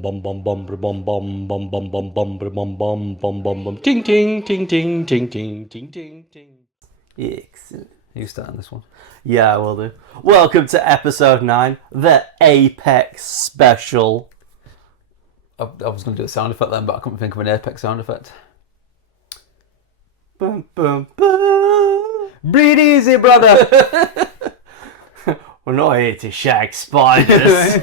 Bum bum bum bum bum bum bum bum bum bum bum bum bum bum ting ting ting ting ting ting ting ting ting. Excellent. You starting this one? Yeah, I will do. Welcome to episode 9, the Apex Special. I was going to do a sound effect then, but I couldn't think of an Apex sound effect. Bum, bum, bum. Breathe easy, brother! We're not here to shag spiders.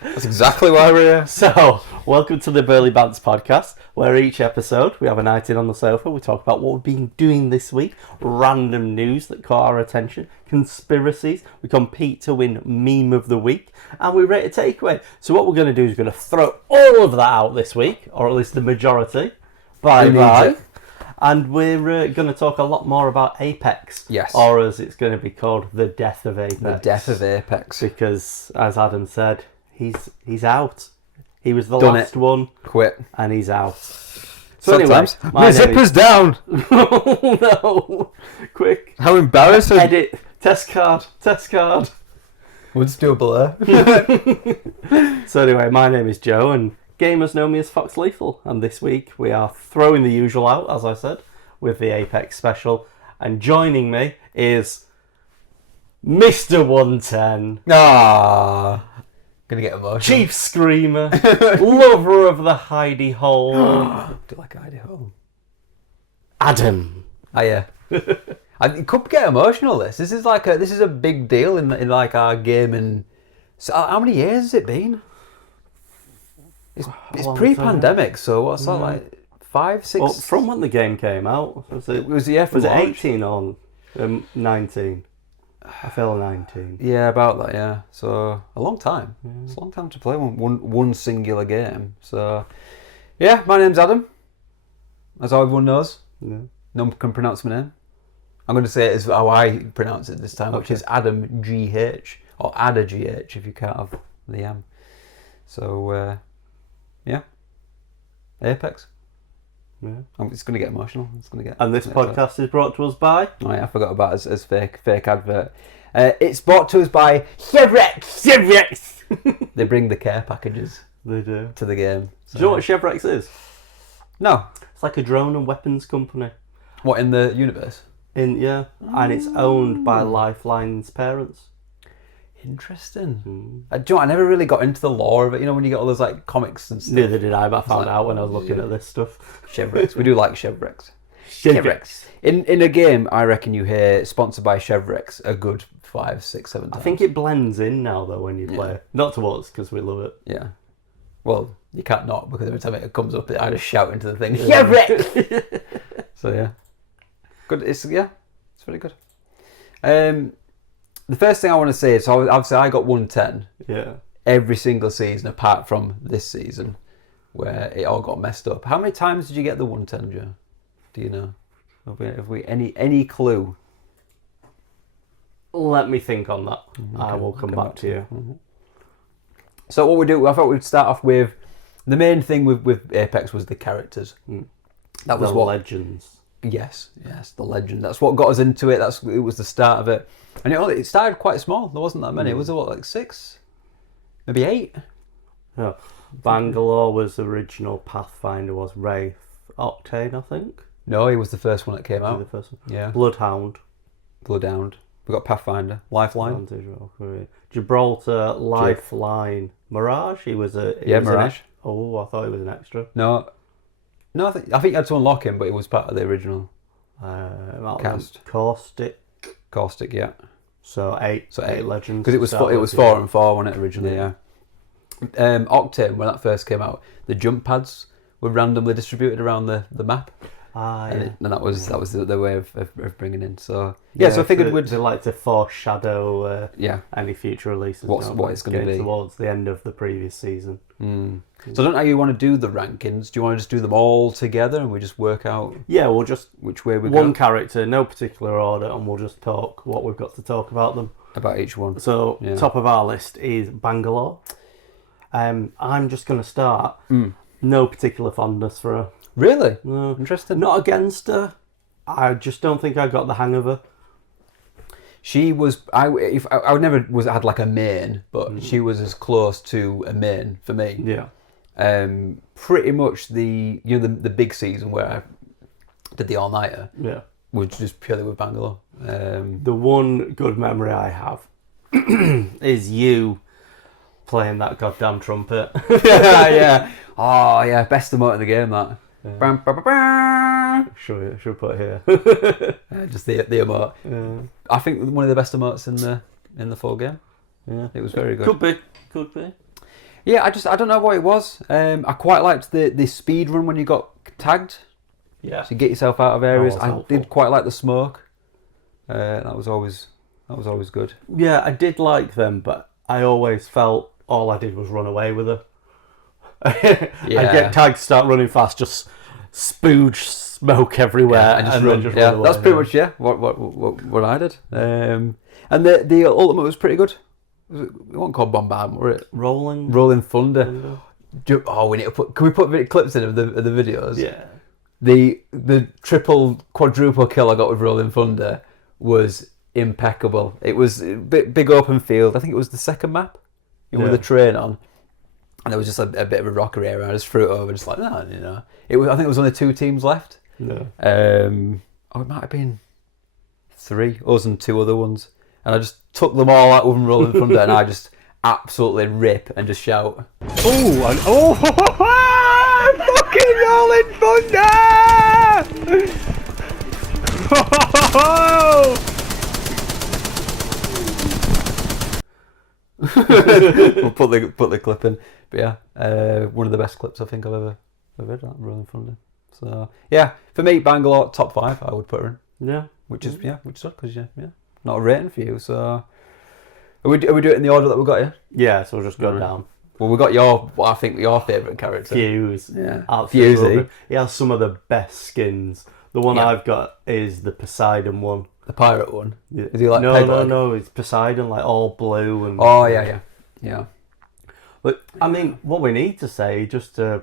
That's exactly why we're here. So, welcome to the Burly Bants podcast, where each episode we have a night in on the sofa, we talk about what we've been doing this week, random news that caught our attention, conspiracies, we compete to win meme of the week, and we rate a takeaway. So what we're going to do is we're going to throw all of that out this week, or at least the majority, bye. And we're going to talk a lot more about Apex. Yes. Or as it's going to be called, the death of Apex. The death of Apex. Because, as Adam said, he's out. He was the Done last it. one, Quit. and he's out. Sometimes. Anyway, My zipper's down! Oh no! Quick. How embarrassing. Edit. Test card. We'll just do a blur. So anyway, my name is Joe, and gamers know me as Fox Lethal. And this week we are throwing the usual out, as I said, with the Apex Special. And joining me is Mr. 110. Ah, gonna get emotional. Chief Screamer, lover of the hidey hole, Do you like a hidey hole? Adam. Oh yeah. It could get emotional. This is a big deal in like our gaming. So how many years has it been? It's long pre-pandemic, so what's that like? 5, 6? Well, from when the game came out, was it was it launch. 18 or 19? I feel 19. Yeah, about that. Yeah, so a long time. It's a long time to play one singular game. So yeah, my name's Adam, as everyone knows. Yeah. No one can pronounce my name. I'm going to say it as how I pronounce it this time, which is Adam GH, or Ada GH if you can't have the M. So, yeah. Apex. Yeah. It's going to get emotional. And this podcast is brought to us by... Oh yeah, I forgot about it as fake advert. It's brought to us by Chevrex. They bring the care packages They do. to the game. Do you know what Chevrex is? No. It's like a drone and weapons company. What, in the universe? And it's owned by Lifeline's parents. Interesting. Do you know what, I never really got into the lore of it. You know, when you get all those like comics and stuff. Neither did I, but I found out when I was looking at this stuff. Chevrex. We do like Chevrex. Chevrex. In a game, I reckon you hear sponsored by Chevrex a good 5, 6, 7 times. I think it blends in now, though, when you play. Not to us, because we love it. Yeah. Well, you can't not, because every time it comes up, I just shout into the thing, Chevrex! So, yeah. Good. It's very good. The first thing I want to say is, so obviously I got 110 every single season, apart from this season, where it all got messed up. How many times did you get the 110, Joe? Do you know? Have we any clue? Let me think on that. I will come back to you. Mm-hmm. So what we do, I thought we'd start off with, the main thing with Apex was the characters. That was the what legends. Yes, the legend. That's what got us into it. It was the start of it. And it started quite small. There wasn't that many. It was like 6? Maybe 8? Yeah. Bangalore was the original. Pathfinder was Wraith. Octane, I think. No, he was the first one that came The out. first one. Yeah. Bloodhound. Bloodhound. We got Pathfinder. Lifeline. Gibraltar, Lifeline. Mirage? He was a... Mirage. I thought he was an extra. No, I think you had to unlock him, but he was part of the original cast. Caustic, yeah. So eight legends. Because it was 4 and 4 wasn't it originally? Yeah. Octane, when that first came out, the jump pads were randomly distributed around the map. And that was the way of bringing in. So so I figured they like to foreshadow any future releases. What it's going to be towards the end of the previous season. So I don't know how you want to do the rankings. Do you want to just do them all together and we just work out? Yeah, we'll just which way we one character, no particular order, and we'll just talk what we've got to talk about them. About each one. So top of our list is Bangalore. I'm just going to start. No particular fondness for her. Really? No. Interesting. Not against her. I just don't think I got the hang of her. She was. I never had like a main, but she was as close to a main for me. Yeah. Pretty much the big season where I did the all nighter. Yeah. Was just purely with Bangalore. The one good memory I have is you playing that goddamn trumpet. Yeah. Oh yeah, best emote in the game. That. Yeah. Bam, ba, ba, ba. Should we put it here? Just the emote. Yeah. I think one of the best emotes in the full game. Yeah. It was very good. Could be. Yeah, I don't know what it was. I quite liked the speed run when you got tagged. Yeah. To get yourself out of areas. That was I helpful. did quite like the smoke. That was always good. Yeah, I did like them, but I always felt all I did was run away with her. I get tagged, start running fast, just spooge smoke everywhere, and just then run. just Yeah, run away. that's pretty much what I did. And the ultimate was pretty good. It wasn't called Bombardment, were it? Rolling Thunder. Oh, we need to put. Can we put clips in of the videos? Yeah. The triple quadruple kill I got with Rolling Thunder was impeccable. It was a big open field. I think it was the second map with the train on, and there was just a bit of a rockery area. I just threw it over, just like no, you know. I think it was only 2 teams left. No. Oh, it might have been 3, us and 2 other ones, and I just took them all out with Rolling Thunder, and I just absolutely rip and just shout. Fucking Rolling Thunder! We'll put the clip in, but yeah, one of the best clips I think I've ever heard, that Rolling Thunder. So yeah, for me, Bangalore top 5, I would put her in. Yeah. Which is because not a rating for you. So are we doing it in the order that we got here? Yeah, so we'll just go down. Well, we got I think your favourite character. Fuse. Yeah. Absolutely. Fusey. He has some of the best skins. The one I've got is the Poseidon one. The pirate one. Yeah. Is he like No, it's Poseidon, like all blue and. Oh yeah. But I mean, what we need to say, just to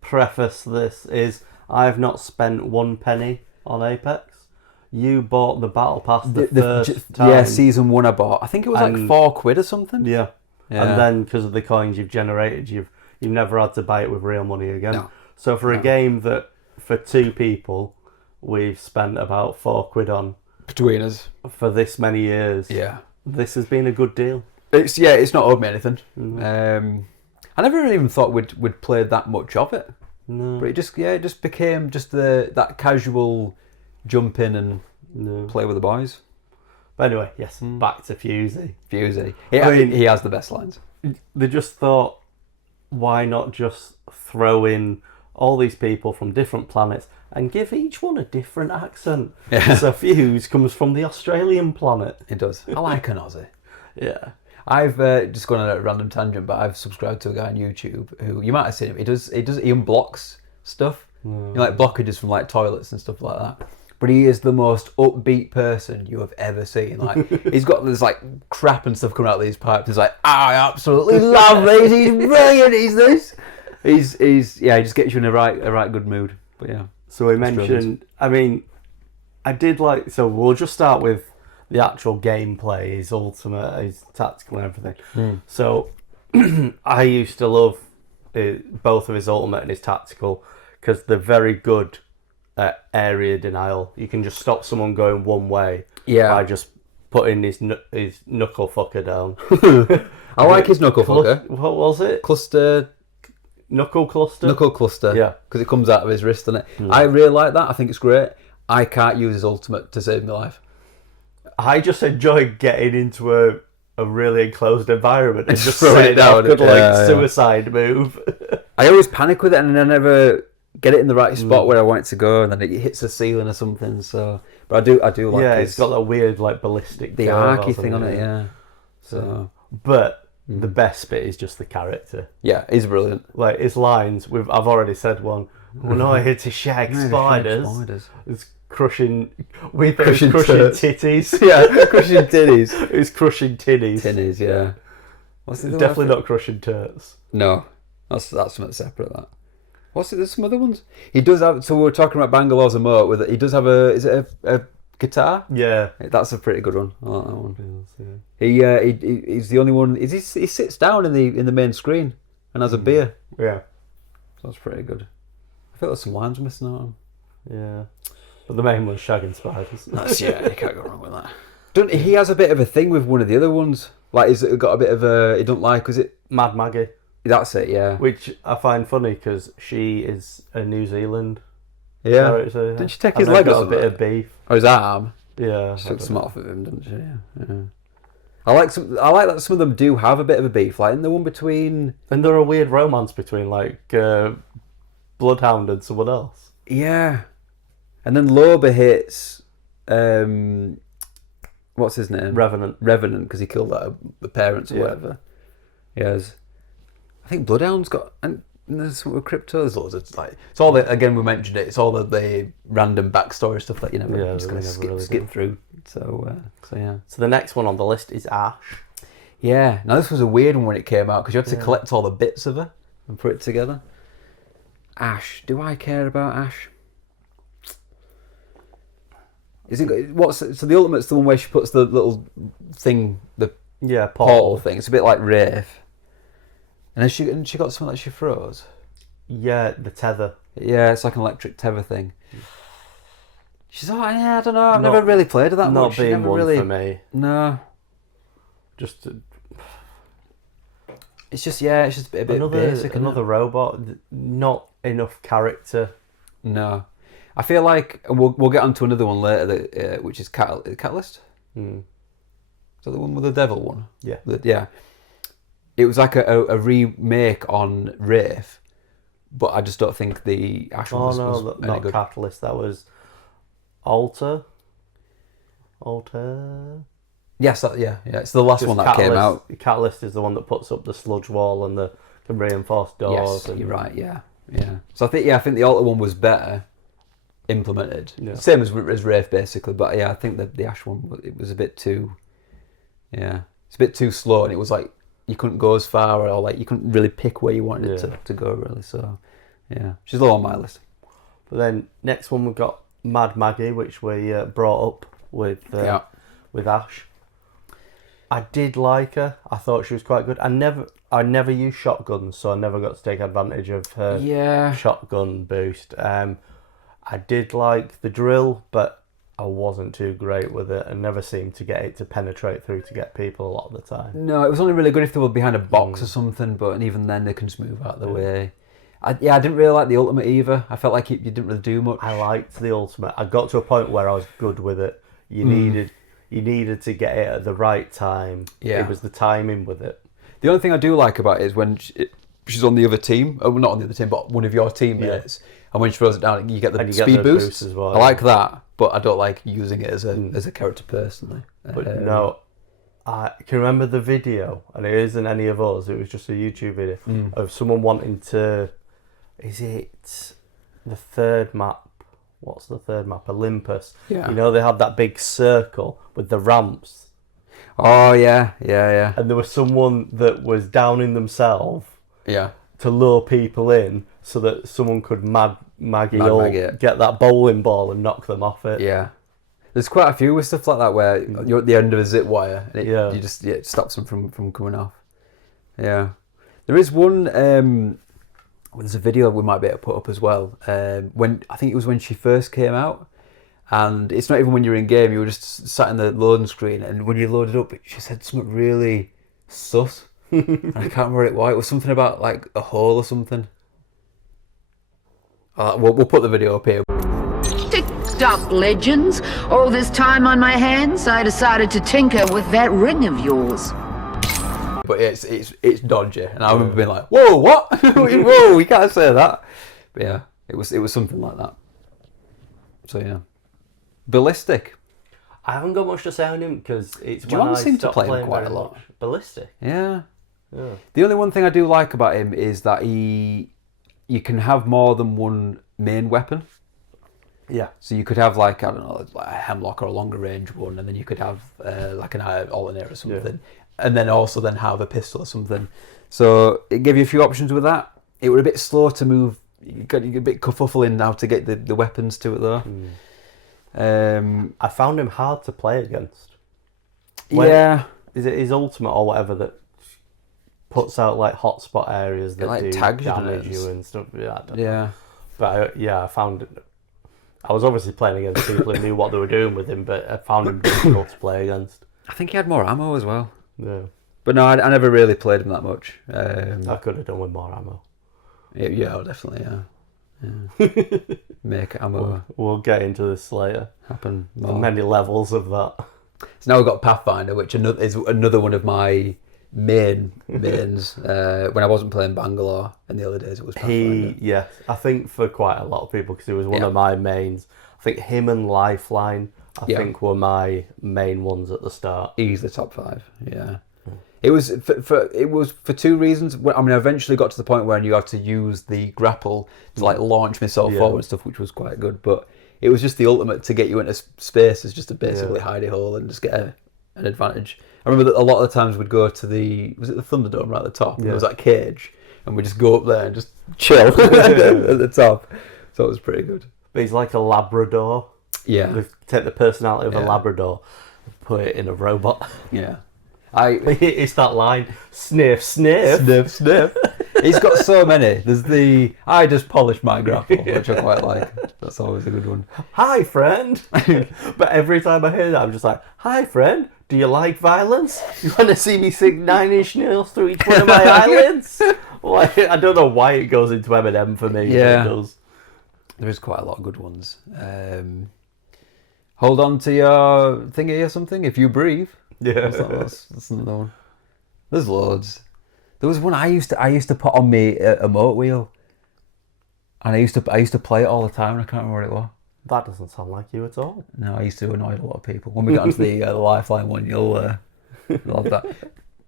preface this, is I've not spent 1 penny on Apex. You bought the battle pass the first time. Yeah, season 1 I bought. I think it was like £4 or something. Yeah. And then because of the coins you've generated, you've never had to buy it with real money again. No. So for a game that for 2 people we've spent about £4 on between us for this many years. Yeah. This has been a good deal. It's not owed me anything. Mm-hmm. I never really even thought we'd played that much of it. No. But it just became just that casual jump in and play with the boys. But anyway, yes, back to Fusey. Fusey. He has the best lines. They just thought, why not just throw in all these people from different planets and give each one a different accent? Yeah. So Fuse comes from the Australian planet. It does. I like an Aussie. Yeah. I've just gone on a random tangent, but I've subscribed to a guy on YouTube who you might have seen him. He unblocks stuff. Like blockages from like toilets and stuff like that. But he is the most upbeat person you have ever seen. Like he's got this like crap and stuff coming out of these pipes. He's like, I absolutely love these. He's brilliant. He's this. He just gets you in a right good mood. But yeah. So we mentioned. I mean, I did like. So we'll just start with the actual gameplay, his ultimate, his tactical and everything. So I used to love both of his ultimate and his tactical because they're very good at area denial. You can just stop someone going one way by just putting his knuckle fucker down. I like his knuckle fucker. What was it? Knuckle cluster? Knuckle cluster. Yeah. Because it comes out of his wrist, doesn't it? I really like that. I think it's great. I can't use his ultimate to save my life. I just enjoy getting into a really enclosed environment and just throwing it down. Good suicide move. I always panic with it and I never get it in the right spot where I want it to go, and then it hits the ceiling or something. So, but I do like. Yeah, it's got that weird like ballistic. The arky thing on it. Yeah. So, but the best bit is just the character. Yeah, he's brilliant. Like his lines. I've already said one. When I hit to shag spiders. It's crushing. We think it was crushing titties. Yeah, crushing titties. It was crushing tinnies. Tinnies, yeah. What's the Definitely not crushing turts. No, that's something separate. That. What's it? There's some other ones. He does have. So we were talking about Bangalore's emote with it. He does have a guitar. Yeah. That's a pretty good one. I like that one. Yeah. He's the only one. He sits down in the main screen and has a beer. Yeah. So that's pretty good. I feel like some lines missing out on him. Yeah. But the main one's shagging spiders. Yeah, you can't go wrong with that. He has a bit of a thing with one of the other ones. Like, he's got a bit of a... He don't like, was it? Mad Maggie. That's it, yeah. Which I find funny because she is a New Zealand. Yeah. So Didn't she take his leg or got a something? bit of beef. Or his arm? Yeah. She took some off of him, didn't she? Yeah. I like that some of them do have a bit of a beef. Like in the one between... And there are a weird romance between, like, Bloodhound and someone else. Yeah. And then Loba hits... what's his name? Revenant, because he killed the parents or whatever. Yes. I think Bloodhound's got... And there's some with Crypto. There's loads of, like... It's all the... Again, we mentioned it. It's all the random backstory stuff that you never... just going to skip through. So yeah. So the next one on the list is Ash. Yeah. Now, this was a weird one when it came out because you had to collect all the bits of her and put it together. Ash. Do I care about Ash? So the ultimate's the one where she puts the little thing, the portal thing. It's a bit like Wraith. And then she got something that she froze. Yeah, the tether. Yeah, it's like an electric tether thing. She's like, I don't know. I've never really played it that much. Not being one for me. No. It's just a bit basic. Another robot. Not enough character. No. I feel like we'll get onto another one later, which is Catalyst. Mm. Is that the one with the devil one? Yeah. Yeah. It was like a remake on Wraith, but I just don't think the actual was not good. Catalyst. That was Alter. Yes, it's the last one that came out. Catalyst is the one that puts up the sludge wall and the reinforced doors. Yes, you're right. Yeah. So I think the Alter one was better implemented. Yeah. Same as Wraith basically, but yeah, I think the Ash one, it was a bit too. Yeah, it's a bit too slow, and it was like you couldn't go as far, or like you couldn't really pick where you wanted it to go really. So yeah, she's low on my list. But then next one we've got Mad Maggie, which we brought up with Ash. I did like her. I thought she was quite good. I never used shotguns, so I never got to take advantage of her shotgun boost. I did like the drill, but I wasn't too great with it and never seemed to get it to penetrate through to get people a lot of the time. No, it was only really good if they were behind a box or something, but even then they can just move out of the way. I didn't really like the ultimate either. I felt like you didn't really do much. I liked the ultimate. I got to a point where I was good with it. You needed to get it at the right time. Yeah. It was the timing with it. The only thing I do like about it is when she's on the other team, not on the other team, but one of your teammates, and when she throws it down, you get the speed boost as well. I like that, but I don't like using it as a character personally. But no, I can remember the video, and it isn't any of us, it was just a YouTube video of someone wanting to... Is it the third map? What's the third map? Olympus. Yeah. You know, they had that big circle with the ramps. Oh, yeah. And there was someone that was downing themselves to lure people in so that someone could Maggie get that bowling ball and knock them off it. Yeah. There's quite a few with stuff like that where you're at the end of a zip wire and it stops them from coming off. Yeah. There is one... there's a video we might be able to put up as well. When I think it was when she first came out, and it's not even when you're in game. You were just sat in the loading screen, and when you loaded up, she said something really sus. And I can't remember it. Why it was something about like a hole or something. We'll put the video up here. Tick-tock, legends. All this time on my hands, I decided to tinker with that ring of yours. But it's dodgy, and I remember being like, "Whoa, what? Whoa, you can't say that." But yeah, it was something like that. So yeah, Ballistic. I haven't got much to say on him because it's. Do you want to seem to play him quite a lot? Ballistic. Yeah. The only one thing I do like about him is that you can have more than one main weapon. Yeah. So you could have like I don't know, like a hemlock or a longer range one, and then you could have like an alternator or something. Yeah. And then also have a pistol or something. So it gave you a few options with that. It was a bit slow to move. You got a bit kerfuffling now to get the weapons to it though. I found him hard to play against. Yeah. Is it his ultimate or whatever that puts out like hotspot areas that like do tags you, damage doesn't it? you and stuff? Yeah, I don't know. Yeah. But I found it. I was obviously playing against people who knew what they were doing with him, but I found him difficult to play against. I think he had more ammo as well. Yeah, But no, I never really played him that much. I could have done with more ammo. Yeah, definitely, yeah. Make ammo We'll get into this later. happen The more. many levels of that. So now we've got Pathfinder, which is another one of my mains. When I wasn't playing Bangalore in the other days, it was Pathfinder. I think for quite a lot of people, because he was one of my mains. I think him and Lifeline, I think, were my main ones at the start. He's the top 5, yeah. It was for 2 reasons. I mean, I eventually got to the point where you had to use the grapple to like launch myself forward and stuff, which was quite good. But it was just the ultimate to get you into space, is just to basically hide a hole and just get an advantage. I remember that a lot of the times we'd go to the Thunderdome right at the top, and there was that cage, and we'd just go up there and just chill at the top. So it was pretty good. But he's like a Labrador. Yeah. They take the personality of a Labrador and put it in a robot. Yeah. It's that line, sniff, sniff. Sniff, sniff. He's got so many. There's I just polish my grapple, which I quite like. That's always a good one. Hi, friend. But every time I hear that, I'm just like, hi, friend. Do you like violence? You want to see me sink 9-inch nails through each one of my eyelids? Well, I don't know why it goes into Eminem for me. Yeah. But it does. There is quite a lot of good ones. Hold on to your thingy or something. If you breathe. Yeah. That's another one. There's loads. There was one I used to put on me a moat wheel, and I used to play it all the time, and I can't remember what it was. That doesn't sound like you at all. No, I used to annoy a lot of people. When we got into the Lifeline one, you'll love that.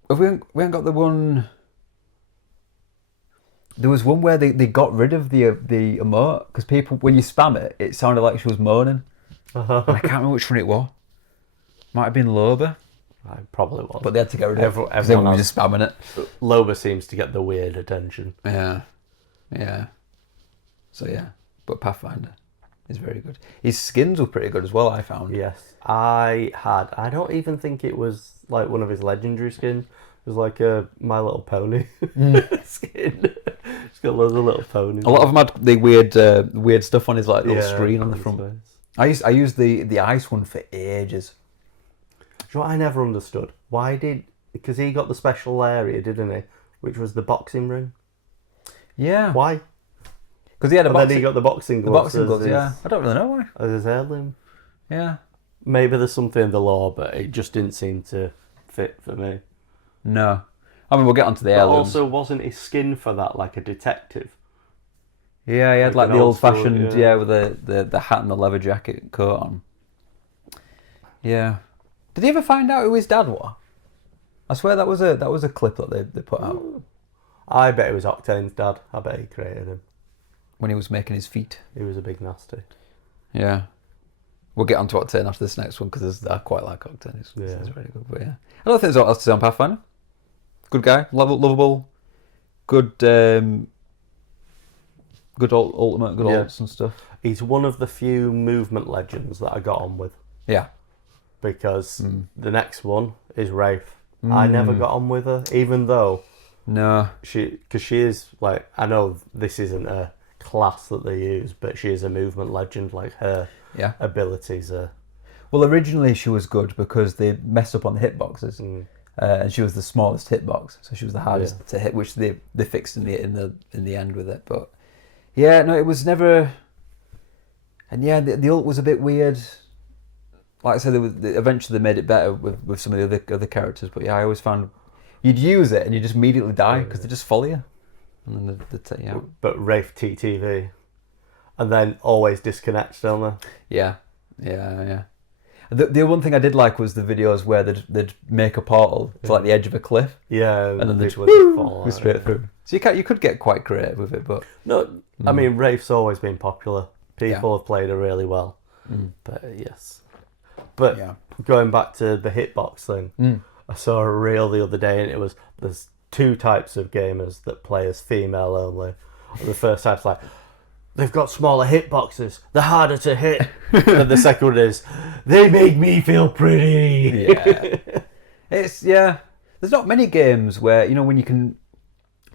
We haven't got the one. There was one where they got rid of the emote because people, when you spam it, it sounded like she was moaning. And I can't remember which one it was. Might have been Loba. It probably was. But they had to get rid of it. Everyone was just spamming it. Loba seems to get the weird attention. Yeah. So yeah, but Pathfinder is very good. His skins were pretty good as well, I found. Yes. I don't even think it was like one of his legendary skins. It was like a My Little Pony skin. It's got loads of little ponies. A lot of them had the weird stuff on his like little screen on the front. I used the ice one for ages. Do you know what I never understood? Because he got the special area, didn't he? Which was the boxing ring. Yeah. Why? Because he had then he got the boxing gloves. Yeah. I don't really know why. As his heirloom. Yeah. Maybe there's something in the law, but it just didn't seem to fit for me. No. I mean, we'll get onto the heirlooms. Also, wasn't his skin for that like a detective? Yeah, he had like an the old school, old-fashioned, with the hat and the leather jacket coat on. Yeah. Did he ever find out who his dad was? I swear that was a clip that they put out. I bet it was Octane's dad. I bet he created him. When he was making his feet. He was a big nasty. Yeah. We'll get onto Octane after this next one because I quite like Octane. It's very good. But yeah. I don't think there's else to say on Pathfinder. Good guy, lovable, good ultimate, good ults and stuff. He's one of the few movement legends that I got on with. Yeah. Because the next one is Wraith. I never got on with her, even though... No. Because she is, like... I know this isn't a class that they use, but she is a movement legend. Like, her abilities are... Well, originally she was good because they messed up on the hitboxes. And she was the smallest hitbox, so she was the hardest to hit, which they fixed in the end with it. But yeah, no, it was never. And yeah, the ult was a bit weird. Like I said, eventually they made it better with some of the other characters. But yeah, I always found you'd use it and you just immediately die because they just follow you. And then But Wraith TTV, and then always disconnect, don't they? Yeah. The one thing I did like was the videos where they'd make a portal to like the edge of a cliff. Yeah, and then they'd fall straight through. So you could get quite creative with it, but no, I mean Wraith's always been popular. People have played her really well. But yes, going back to the hitbox thing, I saw a reel the other day, and there's 2 types of gamers that play as female only. And the first type's like, they've got smaller hitboxes. They're harder to hit. And the second one is, they make me feel pretty. Yeah. There's not many games where, you know, when you can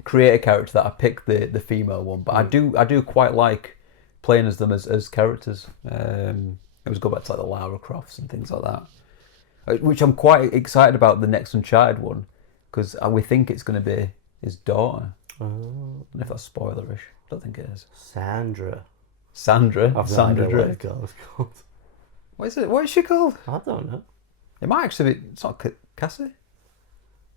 create a character that I pick the female one, but I do quite like playing as them as characters. It was go back to like the Lara Crofts and things like that, which I'm quite excited about the next Uncharted one, because we think it's going to be his daughter. Oh. I don't know if that's spoilerish. I don't think it is. Sandra. I've Sandra Drake. What the girl's called. What is it? What is she called? I don't know. It might actually be. It's not Cassie.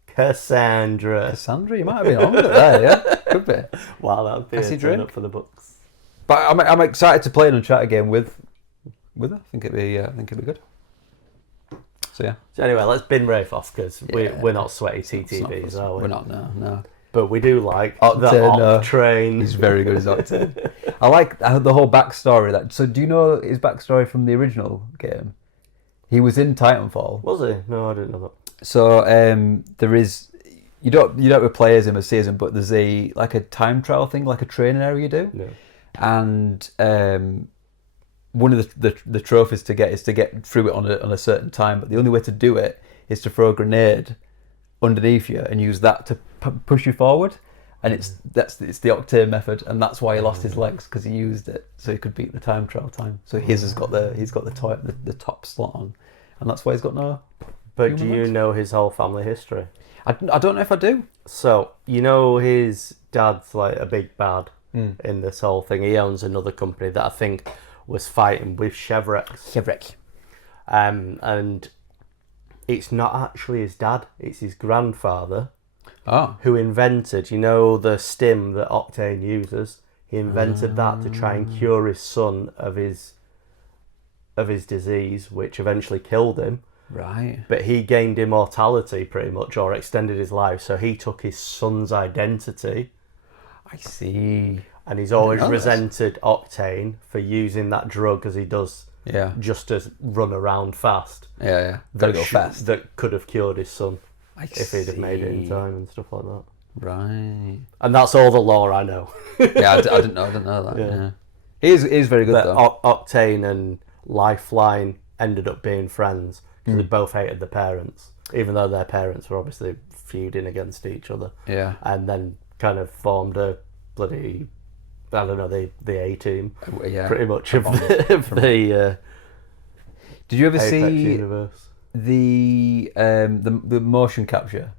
Cassandra. You might have been on with it there, yeah. Could be. Wow, that would be a turn up for the books. But I'm excited to play an Uncharted game with her. I think it'd be good. So yeah. So anyway, let's bin Rafe off, because we're not sweaty TTVs, are we? We're not, no. But we do like Octane, the Octane. He's very good as Octane. I like the whole backstory. So do you know his backstory from the original game? He was in Titanfall. Was he? No, I didn't know that. So there is, you don't play as him or see as him, but there's a time trial thing, like a training area you do. No. And one of the trophies to get is to get through it on a certain time, but the only way to do it is to throw a grenade underneath you and use that to push you forward. And it's the Octane method, and that's why he lost his legs, because he used it so he could beat the time trial time. So his has got the top slot on, and that's why he's got no. But do you know his whole family history? I don't know if I do. So you know his dad's like a big bad in this whole thing. He owns another company that I think was fighting with Chevrex. And it's not actually his dad, it's his grandfather who invented, you know, the stim that Octane uses. He invented that to try and cure his son of his disease, which eventually killed him. Right. But he gained immortality pretty much, or extended his life, so he took his son's identity. I see. And he's always resented Octane for using that drug, as he does just to run around fast. Yeah. Gotta go fast. That could have cured his son if he'd have made it in time and stuff like that. Right. And that's all the lore I know. Yeah, I didn't know that. Yeah. He is very good though. Octane and Lifeline ended up being friends because they both hated the parents, even though their parents were obviously feuding against each other. Yeah. And then kind of formed a bloody, I don't know, the A team. Yeah. Pretty much of the Did you ever Apex see universe. the motion capture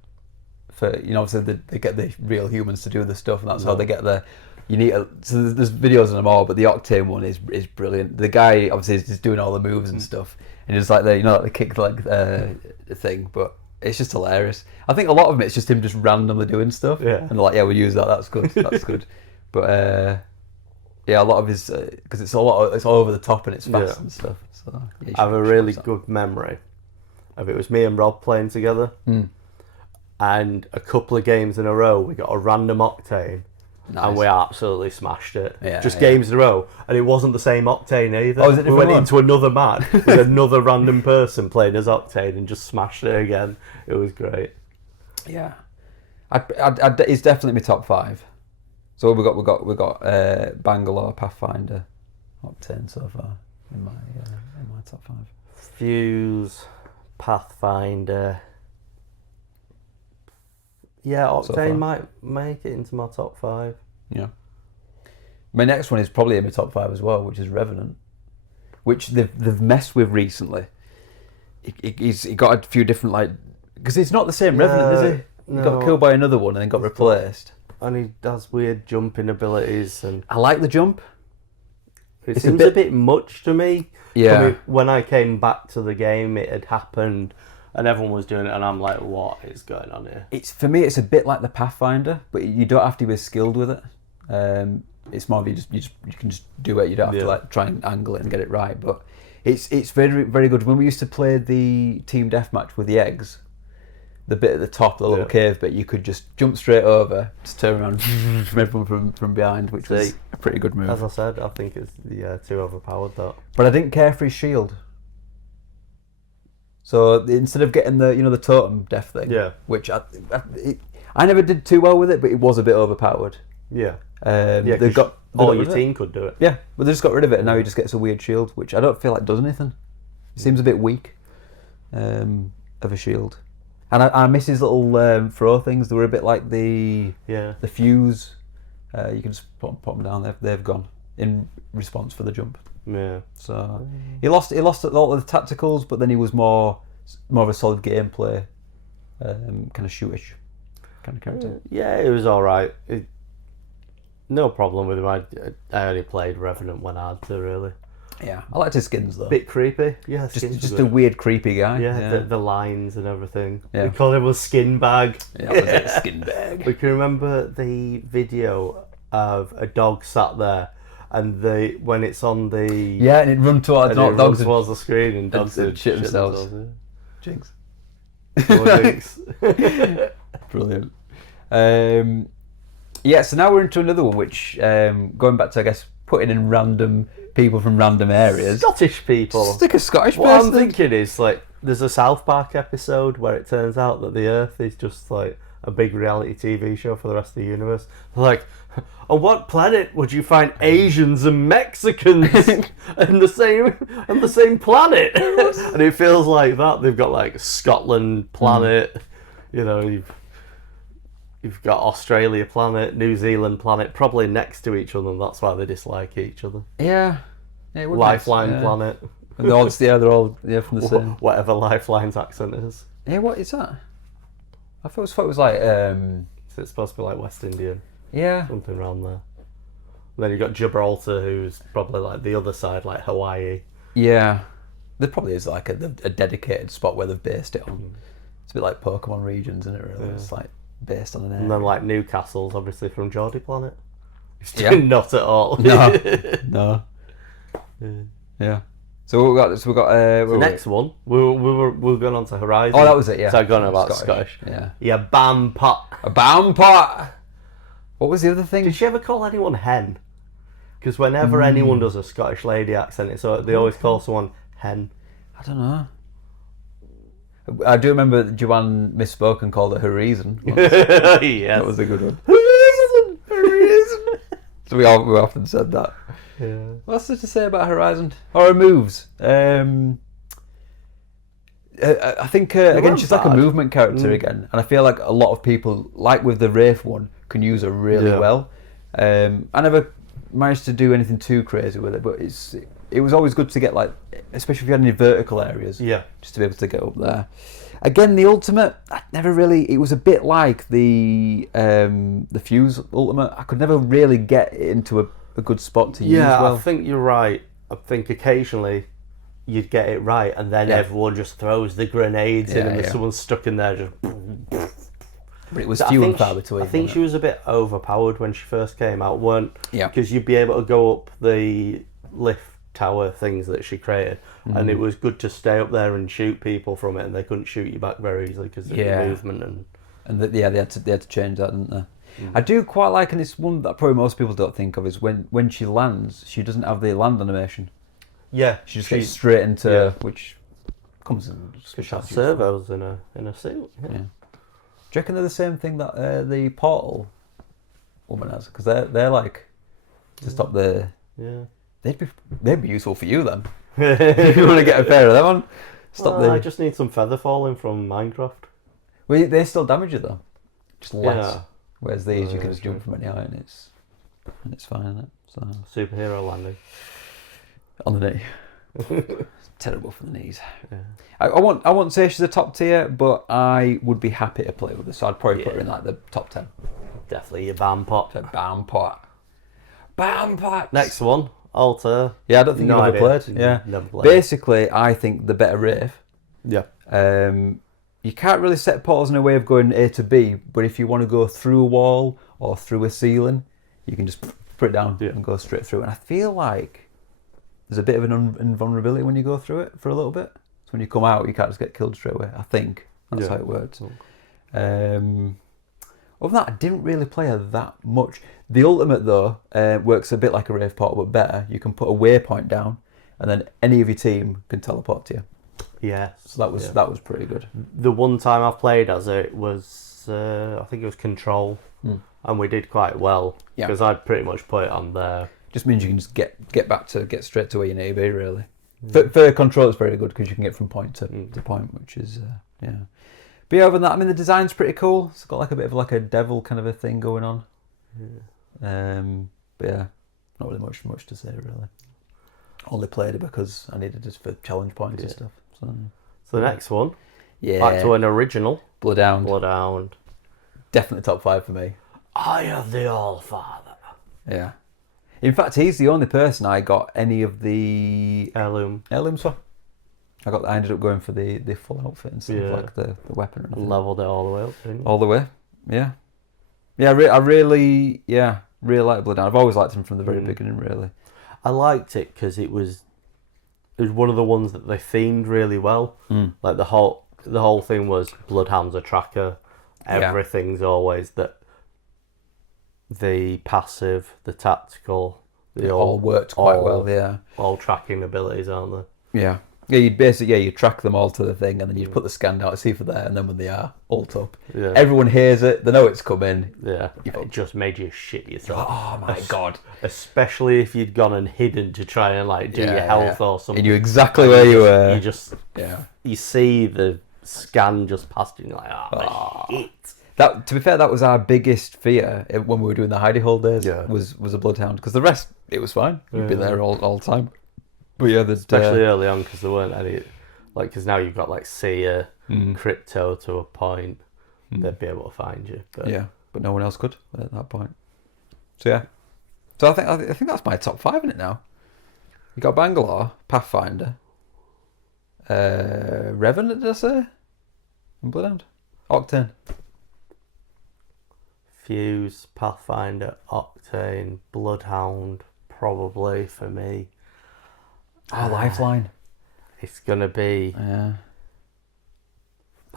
for, you know, so they get the real humans to do the stuff, and that's how they get the. So there's videos on them all, but the Octane one is brilliant. The guy obviously is just doing all the moves and stuff, and it's like the kick leg thing, but it's just hilarious. I think a lot of it's just him just randomly doing stuff, and they're like, yeah, we'll use that. That's good. That's good. But yeah, a lot of his because it's all over the top and it's fast and stuff. So yeah, I have a really good memory of it was me and Rob playing together, and a couple of games in a row we got a random Octane. Nice. And we absolutely smashed it. Games in a row. And it wasn't the same Octane either. Oh, is it we went into another match with another random person playing as Octane and just smashed it again. It was great. Yeah. It's definitely my top 5. So we got Bangalore, Pathfinder, Octane so far in my top 5. Fuse, Pathfinder. Yeah, Octane might make it into my top 5. Yeah. My next one is probably in my top 5 as well, which is Revenant, which they've messed with recently. He got a few different, because it's not the same Revenant, is it? He got killed by another one and then got replaced. And he does weird jumping abilities. And I like the jump. It seems a bit much to me. Yeah. I mean, when I came back to the game, it had happened. And everyone was doing it, and I'm like, what is going on here? For me, it's a bit like the Pathfinder, but you don't have to be skilled with it. It's more of you can just do it. You don't have to try and angle it and get it right. But it's very, very good. When we used to play the team deathmatch with the eggs, the bit at the top, the little cave bit, you could just jump straight over, just turn around from everyone from behind, which was a pretty good move. As I said, I think it's too overpowered, that. But I didn't care for his shield. So instead of getting the totem death thing, which I never did too well with it, but it was a bit overpowered. Yeah. They've got all your team could do it. Yeah, but they just got rid of it, and now he just gets a weird shield, which I don't feel like does anything. It seems a bit weak of a shield. And I miss his little throw things. They were a bit like the fuse. You can just pop them down. They've gone in response for the jump. Yeah. So he lost a lot of the tacticals, but then he was more of a solid gameplay, kind of shootish kind of character. Yeah, it was all right. No problem with him. I only played Revenant when I had to, really. Yeah, I liked his skins though. Bit creepy. Yeah, just a weird creepy guy. Yeah. The lines and everything. Yeah. We call him a skin bag. Yeah, that was it, skin bag. We can remember the video of a dog sat there, and when it's on the and it run towards dogs towards the screen, and dogs and shit themselves. Jinx. Jinx. Brilliant. So now we're into another one, which going back to, I guess, putting in random people from random areas. Scottish people. Stick a Scottish person. What I'm thinking is, like, there's a South Park episode where it turns out that the Earth is just like a big reality TV show for the rest of the universe. Like, on what planet would you find Asians and Mexicans in the same planet? And it feels like that. They've got like Scotland planet, you know, you've got Australia planet, New Zealand planet, probably next to each other, and that's why they dislike each other. Yeah. Lifeline planet. And they're all from the same. Whatever Lifeline's accent is. Yeah, what is that? I thought it was like. So it's supposed to be like West Indian. Yeah. Something around there. And then you've got Gibraltar, who's probably like the other side, like Hawaii. Yeah. There probably is like a dedicated spot where they've based it on. It's a bit like Pokemon regions, isn't it, really? Yeah. It's like based on an area. And then like Newcastle's obviously from Geordie Planet. Not at all. No. Yeah. So what we got? The next one. We were going on to Horizon. Oh, that was it. Yeah. So I got about Scottish. Yeah. Yeah, Bam Pot. A Bam Pot. What was the other thing? Did she ever call anyone hen? Because whenever anyone does a Scottish lady accent, they always call someone hen. I don't know. I do remember Joanne misspoke and called it Horizon. Yes. That was a good one. Horizon. So we often said that. Yeah. What's there to say about Horizon? Or her moves? I think again she's like a movement character again, and I feel like a lot of people, like with the Wraith one, can use her really well. I never managed to do anything too crazy with it, but it was always good to get, like, especially if you had any vertical areas, just to be able to get up there. Again, the ultimate, I never really. It was a bit like the Fuse ultimate. I could never really get it into a good spot to use well. Yeah, I think you're right. I think occasionally you'd get it right, and then everyone just throws the grenades in, and there's someone stuck in there just. But it was few and far between. I think she was a bit overpowered when she first came out, weren't? Yeah. Because you'd be able to go up the lift tower things that she created, and it was good to stay up there and shoot people from it, and they couldn't shoot you back very easily because of the movement they had to change that, didn't they? I do quite like, and it's one that probably most people don't think of, is when she lands, she doesn't have the land animation. Yeah, she just gets straight into which comes in. She has servos in a suit. Yeah. Do you reckon they're the same thing that the Portal woman has? Because they're like to stop the. Yeah. They'd be useful for you then. If you want to get a pair of them on. I just need some feather falling from Minecraft. Well, they still damage you though, just less. Yeah. Whereas these, you can just jump from any height, and it's fine, isn't it? So superhero landing on the knee. Terrible for the knees. Yeah. I won't say she's a top tier, but I would be happy to play with her. So I'd probably put her in like the top 10. Definitely your Bam Pot. Bam Pot. Bam Pot. Next one, Alter. Yeah, I don't think you've ever played. Yeah, never played. Basically, I think the better Wraith. Yeah. You can't really set portals in a way of going A to B, but if you want to go through a wall or through a ceiling, you can just put it down and go straight through. And I feel like there's a bit of an invulnerability when you go through it for a little bit. So when you come out, you can't just get killed straight away. I think that's how it works. Other than that, I didn't really play her that much. The ultimate, though, works a bit like a Wraith portal, but better. You can put a waypoint down, and then any of your team can teleport to you. Yeah. So that was pretty good. The one time I've played as it was, I think it was Control. and we did quite well because I'd pretty much put it on there. Just means you can just get straight to where you need to be, really. For control, it's very good because you can get from point to point, which is yeah. But yeah, other than that, I mean, the design's pretty cool. It's got like a bit of like a devil kind of a thing going on. But yeah, not really much to say really. Only played it because I needed it for challenge points and stuff. So the next one, back to an original, Bloodhound. Definitely top 5 for me. I am the All-Father. Yeah. In fact, he's the only person I got any of the heirlooms for. I ended up going for the full outfit and stuff, like the weapon and everything. Leveled it all the way up, didn't you? All the way, yeah. Yeah, I really like Bloodhound. I've always liked him from the very beginning, really. I liked it because it was one of the ones that they themed really well. Like the whole thing was Bloodhound's a tracker. Everything's always that. The passive, the tactical, they all worked quite well. Yeah, all tracking abilities, aren't they? Yeah. You track them all to the thing, and then you put the scan out to see if they're there, and then when they are, ult up. Yeah. Everyone hears it, they know it's coming. Yeah, it just made you shit yourself. Oh my god! Especially if you'd gone and hidden to try and like do your health or something. You knew exactly where you were. You just you see the scan just past you, and you're like, shit. That, to be fair, that was our biggest fear when we were doing the hidey hole days. Was a Bloodhound, because the rest it was fine. You'd be there all the time. But yeah, especially early on because there weren't any, like, because now you've got like Seer, Crypto to a point, they'd be able to find you. But no one else could at that point. So I think that's my top 5 in it now. You got Bangalore, Pathfinder, Revenant, did I say? And Bloodhound, Octane. Fuse, Pathfinder, Octane, Bloodhound, probably for me. Lifeline. It's gonna be.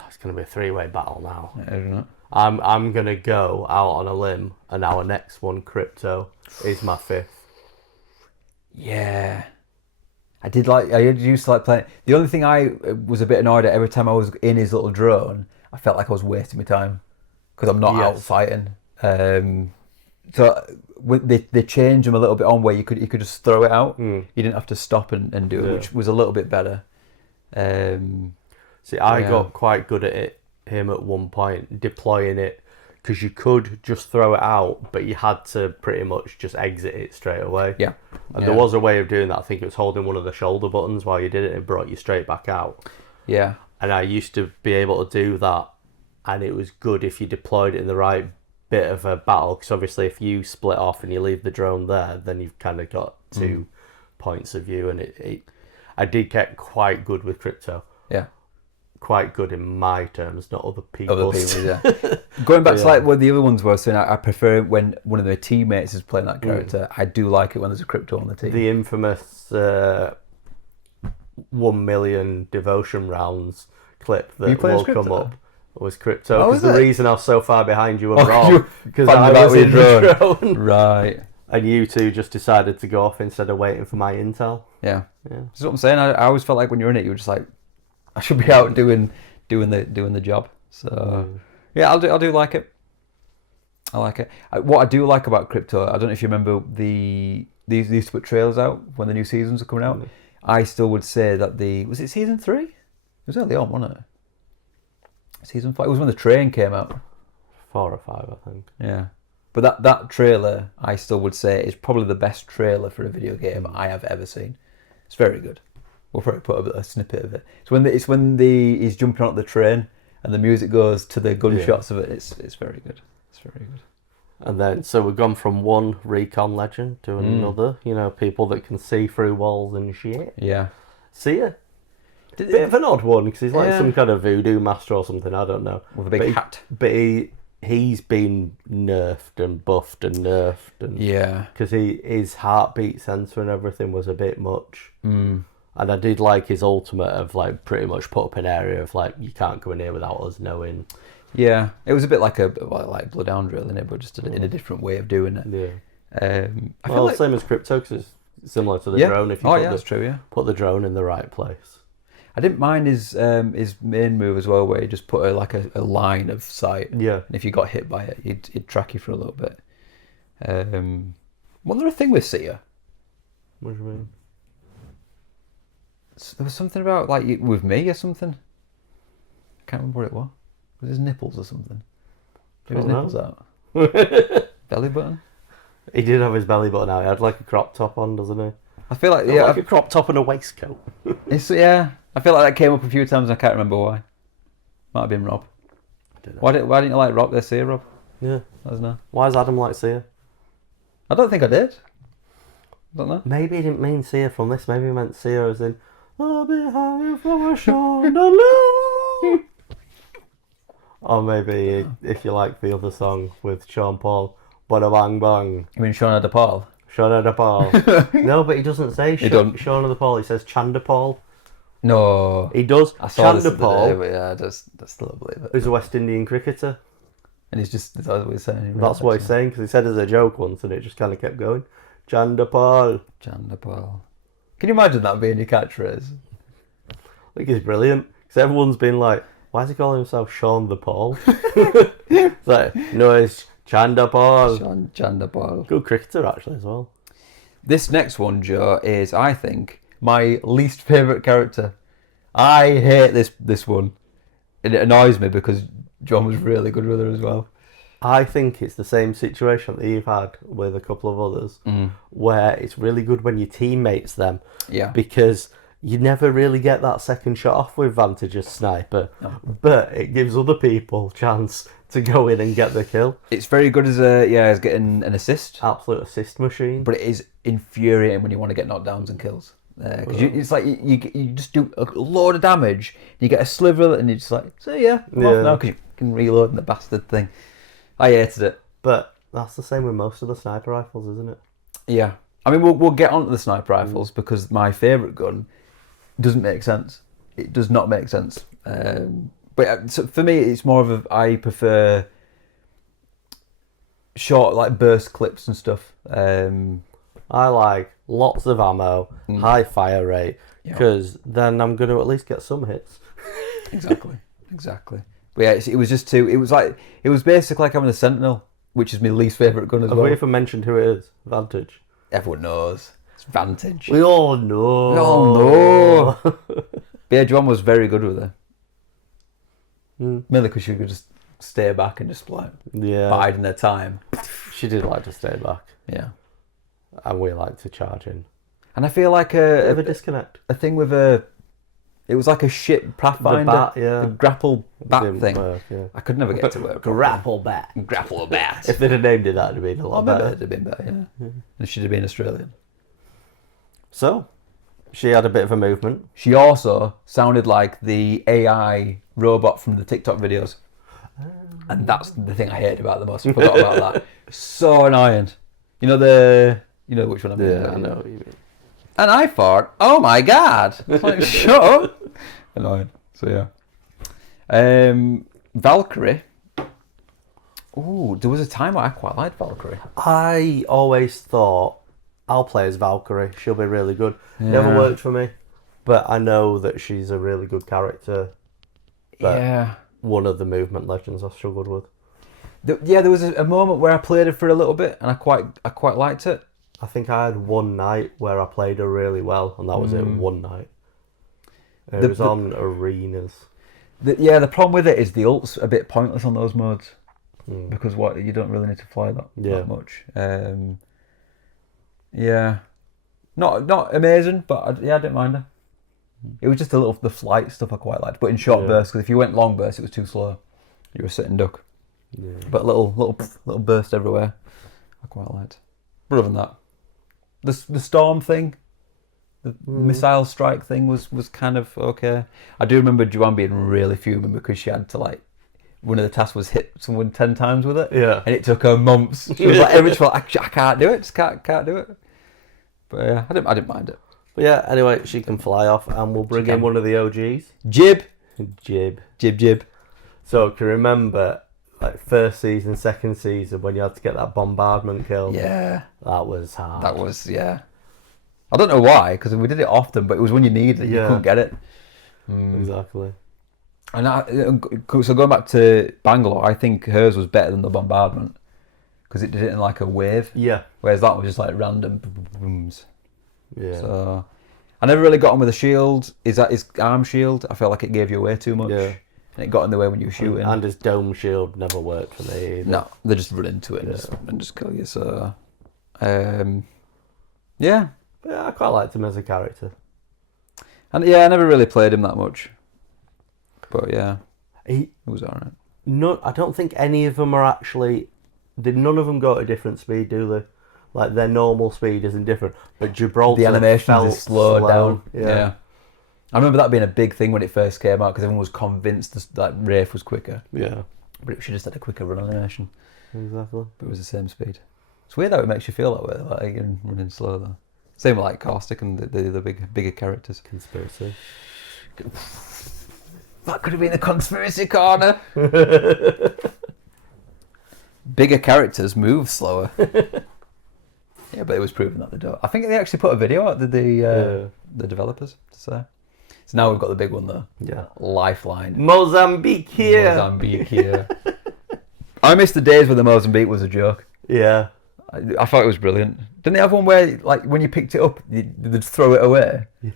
It's gonna be a 3-way battle now. Yeah, isn't it? I'm gonna go out on a limb, and our next one, Crypto, is my 5th. Yeah. I used to like playing. The only thing I was a bit annoyed at every time I was in his little drone, I felt like I was wasting my time because I'm not out fighting. So they changed them a little bit on where you could just throw it out. You didn't have to stop and do it, which was a little bit better. See, I got quite good at him at one point, deploying it, because you could just throw it out, but you had to pretty much just exit it straight away. Yeah. And there was a way of doing that. I think it was holding one of the shoulder buttons while you did it, and it brought you straight back out. Yeah. And I used to be able to do that, and it was good if you deployed it in the right bit of a battle, because obviously if you split off and you leave the drone there, then you've kind of got 2 points of view, and I did get quite good with Crypto. Yeah. Quite good in my terms, not other people's. Yeah. Going back to like what the other ones were saying, I prefer when one of their teammates is playing that character. I do like it when there's a Crypto on the team. The infamous 1 million devotion rounds clip that will come up was Crypto, because the reason I was so far behind you and Rob, because I was in the drone. Right. And you two just decided to go off instead of waiting for my intel. Yeah. That's what I'm saying. I always felt like when you're in it, you were just like, I should be out doing the job. So yeah, I do like it. I like it. What I do like about Crypto, I don't know if you remember these used to put trailers out when the new seasons are coming out. I still would say that was it season 3? It was early on, wasn't it? Season 5. It was when the train came out. 4 or 5, I think. Yeah. But that trailer, I still would say, is probably the best trailer for a video game I have ever seen. It's very good. We'll probably put a snippet of it. It's when he's jumping on the train and the music goes to the gunshots of it. It's very good. It's very good. And then, so we've gone from one recon legend to another. You know, people that can see through walls and shit. Yeah. See ya. Bit of an odd one, because he's like some kind of voodoo master or something, I don't know. With a big hat. But he's been nerfed and buffed and nerfed. And, because his heartbeat sensor and everything was a bit much. And I did like his ultimate of like pretty much put up an area of like, you can't go in here without us knowing. Yeah, it was a bit like Bloodhound, really, isn't it? But just in a different way of doing it. Yeah. I feel like same as Crypto, because it's similar to the drone. If you that's true. Yeah. Put the drone in the right place. I didn't mind his main move as well, where he just put a line of sight. Yeah. And if you got hit by it, he'd track you for a little bit. Wasn't there a thing with Sia? What do you mean? There was something about like with me or something. I can't remember what it was. Was his nipples or something? Did his nipples out? Belly button? He did have his belly button out. He had like a crop top on, doesn't he? I feel like Like a crop top and a waistcoat. I feel like that came up a few times. And I can't remember why. Might have been Rob. Why didn't you like Rob? They say Rob. Yeah. I don't know. Why does Adam like Sia? I don't think I did. I don't know. Maybe he didn't mean Sia from this. Maybe he meant Sia as in I'll be hanging from a chandelier. Or maybe if you like the other song with Sean Paul, Bada Bang Bang. You mean Shauna DePaul? Shauna DePaul. No, but he doesn't say Shauna DePaul. He says Chanderpaul. No. He does. I saw this Chanderpaul, but yeah, I still don't believe it. who's a West Indian cricketer. And that's what he's saying. That's what he's saying, because he said as a joke once and it just kind of kept going. Chanderpaul. Chanderpaul. Can you imagine that being your catchphrase? I think he's brilliant. Because everyone's been like, why is he calling himself Sean the Paul? It's like, no, it's Chanderpaul. Chanderpaul. Good cricketer, actually, as well. This next one, Joe, is, I think, my least favourite character. I hate this one. It annoys me because John was really good with her as well. I think it's the same situation that you've had with a couple of others, where it's really good when your teammates them. Yeah. Because you never really get that second shot off with Vantage as sniper, but it gives other people chance to go in and get the kill. It's very good as getting an assist. Absolute assist machine. But it is infuriating when you want to get knockdowns and kills. Because it's like you just do a load of damage, you get a sliver of it, and you're just like, so yeah, I'm off now, because you can reload in the bastard thing. I hated it. But that's the same with most of the sniper rifles, isn't it? Yeah. I mean, we'll get on to the sniper rifles because my favourite gun doesn't make sense. It does not make sense. But so for me, it's more of I prefer short, like, burst clips and stuff. I like lots of ammo, high fire rate, because then I'm going to at least get some hits. Exactly. But yeah, it was just too. It was basically like having a Sentinel, which is my least favourite gun as well. Have we even mentioned who it is? Vantage. Everyone knows. It's Vantage. We all know. But yeah, Joanne was very good with her. Mainly because she could just stay back and just like biding her time. She did like to stay back. Yeah. And we like to charge in. And I feel like a disconnect. A thing with it was like a shit Pathfinder. The grapple bat thing. Work, yeah. I could never get to work. Grapple bat. If they'd have named it that, it'd have been a lot better. It'd have been better, yeah. And she'd have been Australian. So, she had a bit of a movement. She also sounded like the AI robot from the TikTok videos. And that's the thing I hated about the most. I forgot about that. So annoying. You know which one I'm Yeah, I know what you mean. And I thought, oh my god. It's like, shut up. Annoying. So yeah. Valkyrie. Ooh, there was a time where I quite liked Valkyrie. I always thought, I'll play as Valkyrie. She'll be really good. Never worked for me. But I know that she's a really good character. But one of the movement legends I struggled with. There was a moment where I played her for a little bit and I quite liked it. I think I had one night where I played her really well, and that was it, one night. It was on arenas. The problem with it is the ult's a bit pointless on those modes. Because you don't really need to fly that much. Not amazing, but I didn't mind her. It was just the flight stuff I quite liked, but in short bursts, because if you went long bursts, it was too slow. You were sitting duck. Yeah. But little burst everywhere, I quite liked. But other than that, the storm thing, the missile strike thing was kind of okay. I do remember Joanne being really fuming because she had to one of the tasks was hit someone 10 times with it. Yeah. And it took her months. She was like, I can't do it. Just can't do it. But yeah, I didn't mind it. But yeah, anyway, she can fly off, and we'll bring in one of the OGs. Jib. So can you remember, first season, second season, when you had to get that bombardment kill? Yeah. That was hard. That was, I don't know why, because we did it often, but it was when you needed it, you couldn't get it. Exactly. And so going back to Bangalore, I think hers was better than the bombardment because it did it in like a wave. Yeah. Whereas that was just like random booms. Yeah. So I never really got on with the shield. Is that his arm shield? I felt like it gave you away too much. Yeah. And it got in the way when you were shooting. And his dome shield never worked for me either. No, they just run into it and just kill you. So, yeah. Yeah, I quite liked him as a character. And yeah, I never really played him that much. But yeah, It was alright. No, I don't think any of them are actually. None of them go at a different speed, do they? Like their normal speed isn't different, but Gibraltar The animations felt is slowed slow. down. Yeah. I remember that being a big thing when it first came out because everyone was convinced that Wraith was quicker. Yeah. But it should have had a quicker run animation. Exactly. But it was the same speed. It's weird how it makes you feel that way, like you're running slow though. Same with like Caustic and the bigger characters. Conspiracy. That could have been a conspiracy corner. Bigger characters move slower. Yeah, but it was proven that they don't. I think they actually put a video out, the developers, to say. So now we've got the big one though. Yeah. Lifeline. Mozambique here. Mozambique here. I miss the days where the Mozambique was a joke. Yeah. I thought it was brilliant. Didn't they have one where, like, when you picked it up, they'd throw it away? Yeah.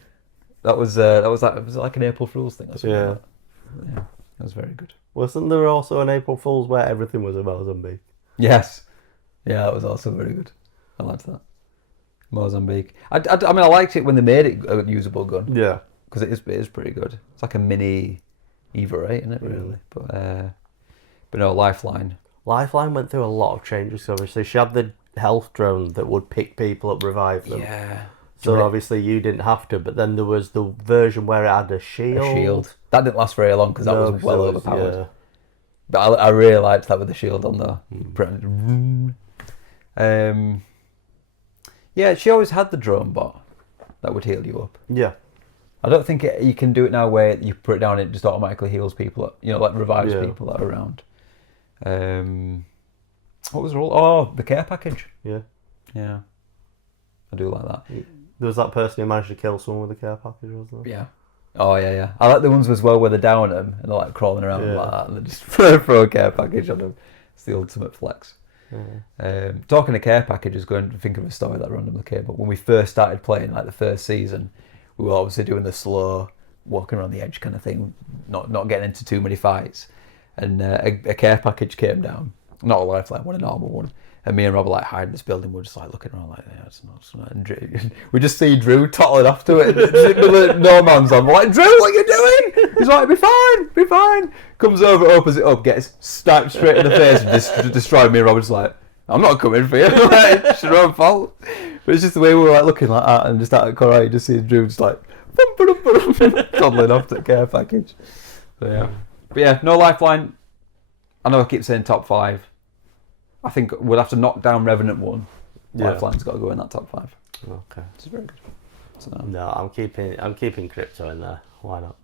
That was like an April Fool's thing or something. Yeah. Like that. Yeah, that was very good. Wasn't there also an April Fool's where everything was a Mozambique? Yes. Yeah, that was also very good. I liked that. Mozambique. I mean, I liked it when they made it a usable gun. Yeah. Because it is pretty good. It's like a mini Eva 8, isn't it, really? But no, Lifeline. Lifeline went through a lot of changes. So obviously, she had the health drone that would pick people up, revive them. Yeah. So obviously you didn't have to, but then there was the version where it had a shield. A shield. That didn't last very long because that was well overpowered. Yeah. But I really liked that with the shield on there. Yeah, she always had the drone bot that would heal you up. Yeah. I don't think you can do it now where you put it down and it just automatically heals people up, like revives people that are around. What was the role? Oh, the care package. Yeah. Yeah. I do like that. There was that person who managed to kill someone with the care package, wasn't there? Yeah. Oh, yeah. I like the ones as well where they're down them and they're like crawling around like that and they just throw a care package on them. It's the ultimate flex. Talking to care packages, going to think of a story that randomly came up. When we first started playing, like the first season, we were obviously doing the slow, walking around the edge kind of thing, not getting into too many fights. And a care package came down, not a lifeline, one, a normal one. And me and Rob were like hiding in this building. We're just like looking around like, yeah, it's not. And we just see Drew toddling off to it. No man's on. We're like, Drew, what are you doing? He's like, be fine. Comes over, opens it up, gets stabbed straight in the face and just destroyed me. And Rob was like, I'm not coming for you. Like, it's your own fault. But it's just the way we were like looking like that and just out of the corner, you just see Drew just like toddling off to the care package. So, yeah. But yeah, no lifeline. I know I keep saying top 5. I think we'll have to knock down Revenant 1. Lifeline's got to go in that top 5. Okay. It's very good. So, no, I'm keeping Crypto in there. Why not?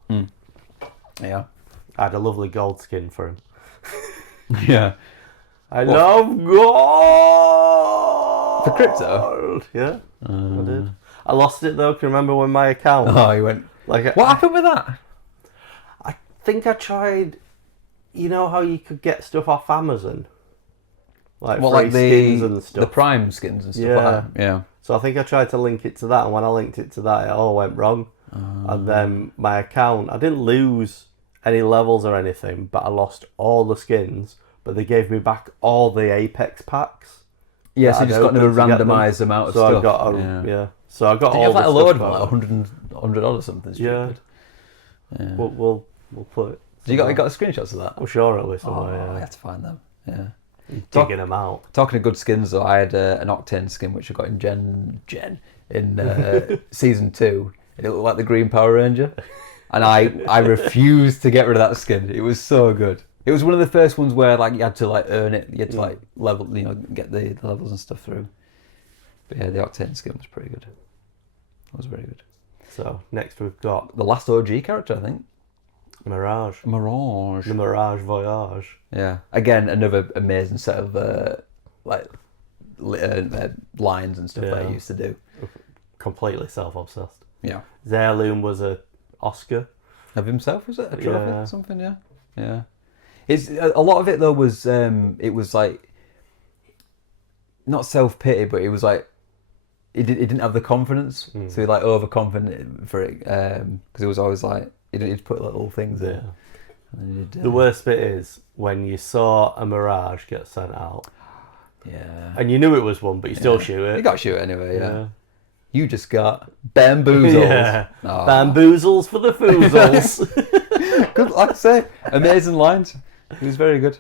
Yeah. I had a lovely gold skin for him. Yeah. I love gold! For Crypto? Yeah, I did. I lost it though, can you remember when my account... Oh, you went... What happened with that? I think I tried... You know how you could get stuff off Amazon? Like free skins and stuff. The Prime skins and stuff like that. Yeah. So I think I tried to link it to that, and when I linked it to that, it all went wrong. And then my account, I didn't lose any levels or anything, but I lost all the skins, but they gave me back all the Apex packs. Yeah, so you just got to randomise the amount of stuff. So I got So I got all the stuff. Did you have like a load of them, like 100 odd or something stupid? Yeah. We'll put it. You got screenshots of that? I'm sure it'll be somewhere. I have to find them. Yeah. Digging them out. Talking of good skins though, I had an Octane skin which I got in Gen in season 2. It looked like the Green Power Ranger, and I refused to get rid of that skin. It was so good. It was one of the first ones where like you had to like earn it. You had to like level, get the levels and stuff through. But yeah, the Octane skin was pretty good. It was very good. So next we've got the last OG character, I think. Mirage. The Mirage Voyage. Yeah. Again, another amazing set of lines and stuff that I used to do. Completely self-obsessed. Yeah. Heirloom was a Oscar. Of himself, was it? A trophy Yeah. or something, yeah. Yeah. It's a lot of it though was it was like not self-pity, but it was like he didn't have the confidence, so he like overconfident for it because it was always like he didn't put little things in. And The worst bit is when you saw a Mirage get sent out, and you knew it was one, but you still shoot it. You got to shoot it anyway, yeah. You just got bamboozles. Yeah. Oh. Bamboozles for the foozles. Good, like I say, amazing lines. He was very good.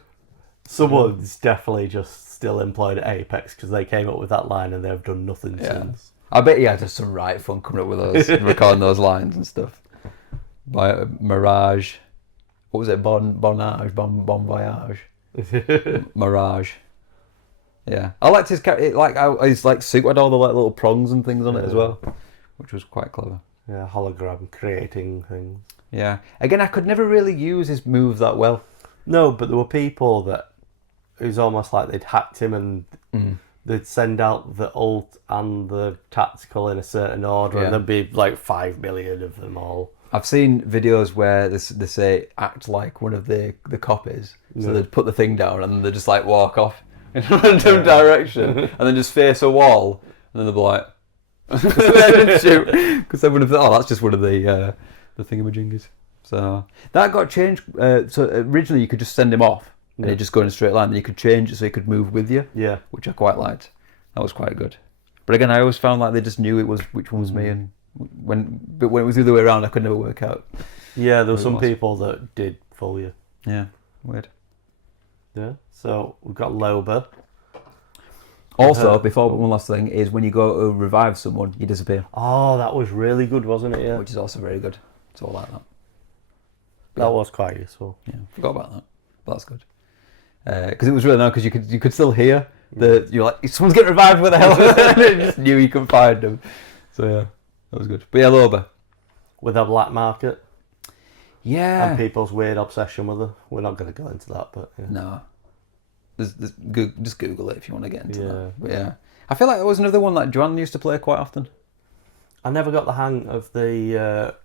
Someone's definitely just still employed at Apex because they came up with that line and they've done nothing since. I bet he had just some right fun coming up with those, recording those lines and stuff. By Mirage. What was it? Bon Voyage. Mirage. Yeah, I liked his character. Like his like suit had all the like little prongs and things on it as well, which was quite clever. Yeah, hologram creating things. Yeah. Again, I could never really use his moves that well. No, but there were people that it was almost like they'd hacked him and they'd send out the ult and the tactical in a certain order, and there'd be like 5 million of them all. I've seen videos where they say act like one of the copies, so they'd put the thing down and they'd just like walk off in a random direction and then just face a wall, and then they'd be like, shoot, because they would have thought, oh, that's just one of the thingamajiggies. So that got changed. So originally you could just send him off and he'd just go in a straight line, and you could change it so he could move with you. Yeah, which I quite liked. That was quite good. But again, I always found like they just knew it was which one was me, and when it was the other way around, I could never work out. Yeah, there were some people that did fool you. Yeah, weird. Yeah, so we've got Loba. Also, before one last thing is when you go to revive someone, you disappear. Oh, that was really good, wasn't it? Yeah, which is also very good. So I like that. That was quite useful. Yeah, forgot about that. But that's good. Because it was really nice because you could still hear you're like, someone's getting revived. Where the hell? You just knew you could find them. So yeah, that was good. But yeah, Loba with her black market. Yeah, and people's weird obsession with her. We're not going to go into that, but no. Just Google it if you want to get into that. But yeah, I feel like there was another one that Joanne used to play quite often. I never got the hang of the.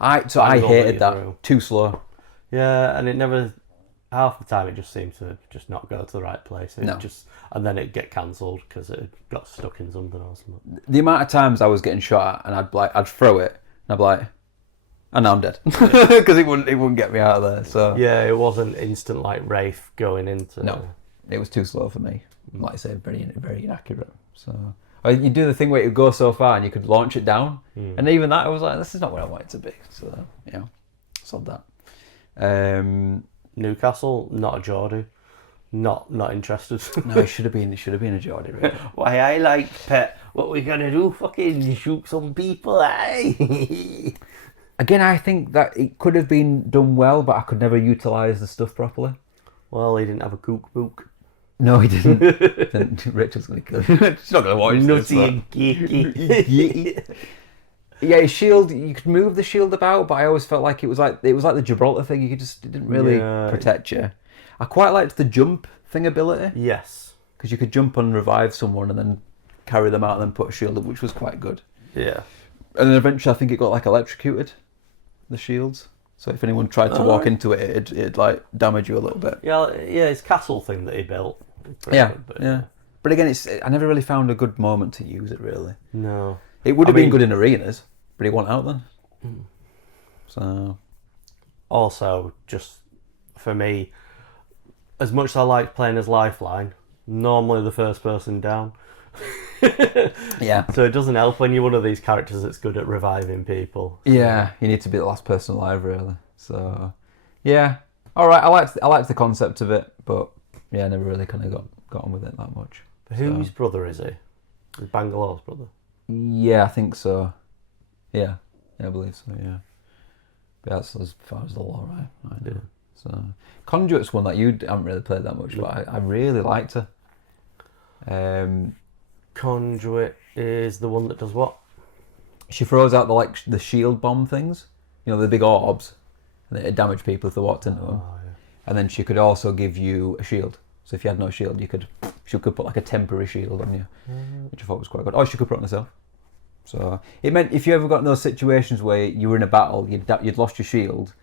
I hated that. Too slow. Yeah, and it never. Half the time, it just seemed to just not go to the right place. And then it'd get cancelled because it got stuck in something or something. The amount of times I was getting shot at, and I'd throw it, and I'd be like, and now I'm dead because it wouldn't get me out of there. So yeah, it wasn't instant like Wraith going into. No, it was too slow for me. Like I say, very very inaccurate. So you do the thing where it would go so far, and you could launch it down, and even that I was like, this is not where I want it to be. So yeah, sold that. Newcastle, not a Geordie. Not interested. No, it should have been a Geordie. Really. Why I like Pet. What we gonna do? Fucking shoot some people, eh? Again, I think that it could have been done well, but I could never utilise the stuff properly. Well, he didn't have a cookbook. No, he didn't. Then Rachel's going to kill him. She's not going to watch this. Nutty and geeky. Yeah, his shield, you could move the shield about, but I always felt like it was like the Gibraltar thing. It didn't really protect you. I quite liked the jump thing ability. Yes. Because you could jump and revive someone and then carry them out and then put a shield up, which was quite good. Yeah. And then eventually I think it got like electrocuted, the shields. So if anyone tried to walk into it, it'd like damage you a little bit. Yeah, his castle thing that he built. Yeah, yeah. But again, I never really found a good moment to use it, really. No. It would have been good in arenas, but he wasn't out then. So. Also, just for me, as much as I like playing as Lifeline, normally the first person down. Yeah. So it doesn't help when you're one of these characters that's good at reviving people. Yeah, you need to be the last person alive, really. So, yeah. All right, I liked the concept of it, but yeah, I never really kind of got on with it that much. Whose brother is he? Bangalore's brother? Yeah, I think so. Yeah, I believe so, yeah. But that's as far as the law, right? I know. Yeah. So, Conduit's one that you haven't really played that much, but I really liked her. Conduit is the one that does what? She throws out the shield bomb things, the big orbs, and it damage people if they walked into them. Yeah. And then she could also give you a shield. So if you had no shield, she could put like a temporary shield on you, which I thought was quite good. Or she could put it on herself. So it meant if you ever got in those situations where you were in a battle, you'd lost your shield,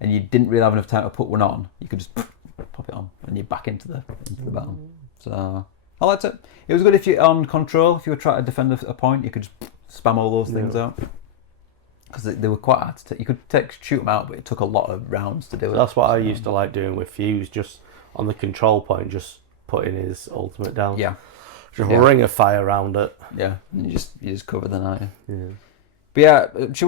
and you didn't really have enough time to put one on, you could just pop it on, and you're back into the battle. So I liked it. It was good if you're on control. If you were trying to defend a point, you could just spam all those things out. Because they were quite hard to take. You could shoot them out, but it took a lot of rounds to do it. That's what I used to like doing with Fuse, just on the control point, just putting his ultimate down. Yeah. Just ring of fire around it. Yeah, and you just cover the night. Yeah. But yeah, she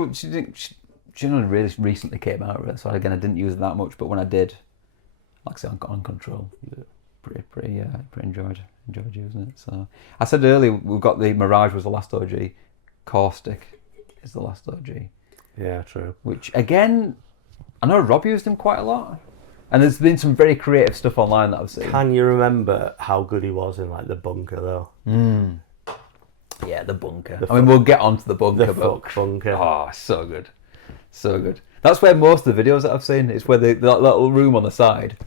only really recently came out of it, so again I didn't use it that much. But when I did, like I said, on control, pretty enjoyed using it. So I said earlier we got the Mirage was the last OG, Caustic is the last OG. Yeah, true. Which again, I know Rob used him quite a lot. And there's been some very creative stuff online that I've seen. Can you remember how good he was in like the bunker though? Yeah, the bunker. We'll get onto the bunker. The bunker. Oh, so good. So good. That's where most of the videos that I've seen, it's where that little room on the side,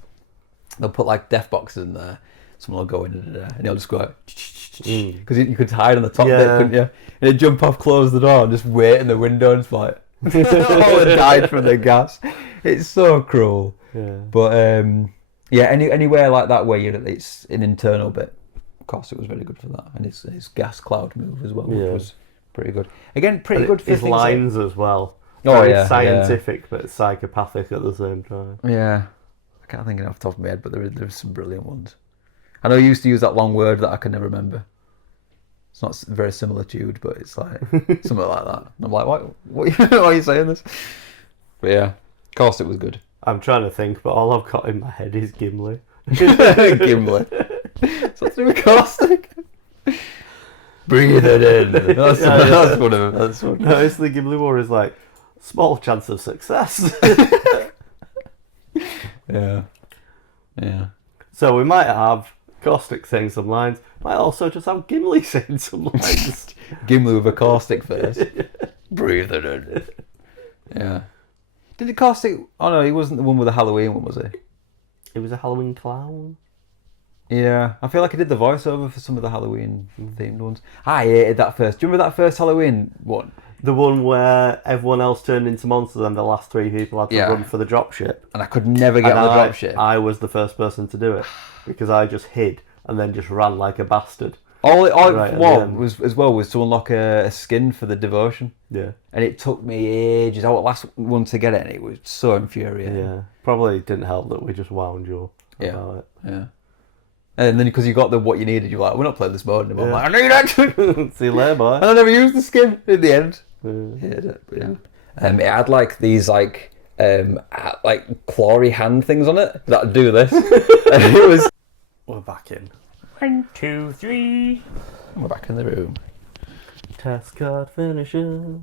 they'll put like death boxes in there. Someone will go in and he'll just go out. Because you could hide on the top bit, couldn't you? And he'd jump off, close the door and just wait in the window and it's like, all died from the gas. It's so cruel. Yeah. But anywhere like that where it's an internal bit, of course it was very good for that. And his gas cloud move as well, which was pretty good. Again, pretty good for his lines as well. Oh, Very scientific but psychopathic at the same time. Yeah. I can't think of it off the top of my head, but there's some brilliant ones. I know you used to use that long word that I can never remember. It's not very similitude, but it's like something like that. And I'm like, why are you saying this? But yeah, of course it was good. I'm trying to think, but all I've got in my head is Gimli. Gimli. Something to do with caustic. Breathe it in. That's one of them. That's one. No, it's the Gimli War is like small chance of success. Yeah. So we might have Caustic saying some lines. Might also just have Gimli saying some lines. Gimli with a caustic face. Breathe it in. Yeah. Did the caustic? Oh no, he wasn't the one with the Halloween one, was he? It was a Halloween clown. Yeah, I feel like I did the voiceover for some of the Halloween themed ones. I hated that first. Do you remember that first Halloween one? The one where everyone else turned into monsters and the last three people had to run for the dropship. And I could never get on the dropship. I was the first person to do it because I just hid and then just ran like a bastard. All it was to unlock a skin for the devotion. Yeah. And it took me ages. I was the last one to get it and it was so infuriating. Yeah. Probably didn't help that we just wound you about it. Yeah. And then because you got what you needed, you're like, we're not playing this mode anymore. I'm like, I need it! See you later, boy. And I never used the skin in the end. Yeah. It had like these like clawy hand things on it that do this. And it was... We're back in. 1, 2, 3. We're back in the room. Test card finishes.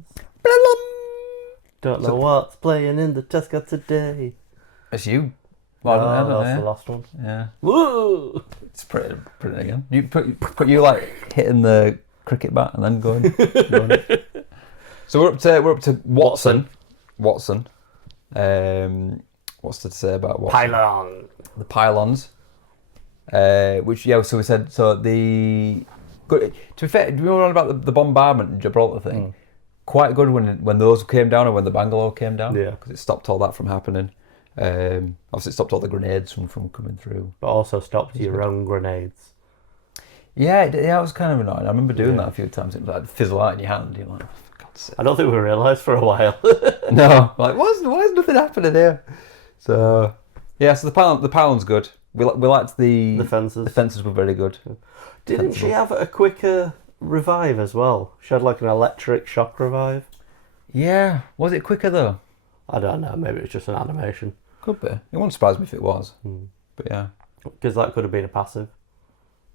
Don't know what's playing in the test card today. It's you. Well, I don't know, that's the last one. Yeah. Woo! It's pretty again. You put you like hitting the cricket bat and then going. So we're up to Watson. What's to say about Watson? Pylon. The pylons. So we said the. Good. To be fair, do you know about the bombardment and Gibraltar thing? Quite good when those came down or when the Bangalore came down. Yeah. Because it stopped all that from happening. Obviously, it stopped all the grenades from coming through. But also stopped your own grenades. Yeah, it was kind of annoying. I remember doing that a few times. It would like fizzle out in your hand. You're like, oh, for God's sake. I don't think we realised for a while. No, like why is nothing happening here? So yeah, so the pylon's good. We liked the fences. The fences were very good. Didn't she have a quicker revive as well? She had like an electric shock revive. Yeah, was it quicker though? I don't know. Maybe it's just an animation. Could be. It wouldn't surprise me if it was. But yeah, because that could have been a passive.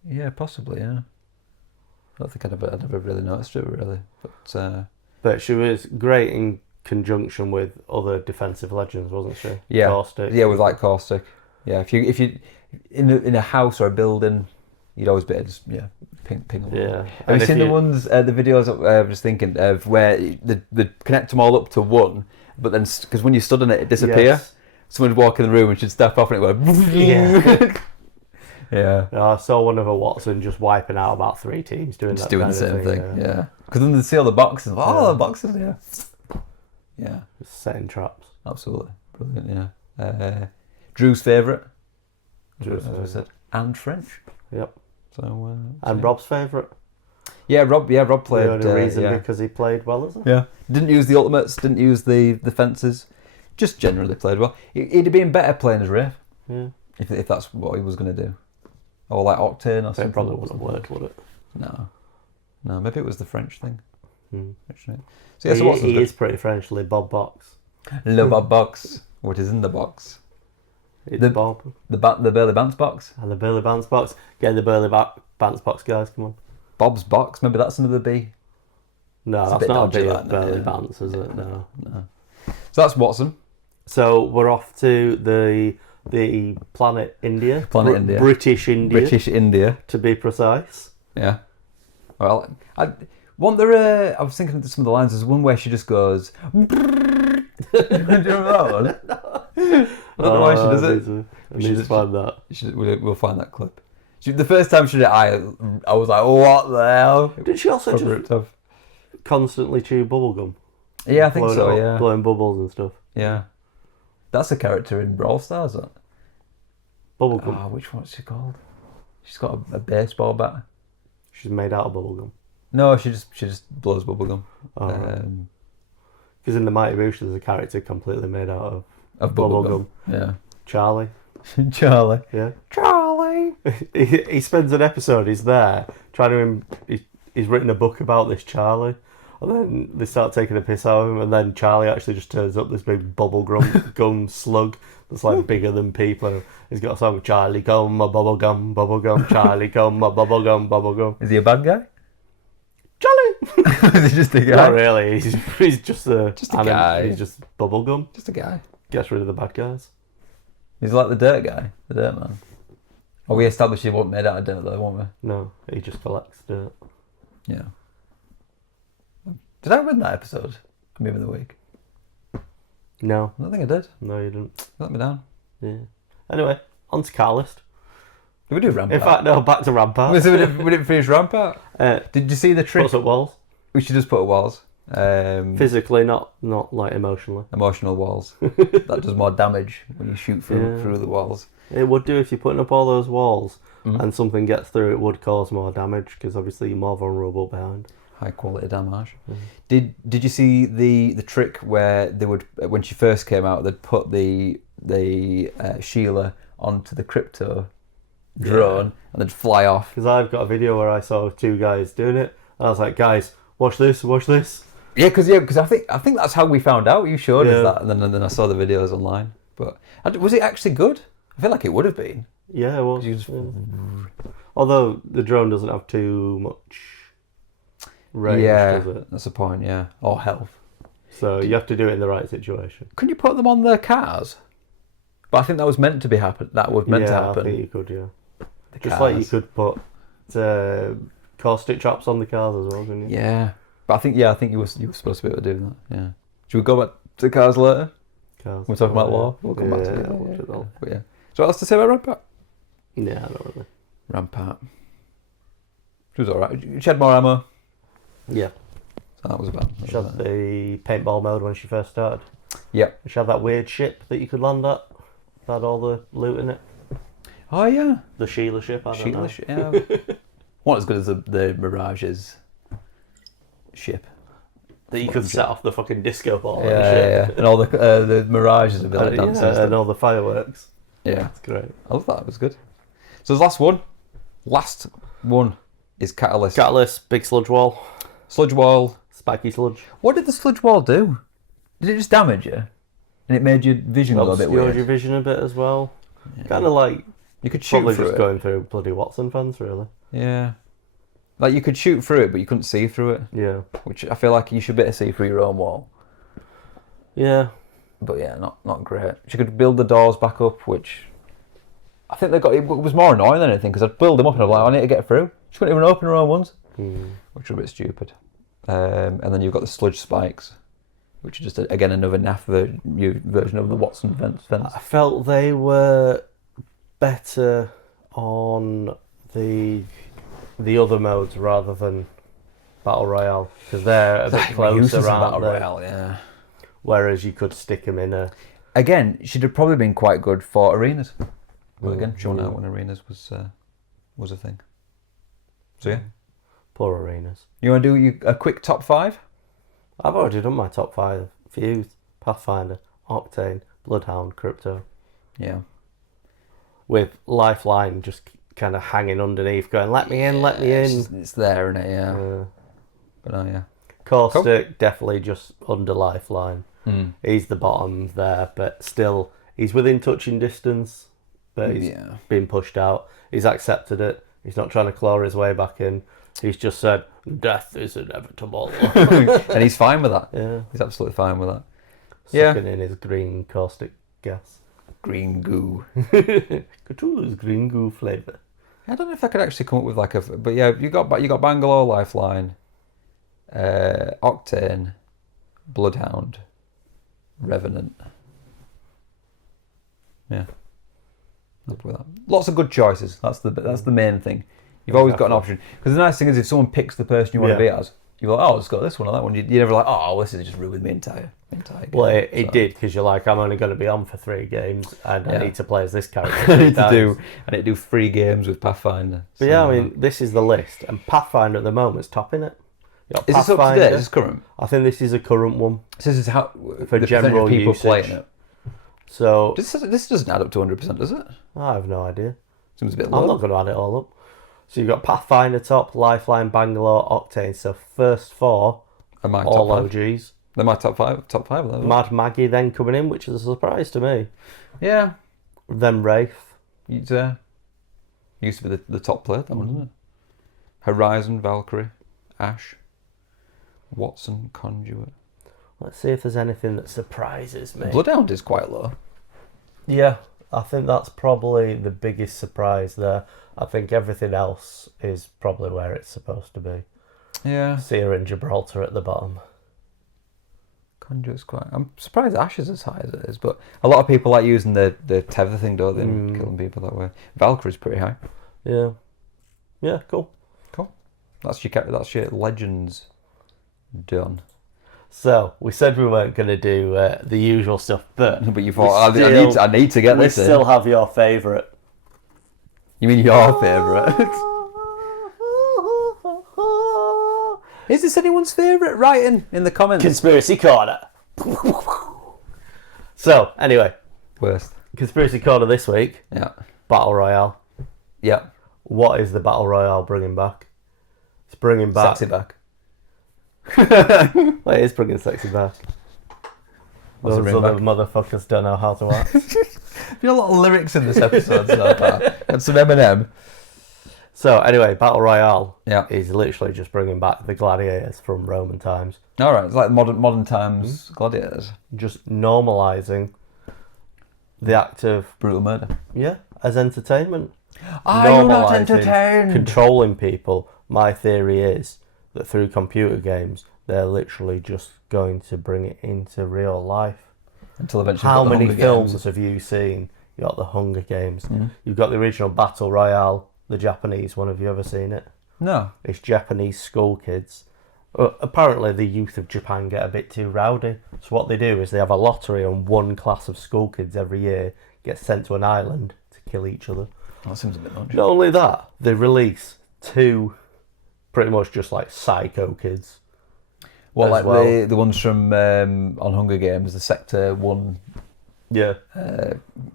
Yeah, possibly. Yeah. I don't think I'd never really noticed it really, But she was great in conjunction with other defensive legends, wasn't she? Yeah. Caustic. Yeah, with like Caustic. Yeah, if you in a house or a building, you'd always be able to just ping them. Yeah. Have you seen the ones, the videos I was thinking of where they connect them all up to one, but then because when you stood on it, it disappears. Yes. Someone would walk in the room and she'd step off and it would. Yeah. Yeah. I saw one of a Watson just wiping out about 3 teams doing Just that doing kind the of same thing. Yeah. Because then they see all the boxes. Oh, the boxes. Yeah. Yeah. Just setting traps. Absolutely. Brilliant. Yeah. Drew's favourite. Drew's As I favourite. said, and French. Yep. So. And Rob's favourite. Yeah, Rob. Yeah, Rob played. The only reason yeah. because he played well, is it? Yeah. Didn't use the ultimates. Didn't use the fences. Just generally played well. He'd have been better playing as Rafe. Yeah. If that's what he was going to do. Or like Octane or something. It probably wouldn't have worked, would it? No. Maybe it was the French thing. Hmm. Actually. So yeah, so what's he is pretty French, Le Bob Box. Le Bob box. What is in the box? It's Bob. The Burly Bants box. And the Burly Bants box. Get the Burly Bants box, guys, come on. Bob's box. Maybe that's another B. No, It's a that's bit not a dodgy, big that, Burly yeah. Bants, is it? No. So that's Watson. So we're off to the planet India. India. British India. British India. To be precise. Yeah. Well, I was thinking of some of the lines. There's one where she just goes. Do you remember that one? I don't know why she does it. I need to find that. We'll find that clip. The first time she did it, I was like, what the hell? Did she also Proper just tough. constantly chew bubblegum? Yeah, I think Blowing so, it up, yeah. Blowing bubbles and stuff. Yeah. That's a character in Brawl Stars, that. Bubblegum. Oh, which one's she called? She's got a baseball bat. She's made out of bubblegum. No, she just blows bubblegum. Oh, right. Because in the Mighty Boosh there's a character completely made out of bubblegum. Yeah. Charlie. Charlie. Yeah. Charlie. he spends an episode, he's there, he's written a book about this Charlie. And then they start taking a piss out of him, and then Charlie actually just turns up this big gum slug that's like bigger than people. And he's got a song, Charlie come a bubble gum, Charlie come a bubble gum. Is he a bad guy? Charlie! Is he just a guy? Not really, he's just a guy. He's just bubblegum. Just a guy. Gets rid of the bad guys. He's like the dirt guy, the dirt man. Oh, we established he wasn't made out of dirt though, weren't we? No, he just collects dirt. Yeah. Did I win that episode? Meme of the week? No. I don't think I did. No, you didn't. Let me down. Yeah. Anyway, on to car list. Did we do Rampart? In fact, no, back to Rampart. we didn't finish Rampart. Did you see the trick? Puts up walls. We should just put walls. Physically, not like emotionally. Emotional walls. That does more damage when you shoot through the walls. It would do if you're putting up all those walls and something gets through. It would cause more damage because obviously you're more vulnerable behind. High quality damage. Did you see the trick where they would, when she first came out, they'd put the Sheila onto the crypto drone and they'd fly off? Because I've got a video where I saw 2 guys doing it, and I was like, guys, watch this. Yeah, because I think that's how we found out. You showed us that, and then I saw the videos online. But was it actually good? I feel like it would have been. Yeah, it was. Just... Although the drone doesn't have too much range, does it? That's the point. Yeah, or health. So you have to do it in the right situation. Can you put them on their cars? But I think that was meant to be happen. That was meant to happen. I think you could. Yeah. Just like you could put caustic traps on the cars as well, couldn't you? Yeah, but I think you were supposed to be able to do that. Yeah. Should we go back to cars later? Cars. We're talking about law. We'll come back to it. But yeah. So what else to say about Rampart? Yeah, not really. Rampart. She was alright. She had more ammo. Yeah. So that was about. She had the paintball mode when she first started. Yep. She had that weird ship that you could land at. That had all the loot in it. Oh yeah. The Sheila ship. I don't know. Yeah. Not as good as the Mirage's ship. That you could set off the fucking disco ball. Yeah. And all the Mirages would be like dancing. And all the fireworks. Yeah. It's great. I love that. It was good. So the last one is Catalyst. Catalyst, big sludge wall. Sludge wall. Spiky sludge. What did the sludge wall do? Did it just damage you? And it made your vision go a bit weird? Your vision a bit as well. Yeah. Kind of like... You could shoot probably through just it. Going through bloody Watson fans, really. Yeah. Like you could shoot through it, but you couldn't see through it. Yeah. Which I feel like you should be able to see through your own wall. Yeah. But yeah, not great. She could build the doors back up, which... I think it was more annoying than anything, because I'd build them up and I'd be like, I need to get through. She couldn't even open her own ones. Which was a bit stupid. And then you've got the sludge spikes, which is just, again, another naff version of the Watson fence. I felt they were better on the other modes rather than Battle Royale, because they're a bit closer around Battle Royale, yeah. Whereas you could stick them in a... Again, she'd have probably been quite good for arenas. But again, showing out when arenas was a thing. So yeah. Poor arenas. You want to do a quick top 5? I've already done my top 5. Fuse, Pathfinder, Octane, Bloodhound, Crypto. Yeah. With Lifeline just kind of hanging underneath, going, let me in, let me in. It's there, isn't it? Yeah. But yeah. Caustic, definitely just under Lifeline. He's the bottom there, but still, he's within touching distance, but he's been pushed out. He's accepted it. He's not trying to claw his way back in. He's just said, death is inevitable. And he's fine with that. Yeah. He's absolutely fine with that. Sucking in his green caustic gas. Green goo. Cthulhu's green goo flavour. I don't know if I could actually come up with like a... But yeah, you got Bangalore, Lifeline, Octane, Bloodhound, Revenant. Yeah. Happy with that. Lots of good choices. That's the main thing. You've always got an option. Because the nice thing is if someone picks the person you want to be as, you're like, oh, let's go this one or that one. You're never like, oh, this has just ruined my entire game. Well, it did, because you're like, I'm only going to be on for 3 games and I need to play as this character. I need to do 3 games with Pathfinder. But yeah, I mean, this is the list, and Pathfinder at the moment is topping it. Is this up to date? Is this current? I think this is a current one. So this is how for the general people usage. playing it. So this doesn't add up to 100%, does it? I have no idea. Seems a bit low. I'm not going to add it all up. So you've got Pathfinder top, Lifeline, Bangalore, Octane. So first 4, all OGs. They're my top 5. Top 5 of those. Mad Maggie then coming in, which is a surprise to me. Yeah. Then Wraith. Used to be the top player, that one, isn't it? Horizon, Valkyrie, Ash, Watson, Conduit. Let's see if there's anything that surprises me. Bloodhound is quite low. Yeah, I think that's probably the biggest surprise there. I think everything else is probably where it's supposed to be. Yeah. Seer and Gibraltar at the bottom. Conduit's quite... I'm surprised Ash is as high as it is, but a lot of people like using the tether thing, don't they, and killing people that way. Valkyrie's pretty high. Yeah. Yeah, cool. Cool. That's your legends done. So, we said we weren't going to do the usual stuff, but you thought, I need to get this in. We still have your favourite. You mean your favourite? Is this anyone's favourite? Write in the comments. Conspiracy Corner. So, anyway. Worst. Conspiracy Corner this week. Yeah. Battle Royale. Yeah. What is the Battle Royale bringing back? It's bringing back... Sexy back. Well, it is bringing sexy back. Those other motherfuckers don't know how to act. There's a lot of lyrics in this episode so far. And some Eminem. So anyway, Battle Royale is literally just bringing back the gladiators from Roman times. All right, it's like modern times gladiators. Just normalising the act of brutal murder. Yeah, as entertainment. Are you not entertained? Controlling people. My theory is that through computer games, they're literally just going to bring it into real life. Until eventually. How many films have you seen? You got the Hunger Games. You've got the original Battle Royale, the Japanese one. Have you ever seen it? No. It's Japanese school kids. Apparently, the youth of Japan get a bit too rowdy. So what they do is they have a lottery, and one class of school kids every year gets sent to an island to kill each other. That seems a bit much. Not only that, they release 2 pretty much just like psycho kids. Well, like the ones from on Hunger Games, the Sector 1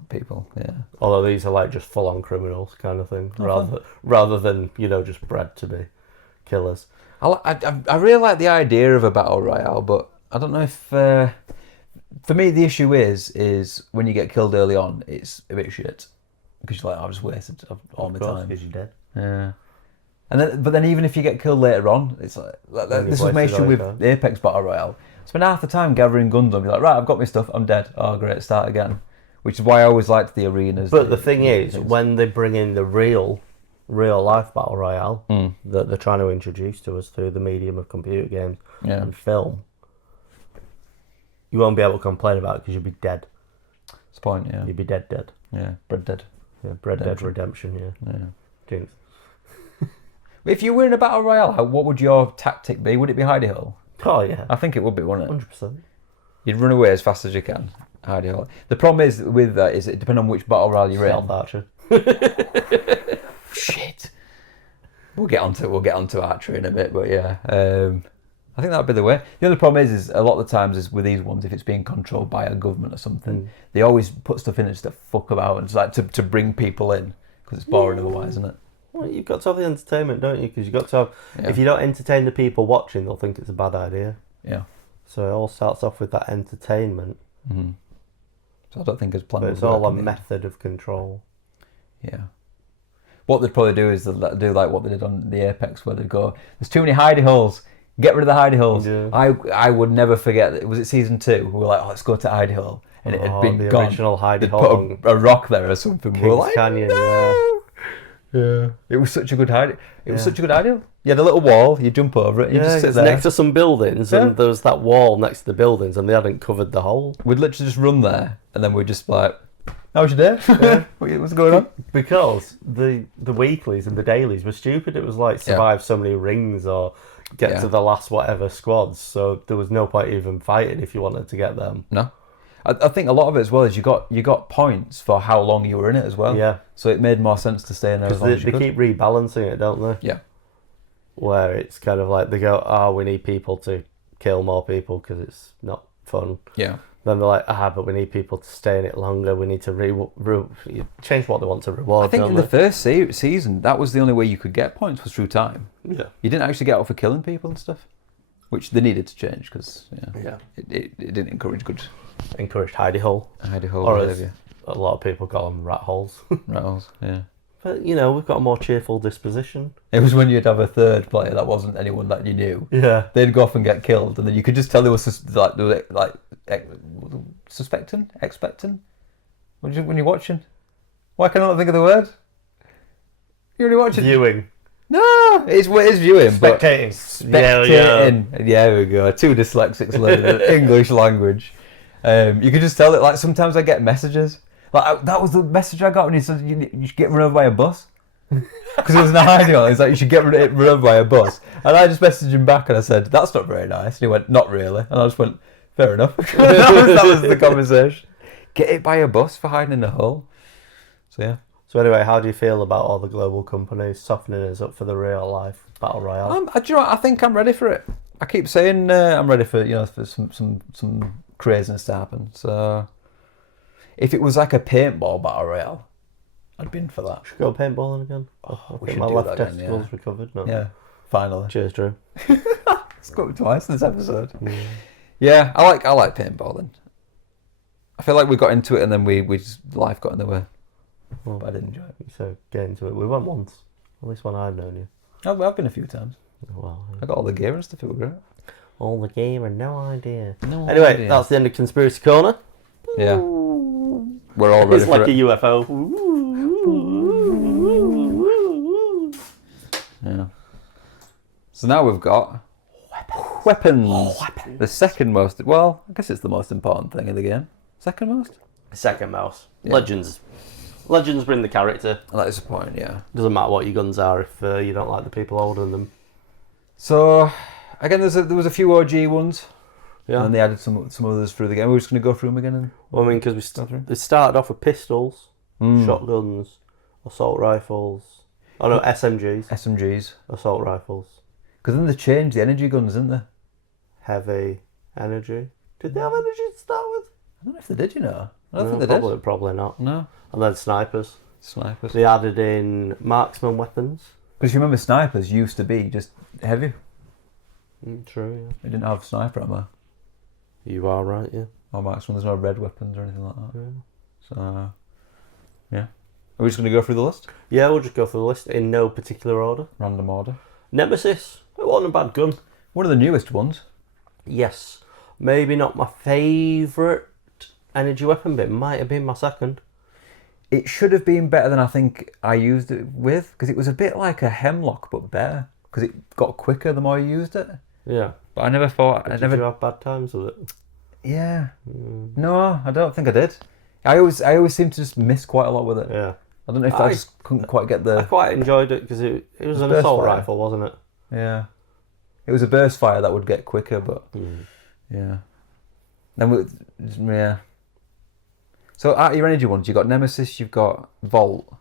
people, yeah. Although these are like just full-on criminals kind of thing, rather than, just bred to be killers. I really like the idea of a battle royale, but I don't know if for me the issue is when you get killed early on, it's a bit shit because you're like, I've just wasted all my time because you're dead. Yeah. But then even if you get killed later on, it's like this was my issue with Apex Battle Royale. Spend half the time gathering guns on, be like, right, I've got my stuff, I'm dead. Oh great, start again. Which is why I always liked the arenas. But the thing is, when they bring in the real life Battle Royale that they're trying to introduce to us through the medium of computer games and film, you won't be able to complain about it because you'll be dead. That's the point, yeah. You'll be dead. Yeah, bread dead. Yeah, Red Dead Redemption, yeah. Jinx. If you were in a battle royale, what would your tactic be? Would it be hidey hole? Oh, yeah. I think it would be, wouldn't it? 100%. You'd run away as fast as you can. Hidey hole. The problem is with that is it depends on which battle royale you're Stealth in. Archer. Shit. We'll get onto archery in a bit, but yeah. I think that would be the way. The other problem is a lot of the times is with these ones, if it's being controlled by a government or something, they always put stuff in it just to fuck about and it's like to bring people in because it's boring otherwise, isn't it? Well, you've got to have the entertainment, don't you? Because you've got to have... Yeah. If you don't entertain the people watching, they'll think it's a bad idea. Yeah. So it all starts off with that entertainment. Mm-hmm. So I don't think it's planned. But it's all a method of control. Yeah. What they'd probably do is they'd do like what they did on the Apex, where they'd go, "There's too many hidey holes. Get rid of the hidey holes." Yeah. I would never forget. Was it season 2? We were like, "Oh, let's go to hidey hole," and it had been the gone. Original hidey hole. Put a rock there or something. Kings we were like, Canyon. no! Yeah. It was such a good hidey. It was such a good idea. You had a little wall. You jump over it. And you just sit there next to some buildings, and there was that wall next to the buildings, and they hadn't covered the hole. We'd literally just run there, and then we'd just like, "How was your day? Yeah. What's going on?" Because the weeklies and the dailies were stupid. It was like survive so many rings or get to the last whatever squads. So there was no point even fighting if you wanted to get them. No. I think a lot of it as well is you got points for how long you were in it as well. Yeah. So it made more sense to stay in there as long as you could. They keep rebalancing it, don't they? Yeah. Where it's kind of like they go, "Oh, we need people to kill more people because it's not fun." Yeah. Then they're like, "But we need people to stay in it longer. We need to change what they want to reward." I think in the first season, that was the only way you could get points was through time. Yeah. You didn't actually get out for killing people and stuff, which they needed to change because it didn't encourage good. Encouraged hidey hole. Hidey hole Or behaviour. A lot of people call them rat holes. Rat holes, yeah. But, we've got a more cheerful disposition. It was when you'd have a third player that wasn't anyone that you knew. Yeah. They'd go off and get killed, and then you could just tell they were expecting. When you're watching? Why can I not think of the word? You're only watching. Viewing. No, it is viewing. Spectating. Spectating. Yeah, there we go. 2 dyslexics learning English language. You could just tell that. Like sometimes I get messages. Like that was the message I got when he said you should get run over by a bus. Because it was an ideal. It's like you should get run over by a bus. And I just messaged him back and I said, "That's not very nice." And he went, "Not really." And I just went, "Fair enough." that was the conversation. Get hit by a bus for hiding in a hole. So yeah. So anyway, how do you feel about all the global companies softening us up for the real life battle royale? Do you know what? I think I'm ready for it. I keep saying I'm ready for for some craziness to happen. So if it was like a paintball battle royale, I'd been for that. Should we go paintballing again? I think my left testicle's recovered. No. Yeah, finally. Cheers, Drew. It's got twice this episode. Yeah, I like paintballing. I feel like we got into it and then life got in the way. Well, but I didn't enjoy it. So get into it. We went once. At least when I've known you. I've been a few times. Well, yeah. I got all the gear and stuff. It was great. All the gear and no idea. Anyway, that's the end of Conspiracy Corner. Yeah. We're all ready it's for like it. a UFO. Yeah. So now we've got weapons. Weapons. The second most. Well, I guess it's the most important thing in the game. Second most. Second most. Yeah. Legends bring the character. That is the point. Yeah. Doesn't matter what your guns are if you don't like the people holding them. So again, there was a few OG ones. Yeah. And then they added some others through the game. We're just going to go through them again. Well, I mean, because they started off with pistols, shotguns, assault rifles. Oh no, SMGs. Assault rifles. Because then they changed the energy guns, didn't they? Heavy energy. Did they have energy to start with? I don't know if they did, I don't think they did. Probably not. No. And then snipers. Snipers. They added in marksman weapons. Because you remember snipers used to be just heavy. True, yeah. They didn't have sniper ammo. You are right, yeah. Or marksman, there's no red weapons or anything like that. Yeah. So, yeah. Are we just going to go through the list? Yeah, we'll just go through the list in no particular order. Random order. Nemesis. It wasn't a bad gun. One of the newest ones. Yes. Maybe not my favourite energy weapon, but it might have been my second. It should have been better than I think I used it with, because it was a bit like a hemlock, but better. Because it got quicker the more you used it. Yeah. But I never thought... Did you have bad times with it? Yeah. No, I don't think I did. I always seem to just miss quite a lot with it. Yeah. I don't know if I just couldn't quite get the... I quite enjoyed it because it was an assault rifle, wasn't it? Yeah. It was a burst fire that would get quicker, but... Yeah. Then yeah. So out of your energy ones, you've got Nemesis, you've got Volt,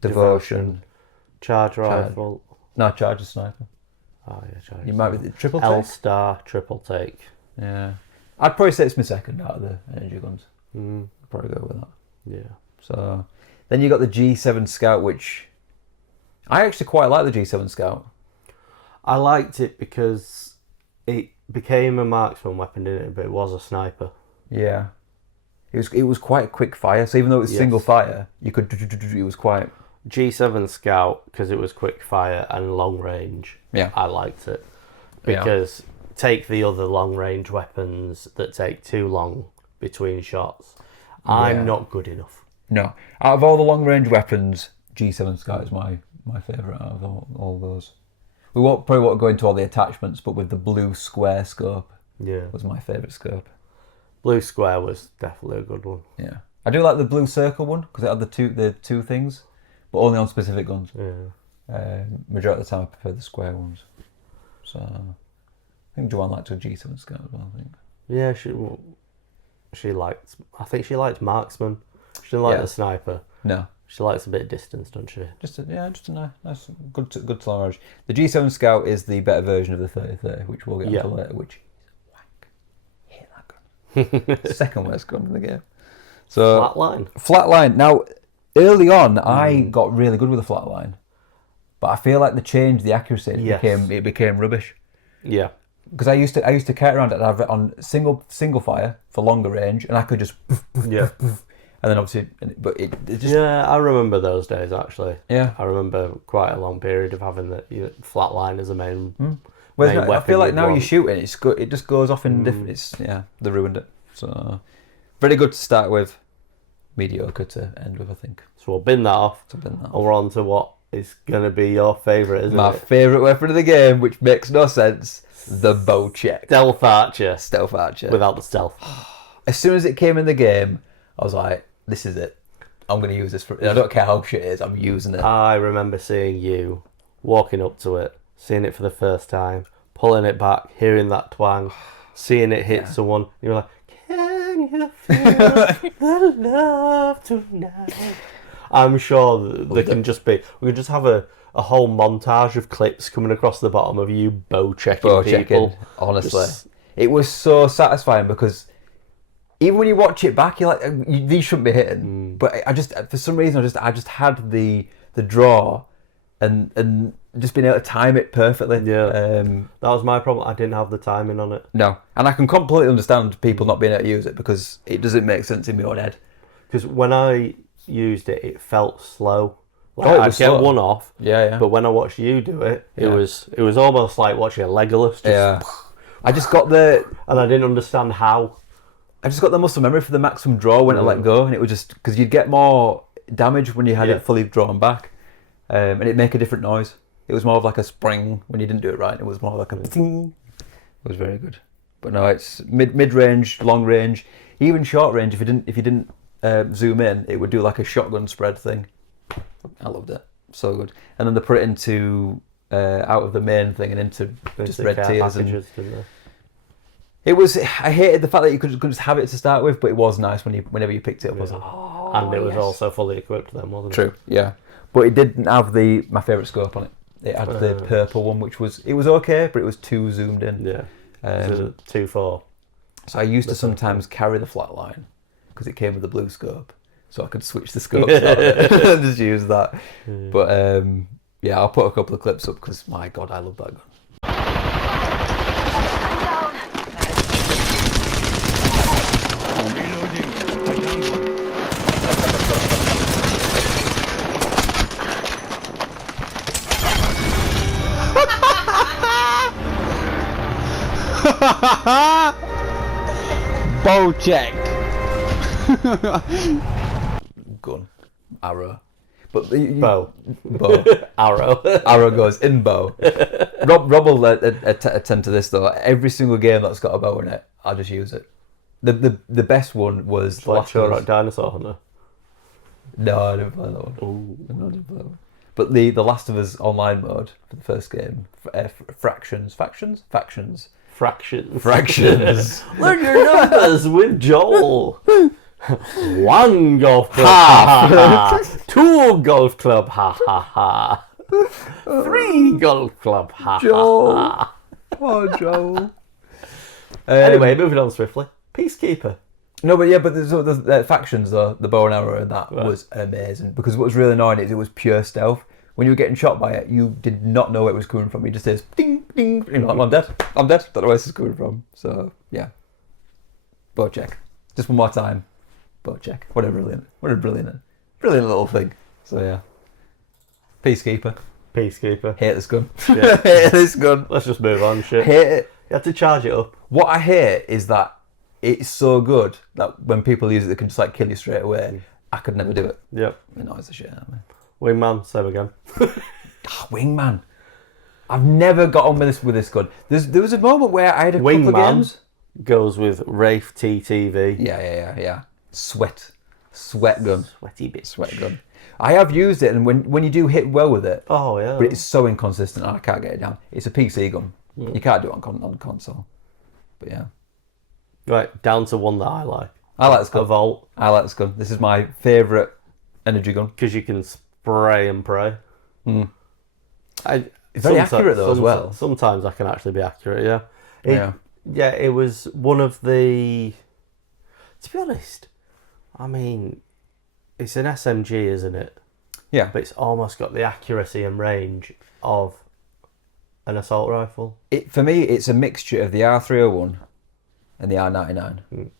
Devotion, Charge Rifle. No, Charge Sniper. Oh yeah, Charge. You might be triple take. L-Star, triple take. Yeah. I'd probably say it's my second out of the energy guns. I'd probably go with that. Yeah. So then you got the G7 Scout, which I actually quite like the G7 Scout. I liked it because it became a marksman weapon, didn't it? But it was a sniper. Yeah. It was quite quick fire, so even though it was single fire, you could... It was quite... G7 Scout, because it was quick fire and long range, I liked it. Because take the other long range weapons that take too long between shots. I'm not good enough. No. Out of all the long range weapons, G7 Scout is my favourite out of all those. We probably won't go into all the attachments, but with the blue square scope was my favourite scope. Blue square was definitely a good one. Yeah. I do like the blue circle one, because it had the two things, but only on specific guns. Yeah. Majority of the time I prefer the square ones. So I think Joanne liked a G7 Scout as well, I think. Yeah, I think she liked marksman. She didn't like the sniper. No. She likes a bit of distance, doesn't she? Just a nice, good long range. The G7 Scout is the better version of the 30-30, which we'll get into later, which is wank. Hate that gun. Second worst gun in the game. So Flatline. Now, early on, I got really good with the Flatline, but I feel like the accuracy, it became rubbish. Yeah. Because I used to carry around it and have it on single fire for longer range, and I could just and then obviously, but it just... Yeah, I remember those days, actually. Yeah. I remember quite a long period of having the flatline as a main weapon. I feel like now you're shooting, it just goes off in different... they ruined it. So, very good to start with, mediocre to end with, I think. So we'll bin that off. We're on to what is going to be your favourite, isn't it? My favourite weapon of the game, which makes no sense, the bow check. Stealth Archer. Without the stealth. As soon as it came in the game, I was like, this is it. I'm going to use this for... I don't care how shit it is, I'm using it. I remember seeing you walking up to it, seeing it for the first time, pulling it back, hearing that twang, seeing it hit someone. You were like, can you feel the love tonight? I'm sure there can just be... We could just have a whole montage of clips coming across the bottom of you bow-checking people. Honestly. It was so satisfying because... Even when you watch it back, you're like, these shouldn't be hitting. But I just, for some reason, I just had the draw, and just being able to time it perfectly. Yeah. That was my problem. I didn't have the timing on it. No, and I can completely understand people not being able to use it because it doesn't make sense in my own head. Because when I used it, it felt slow. Like, I'd get one off. Yeah. But when I watched you do it, it was almost like watching a Legolas. I just got and I didn't understand how. I just got the muscle memory for the maximum draw when I let go, and it was just because you'd get more damage when you had it fully drawn back, and it'd make a different noise. It was more of like a spring when you didn't do it right. It was more like a ting. It was very good. But no, it's mid range, long range, even short range. If you didn't zoom in, it would do like a shotgun spread thing. I loved it, so good. And then they put it into out of the main thing and into just red tears and. It was. I hated the fact that you could just have it to start with, but it was nice whenever you picked it up. I was like, oh, and it was also fully equipped then, wasn't it? True. Yeah, but it didn't have my favourite scope on it. It had the purple one, which was okay, but it was too zoomed in. Yeah. 2.4. So I used to sometimes carry the flatline because it came with the blue scope, so I could switch the scopes out and just use that. Yeah. But I'll put a couple of clips up because my God, I love that gun. Bow check. Gun. Arrow. But bow. Arrow goes in bow. Rob will attend to this though. Every single game that's got a bow in it, I'll just use it. The best one was like Dinosaur Hunter. No, I didn't play that one. No, I didn't play that one. But the Last of Us online mode for the first game, factions. Learn your numbers with Joel. 1 golf club, ha ha ha. 2 golf club, ha ha ha. 3 golf club, ha Joel. ha ha. Oh, Joel. Anyway, moving on swiftly. Peacekeeper. No, but the factions though, the bow and arrow and that was amazing, because what was really annoying is it was pure stealth. When you were getting shot by it, you did not know where it was coming from. You just says ding ding. You know, I'm dead. Don't know where this is coming from. So yeah, bow check. Just one more time, bow check. What a brilliant little thing. So yeah, Peacekeeper. Hate this gun. Yeah. Hate this gun. Let's just move on. Shit. Hate it. You have to charge it up. What I hate is that it's so good that when people use it, they can just like kill you straight away. I could never do it. Yep. It annoys the shit out of me. Wingman, same again. Wingman. I've never got on with this gun. There was a moment where I had a couple of games. Goes with Wraith TTV. Yeah. Sweat gun. Sweaty bitch. Sweat gun. I have used it, and when you do hit well with it, oh yeah, but it's so inconsistent, I can't get it down. It's a PC gun. You can't do it on console. But yeah. Right, down to one that I like. I like this gun. A Volt. I like this gun. This is my favourite energy gun. Because you can spray and pray. It's very accurate though as well. Sometimes I can actually be accurate, yeah. Yeah, it was one of the... To be honest, I mean, it's an SMG, isn't it? Yeah. But it's almost got the accuracy and range of an assault rifle. For me, it's a mixture of the R301 and the R99.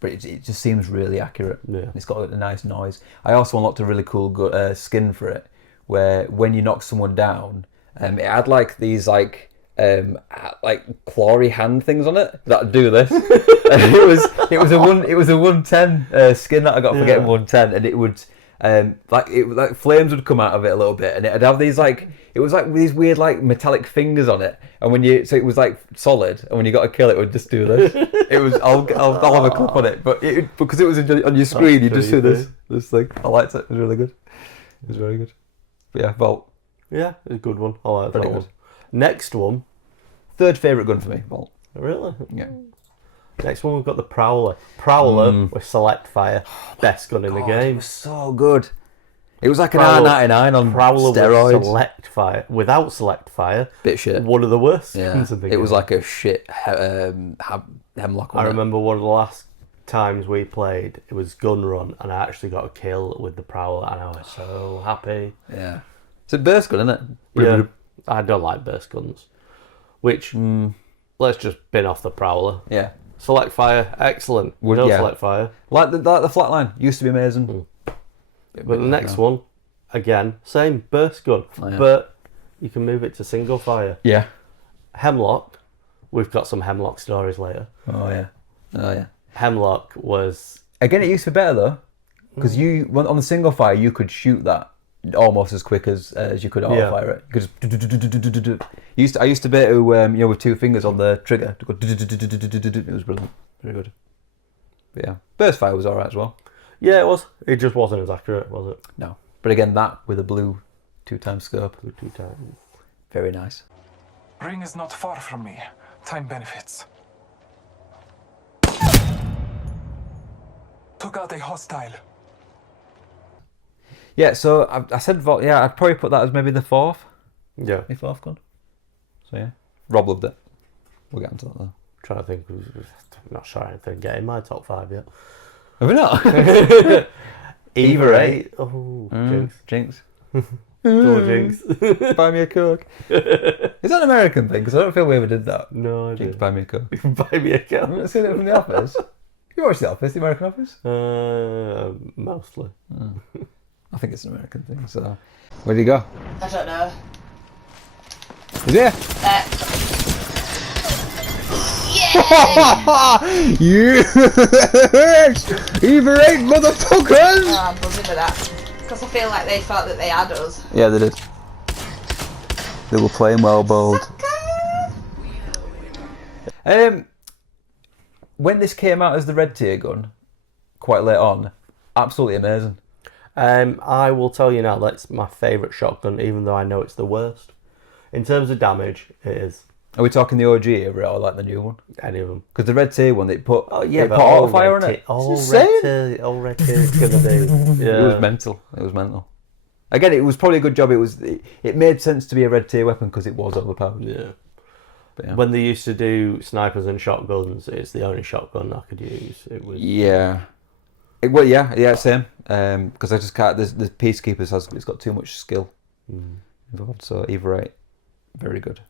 But it just seems really accurate. Yeah. It's got a nice noise. I also unlocked a really cool skin for it, where when you knock someone down, it had like these like clawy hand things on it that do this. And it was a 110 skin that I got for getting 110, and it would like flames would come out of it a little bit, and it'd have these like, it was like these weird like metallic fingers on it, and it was like solid, and when you got a kill it would just do this. It was I'll have a clip on it, but because it was on your screen, you just see this thing. I liked it. It was really good. It was very good. But yeah, Volt. Yeah, it's a good one. I like that Pretty one. good. Next one. Third favourite gun for me, Volt. Really? Yeah. Next one, we've got the Prowler. Prowler with select fire. Best gun in the game. It was so good. It was like an R99 on Prowler steroids. with select fire. Without select fire, Bit shit. one of the worst Yeah. guns in the game. It was like a shit hemlock. I remember one of the last times we played, it was gun run, and I actually got a kill with the Prowler, and I was so happy. Yeah. It's a burst gun, isn't it? Yeah. I don't like burst guns. Which, let's just bin off the Prowler. Yeah. Select fire, excellent. Select fire. Like the flatline used to be amazing. But the next one, again, same burst gun, but you can move it to single fire. Yeah. Hemlock, we've got some Hemlock stories later. Oh yeah. Hemlock was... Again, it used to be better though, because on the single fire you could shoot that almost as quick as you could auto fire it. You could just, I used to be able to, with 2 fingers on the trigger to go. It was brilliant, very good. But yeah, burst fire was alright as well. Yeah, it was. It just wasn't as accurate, was it? No, but again, that with a blue 2x scope. Blue 2 times. Very nice. Ring is not far from me. Time benefits. Took out a hostile. Yeah, so I said Volt. Yeah, I'd probably put that as maybe the 4th. Yeah. My 4th gun. So yeah, Rob loved it. We'll get into that though. I'm trying to think. I'm not sure anything get in my top 5 yet. Have we not? Either 8. Oh, Jinx. Door Jinx. Buy me a Coke. Is that an American thing? Because I don't feel we ever did that. No, I Jinx, didn't. buy me a Coke. Buy me a I've Coke. not seen it from The Office. You watched The Office, the American Office? Mostly. I think it's an American thing. So, where do you go? I don't know. Is it? Yes! Either 8 motherfuckers! Oh, I'm buzzing with that. Because I feel like they thought that they had us. Yeah, they did. They were playing well, bold. When this came out as the red tier gun, quite late on, absolutely amazing. I will tell you now, that's my favourite shotgun, even though I know it's the worst. In terms of damage, it is. Are we talking the OG over it or like the new one? Any of them. Because the red tier one, they put but auto fire on it. All red tier is going to do. Yeah. It was mental. Again, it was probably a good job. It made sense to be a red tier weapon because it was overpowered. Yeah. But yeah. When they used to do snipers and shotguns, it's the only shotgun I could use. It was. Yeah. Same. Because I just can't. The Peacekeepers it's got too much skill involved. So either right, very good.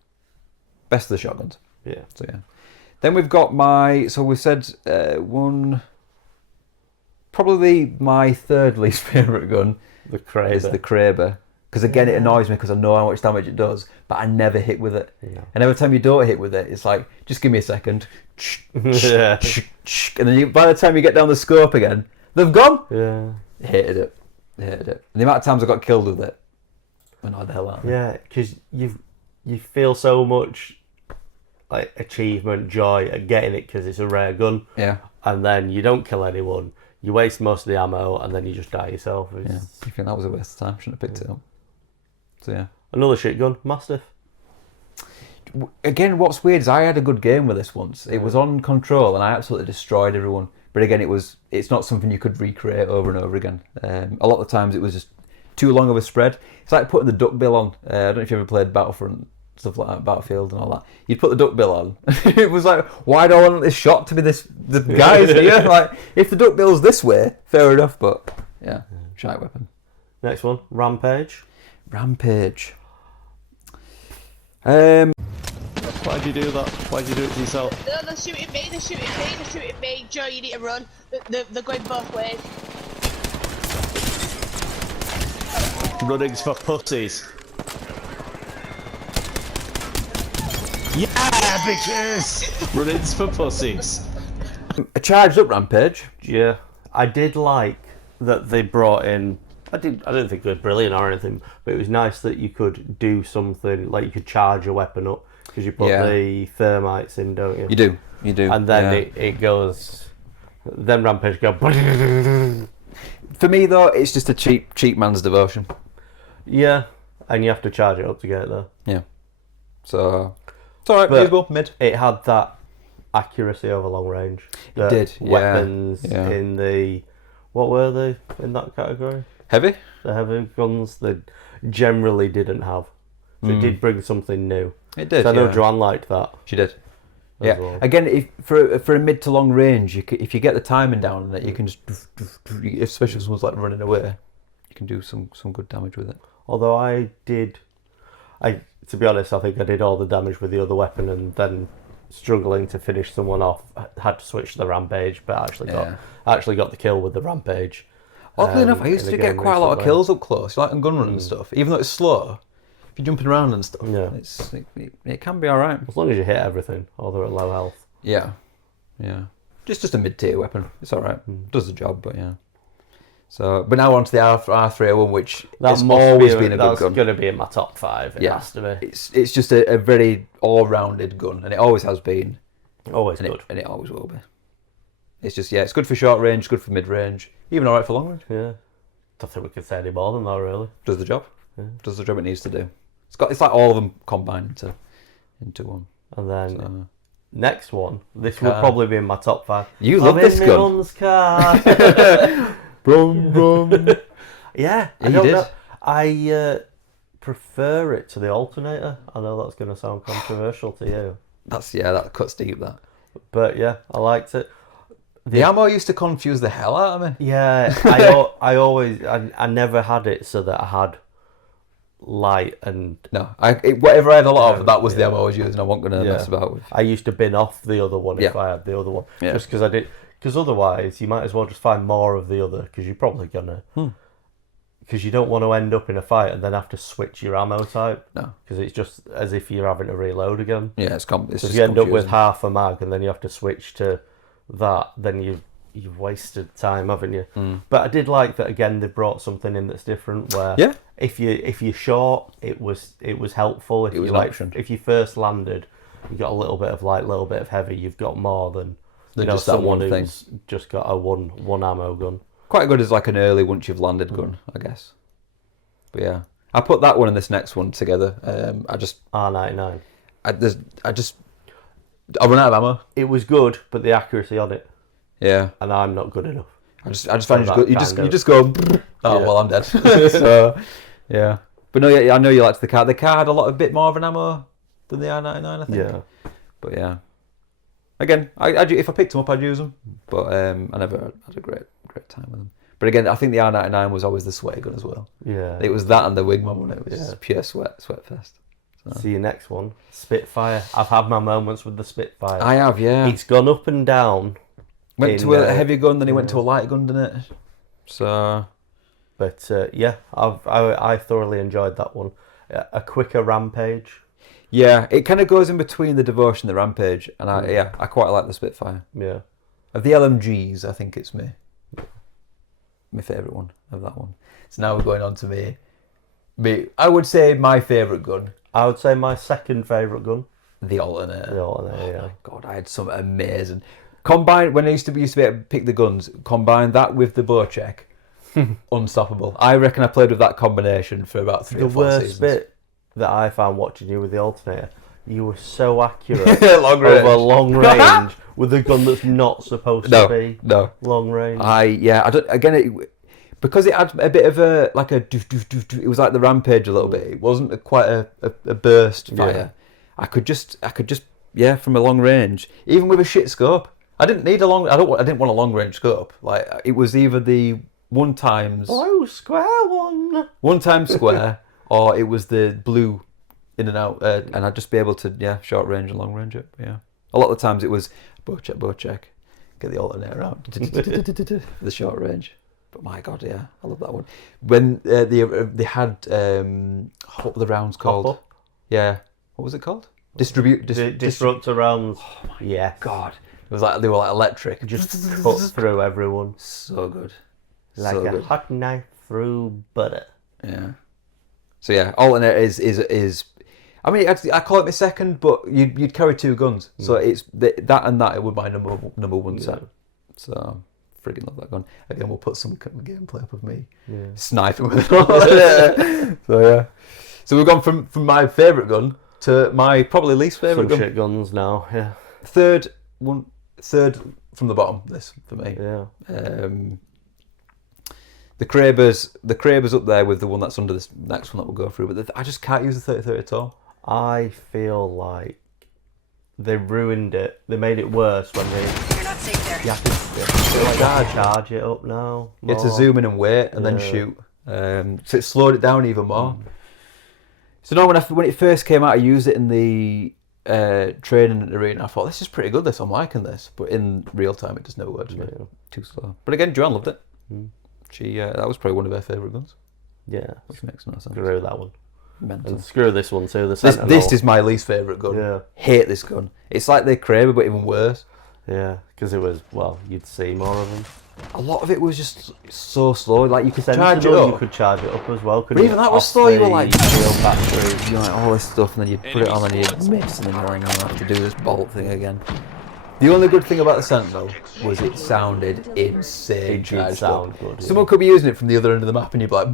Best of the shotguns. Yeah. So yeah. Then we've got so we said one. Probably my third least favourite gun. The Kraber. Is the Kraber. Because again, it annoys me because I know how much damage it does, but I never hit with it. No. And every time you don't hit with it, it's like, just give me a second. Yeah. And then by the time you get down the scope again, they've gone. Yeah. Hated it. And the amount of times I got killed with it, annoyed the hell out of me. Yeah, because you feel so much like achievement, joy at getting it because it's a rare gun. Yeah. And then you don't kill anyone. You waste most of the ammo, and then you just die yourself. Yeah. You think that was a waste of time? Shouldn't have picked it up. So yeah. Another shit gun, Mastiff. Again, what's weird is I had a good game with this once. It was on control, and I absolutely destroyed everyone. But again, it's not something you could recreate over and over again. A lot of the times it was just too long of a spread. It's like putting the duckbill on. I don't know if you ever played Battlefront, stuff like that, Battlefield and all that. You'd put the duckbill on. It was like, why do I want this shot to be the guys here? Like, if the duckbill's this way, fair enough, but yeah, shite weapon. Next one, Rampage. Why'd you do that? Why'd you do it to yourself? No, they're shooting me. Joe, you need to run. They're going both ways. Running's for pussies. Yeah, bitches! Running's for pussies. A charged up Rampage. Yeah, I did like that they brought in. I don't think they were brilliant or anything, but it was nice that you could do something like you could charge a weapon up because you put the thermites in, don't you? You do. And then it goes. Then Rampage go. For me though, it's just a cheap man's devotion. Yeah, and you have to charge it up to get it there. Yeah. So it's alright, usable, mid. It had that accuracy over long range. It did. Weapons in the. What were they in that category? Heavy? The heavy guns they generally didn't have. So it did bring something new. It did. So I know Joanne liked that. She did. Yeah. Well. Again, for a mid to long range, if you get the timing down on it, you can just, especially if someone's like running away, you can do some good damage with it. Although to be honest, I think I did all the damage with the other weapon, and then struggling to finish someone off, I had to switch to the Rampage, but I actually got the kill with the Rampage. Oddly enough, I used to get quite a lot of kills up close, like on gun run and stuff. Even though it's slow, if you're jumping around and stuff, it can be alright. As long as you hit everything, or they're at low health. Yeah. Just a mid-tier weapon. It's alright. Does the job, but yeah. So, but now on to the R301, which has always been a good gun. That's going to be in my top 5. It has to be. It's just a very all-rounded gun, and it always has been. Always good. And it always will be. It's just, it's good for short range, good for mid-range, even alright for long range. Yeah. Don't think we could say any more than that, really. Does the job. Yeah. Does the job it needs to do. It's like all of them combined into one. And then next one, this would probably be in my top 5. You love this gun. I'm in my mum's car. Brum, brum. Yeah, I don't know. I prefer it to the alternator. I know that's going to sound controversial to you. That cuts deep, that. But yeah, I liked it. The ammo used to confuse the hell out of me. Yeah, I never had it so that I had light and... No, whatever I had a lot of, that was the ammo I was using. I wasn't going to mess about with. I used to bin off the other one if I had the other one. Yeah. Just because I did... Because otherwise, you might as well just find more of the other, because you're probably going to... Because you don't want to end up in a fight and then have to switch your ammo type. No. Because it's just as if you're having to reload again. Yeah, it's just you end up with half a mag and then you have to switch to that, then you've wasted time, haven't you? But I did like that, again, they brought something in that's different, where if you're short, it was helpful. If it was an option. If you first landed, you got a little bit of light, little bit of heavy, you've got more than just someone that one who's just got a one ammo gun. quite good as like an early once you've landed gun, I guess. But yeah, I put that one and this next one together. I just R99. I run out of ammo. It was good, but the accuracy on it, Yeah, and I'm not good enough. I just find that you just go. Oh Yeah. well, I'm dead. So yeah, but no, yeah, I know you liked the car. The car had a bit more of an ammo than the R99, I think. Yeah. But yeah, again, if I picked them up, I'd use them. But I never had a great time with them. But again, I think the R99 was always the sweaty gun as well. Yeah. It was that and the Wigman one. It was pure sweat fest. So. See your next one, Spitfire. I've had my moments with the Spitfire. I have, yeah. It's gone up and down. Went to a heavy gun, then he went to a light gun, didn't it? So, but yeah, I thoroughly enjoyed that one. A quicker Rampage. Yeah, it kind of goes in between the Devotion and the Rampage, and I quite like the Spitfire. Yeah. Of the LMGs, I think it's my favourite one of that one. So now we're going on to me. I would say my favourite gun. I would say my second favourite gun. The Alternator. The Alternator, yeah. My God, I had some amazing. Combine when I used to be able to pick the guns. Combine that with the bow check. Unstoppable. I reckon I played with that combination for about 3 or 4 seasons. The worst bit that I found watching you with the Alternator, you were so accurate long range. over long range with a gun that's not supposed to be long range. Because it had a bit of a like a it was like the Rampage a little bit. It wasn't quite a burst fire. Yeah. I could just from a long range, even with a shit scope. I didn't need a long. I didn't want a long range scope. Like it was either the 1 times square one. 1 times square, or it was the blue in and out, and I'd just be able to short range and long range it. Yeah, a lot of the times it was bow check, get the Alternator out, the short range. But my God, yeah, I love that one. When they had what were the rounds called? Hop-up? Yeah, what was it called? Disruptor rounds. Oh my God, it was like they were like electric. Just cut through everyone. So good, Like so a good. hot knife through butter. Yeah. So yeah, Alternator is. I mean, I call it my second, but you'd carry 2 guns, so it's that and that. It would my number one set. So. Friggin' love that gun. Again, we'll put some gameplay up of me sniping with it. So yeah. So we've gone from my favourite gun to my probably least favourite gun. Shit guns now, yeah. Third from the bottom. This for me. Yeah. The Kraber's up there with the one that's under this next one that we'll go through. But I just can't use the 30-30 at all. I feel like they ruined it. They made it worse when they. You're not safe there. You have to charge it up now. You have to zoom in and wait and then shoot. So it slowed it down even more. So now when it first came out, I used it in the training arena. I thought, this is pretty good, I'm liking this. But in real time, it just never worked for me. Too slow. But again, Joanne loved it. She that was probably one of her favourite guns. Yeah. Which makes no sense. Screw that one. Mental. And screw this one too. This is my least favourite gun. Yeah. Hate this gun. It's like the Kraber, but even worse. Yeah, because it was, you'd see more of them. A lot of it was just so slow. Like you could charge it up. You could charge it up as well. But even that was slow. You were like, shield batteries. you're like all this stuff, and then you'd put it on and you'd miss, and then you're going to have to do this bolt thing again. The only good thing about the Sentinel was it sounded insane. It did sound good. Someone could be using it from the other end of the map, and you'd be like,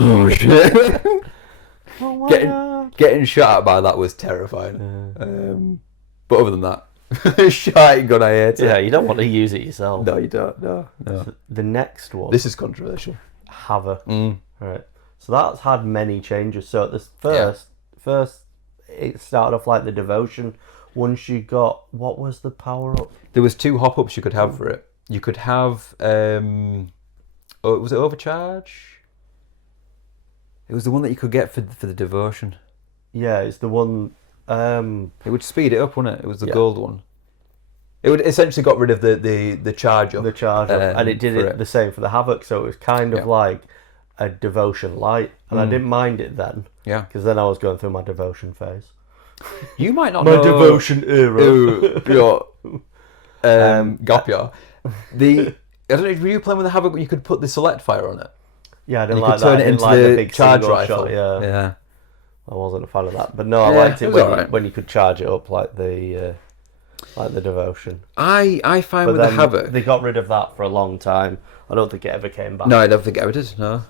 oh shit. Oh my God. Getting shot at by that was terrifying. But other than that, shite gun, I hate it. Yeah, you don't want to use it yourself. No, you don't. No. So the next one. This is controversial. Havoc. Right. So that's had many changes. So at the first, it started off like the Devotion. Once you got, what was the power up? There was 2 hop ups you could have for it. You could have, was it Overcharge? It was the one that you could get for the Devotion. Yeah, it's the one. It would speed it up, wouldn't it? It was the gold one. It would essentially got rid of the charge up. The charge up, and it did it the same for the Havoc. So it was kind of like a Devotion light, and I didn't mind it then. Yeah, because then I was going through my Devotion phase. You might not my know. Devotion era. Gopya. I don't know. Were you playing with the Havoc? You could put the Select Fire on it. Yeah, I didn't you like could turn that. it into like the big charge single rifle. shot, yeah. I wasn't a fan of that, but no, I liked it was when you could charge it up like the like the devotion. I find But with the then Havoc, they got rid of that for a long time. I don't think it ever came back. no, I don't think I ever did. No.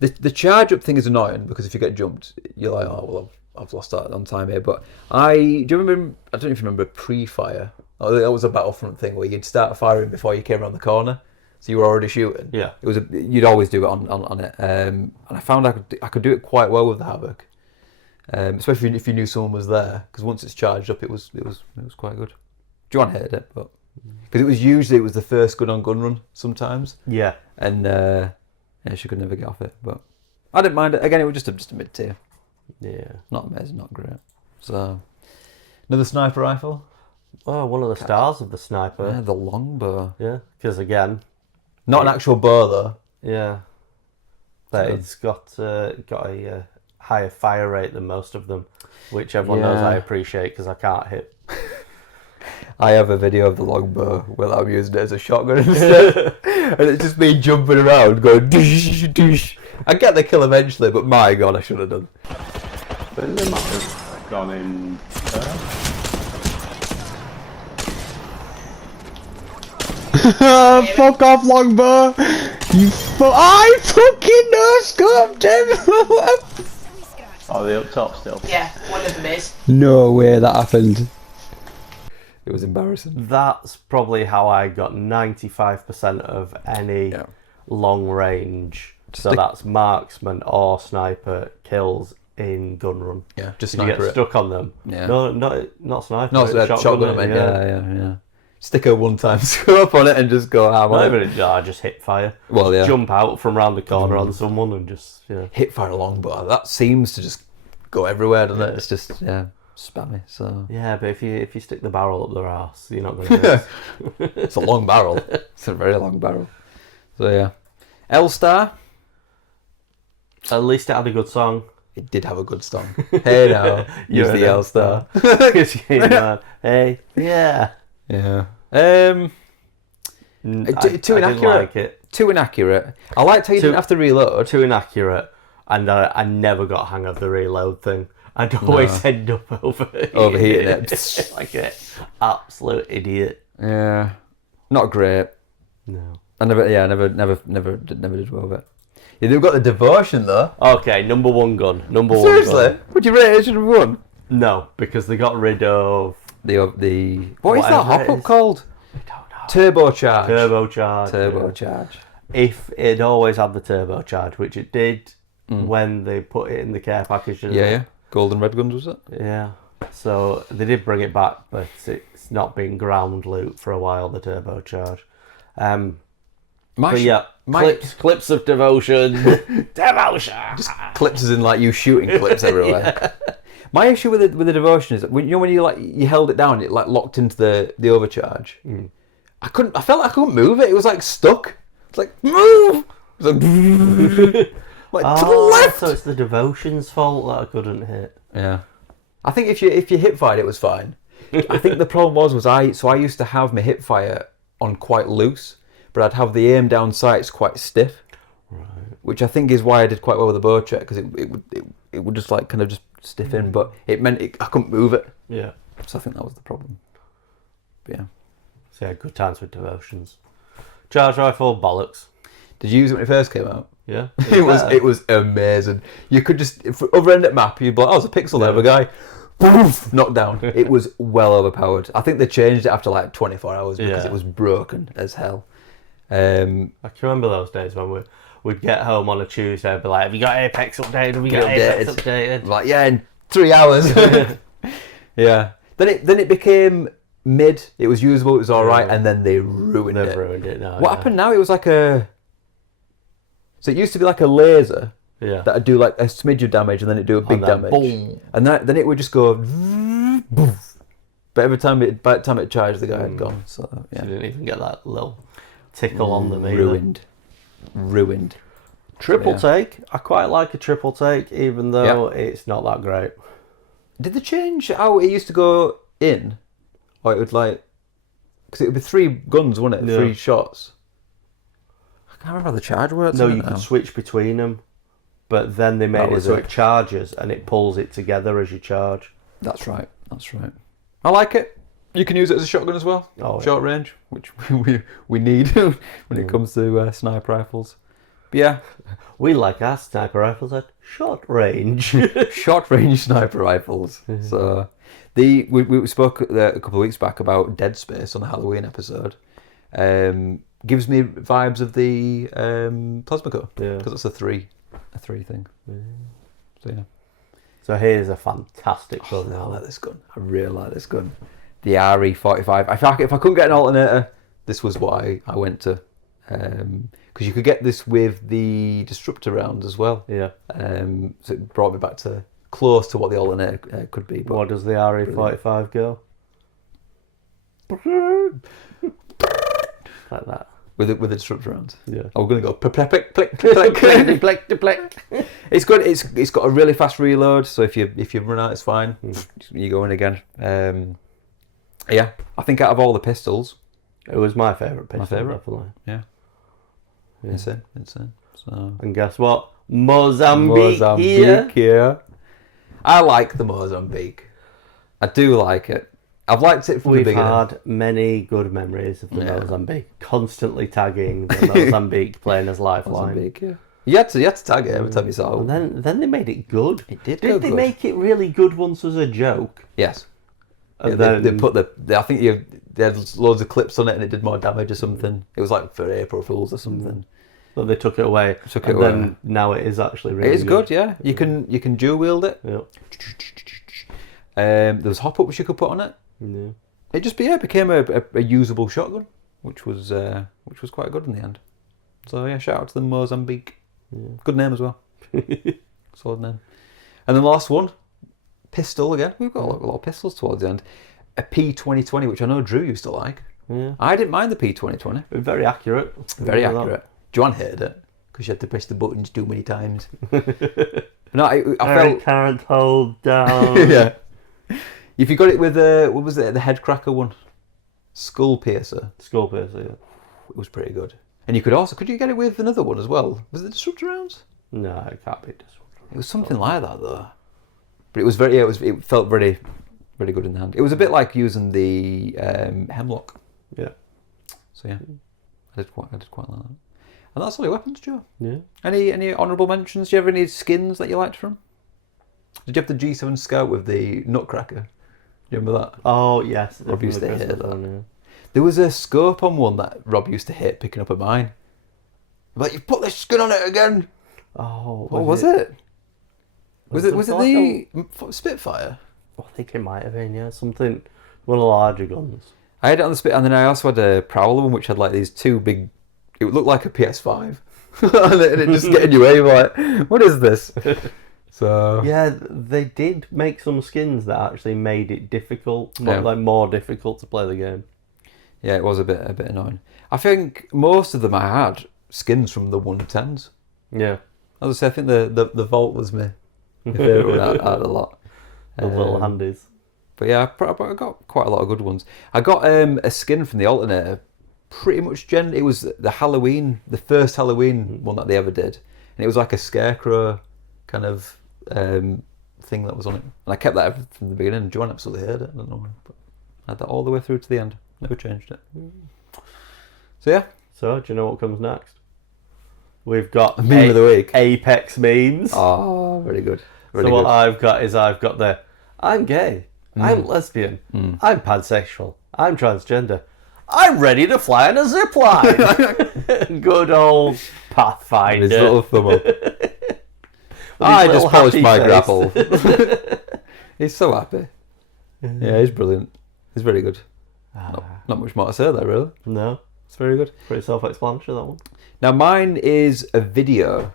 The charge up thing is annoying because if you get jumped, you're like, oh well, I've lost that on time here. But do you remember? I don't know if you remember pre-fire. Oh, that was a Battlefront thing where you'd start firing before you came around the corner, so you were already shooting. Yeah, you'd always do it on it. And I found I could do it quite well with the Havoc, especially if you knew someone was there. Because once it's charged up, it was quite good. John hated it, but because it was usually the first gun on gun run sometimes. Yeah, and she could never get off it, but I didn't mind it. Again, it was just a mid tier. Yeah, Not amazing, not great. So another sniper rifle. Oh, one of the stars of the sniper. Yeah, the longbow. Yeah, because again, Not an actual bow though. yeah, but it's got a higher fire rate than most of them, which everyone knows I appreciate because I can't hit. I have a video of the longbow where I'm using it as a shotgun instead, and it's just me jumping around going doosh doosh. I get the kill eventually, but my god, I should have done. But they might have gone in. Fuck off, longbow! I fucking no-scoped him! Are they up top still? Yeah, one of them is. No way that happened. It was embarrassing. That's probably how I got 95% of any long range. So that's marksman or sniper kills in gun run. Yeah, just Did you sniper get it. stuck on them? Yeah. No, not sniper. No, it's shotgun. it, Yeah. Stick a one-time scope on it and just go ham Not on it. even just hit fire. Well, yeah. Jump out from round the corner on someone and just Hit fire a longbow. That seems to just go everywhere, doesn't it? It's just spammy. So yeah. But if you stick the barrel up their arse, you're not going to miss. it's a long barrel. It's a very long barrel. So yeah, L-Star. At least it had a good song. It did have a good song. Hey now, use the L-Star. Hey, yeah. Yeah. I Too didn't inaccurate. like it. Too inaccurate. I liked how you didn't have to reload. Too inaccurate, and I never got hang of the reload thing. I'd always end up overheating it. like an absolute idiot. Yeah. Not great. No. I never did well with it. Yeah, they've got the devotion though. Okay, number one gun. Seriously? Would you rate it as number one? No, because they got rid of the what is that hop up called? I don't know. Turbocharge. If it always had the turbocharge, which it did when they put it in the care package. Yeah. Golden red guns was it? Yeah. So they did bring it back, but it's not been ground loot for a while. The turbocharge. But yeah, clips of devotion. Devotion. Just clips as in like you shooting clips everywhere. Yeah. My issue with the devotion is when you held it down, it like locked into the overcharge. I felt like I couldn't move it. It was like stuck. It's like move. It was like to the left. So it's the devotion's fault that I couldn't hit. Yeah. I think if you hip fired, it was fine. I think the problem was I used to have my hip fire on quite loose, but I'd have the aim down sights quite stiff. Right. Which I think is why I did quite well with the bow check, because it would just like kind of just stiff in, but it meant I couldn't move it. Yeah. So I think that was the problem. But yeah. So yeah, good times with devotions. Charge rifle, bollocks. Did you use it when it first came out? Yeah. It was amazing. You could just other end of map, you'd be like, oh, there's a pixel there of a guy. Poof, knocked down. It was well overpowered. I think they changed it after like 24 hours because it was broken as hell. I can remember those days when we'd get home on a Tuesday and be like, have you got Apex updated? Have you got Apex updated? Like, yeah, in 3 hours. Yeah. Then it became mid. It was usable. It was all right, and then they ruined it. They've ruined it now. What happened now? It was like a. So it used to be like a laser. Yeah. That'd do like a smidge of damage, and then it'd do a big damage. Boom. And then it would just go. Boof. But by the time it charged, the guy had gone. So yeah. So you didn't even get that little tickle on them either. Ruined. Triple take. I quite like a triple take, even though it's not that great. Did they change how it used to go in? Or it would like... Because it would be 3 guns, wouldn't it? 3 shots. I can't remember how the charge works. No, you could switch between them. But then they made it so it charges and it pulls it together as you charge. That's right. I like it. You can use it as a shotgun as well, short range, which we need when it comes to sniper rifles. But yeah, we like our sniper rifles at short range. Short range sniper rifles. So we spoke a couple of weeks back about Dead Space on the Halloween episode. Gives me vibes of the Plasmaco, because it's a three thing. So yeah. So here's a fantastic gun. I like this gun. I really like this gun. The RE45. If I couldn't get an alternator, this was what I went to. Because you could get this with the Disruptor rounds as well. Yeah. So it brought me back to close to what the alternator could be. But what does the RE45 go? Like that. With the Disruptor rounds. Yeah. Oh, we're going to go plick. It's good. It's got a really fast reload, so if you run out, it's fine. You go in again. Yeah, I think out of all the pistols, it was my favourite pistol. My favourite, definitely. Yeah. Insane. So. And guess what? Mozambique here. Yeah. I like the Mozambique. I do like it. I've liked it from the beginning. We've had many good memories of the Mozambique. Constantly tagging the Mozambique playing as Lifeline. Mozambique, yeah. You had to tag it every time you saw it. And then they made it good. It did. Did they make it really good once as a joke? Yes. And then they put I think they had loads of clips on it and it did more damage or something. It was like for April Fools or something. But they took it away. Then now it is actually really good. It is good, yeah. You can dual wield it. Yeah. There was hop ups you could put on it. Yeah. It just became a usable shotgun, which was quite good in the end. So yeah, shout out to the Mozambique. Yeah. Good name as well. Solid name. And then the last one, pistol again. We've got a lot of pistols towards the end. A P2020, which I know Drew used to like. Yeah. I didn't mind the P2020. Very accurate. Very accurate. Joanne hated it because you had to press the buttons too many times. No, I felt can't hold down. Yeah. If you got it with what was it? The head cracker one, Skull Piercer. Skull Piercer, yeah. It was pretty good. And you could you get it with another one as well? Was it Disruptor rounds? No, it can't be Disruptor. It was something like that though. But it was it felt very, very good in the hand. It was a bit like using the Hemlock. Yeah. So yeah, I did quite like that. And that's all your weapons, Joe. Yeah. Any honourable mentions? Do you have any skins that you liked from? Did you have the G7 Scout with the Nutcracker? Do you remember that? Oh yes. Rob used to hate that. One, yeah. There was a scope on one that Rob used to hate picking up at mine. Like, you put this skin on it again. Oh, what was it? Was it the Spitfire? I think it might have been, yeah. Something, one of the larger guns. I had it on the Spit, and then I also had a Prowler one, which had like these two big. It looked like a PS5, and it just getting you away. Like, what is this? So yeah, they did make some skins that actually made it difficult, more difficult to play the game. Yeah, it was a bit annoying. I think most of them I had skins from the 110s. Yeah, as I say, I think the Vault was my favourite one out of a lot. The little handies. But yeah, I got quite a lot of good ones. I got a skin from the Alternator. Pretty much, it was the first Halloween one that they ever did, and it was like a scarecrow kind of thing that was on it. And I kept that from the beginning. Joanne absolutely hated it. I don't know why, but I had that all the way through to the end. Never changed it. So yeah. So do you know what comes next? We've got meme of the week. Apex memes. Oh, very good. So what I've got is the I'm gay, I'm lesbian, I'm pansexual, I'm transgender, I'm ready to fly on a zip line. Good old Pathfinder. His little thumb up. I just polished my grapple. He's so happy. Yeah, he's brilliant. He's very good. Not much more to say there, really. No. It's very good. Pretty self-explanatory, that one. Now, mine is a video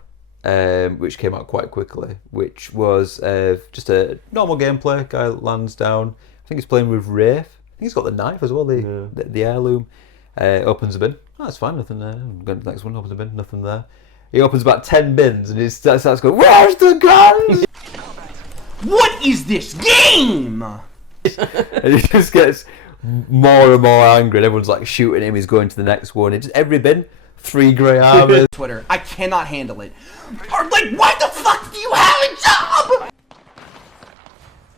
which came out quite quickly, which was just a normal gameplay. Guy lands down. I think he's playing with Rafe. I think he's got the knife as well, the heirloom. Opens a bin. Oh, that's fine, nothing there. I'm going to the next one, opens a bin, nothing there. He opens about 10 bins and he starts going, "Where's the guns?" What is this game? And he just gets more and more angry, and everyone's like shooting him. He's going to the next one. It's every bin, 3 grey armors. Twitter, I cannot handle it. Or like, why the fuck do you have a job?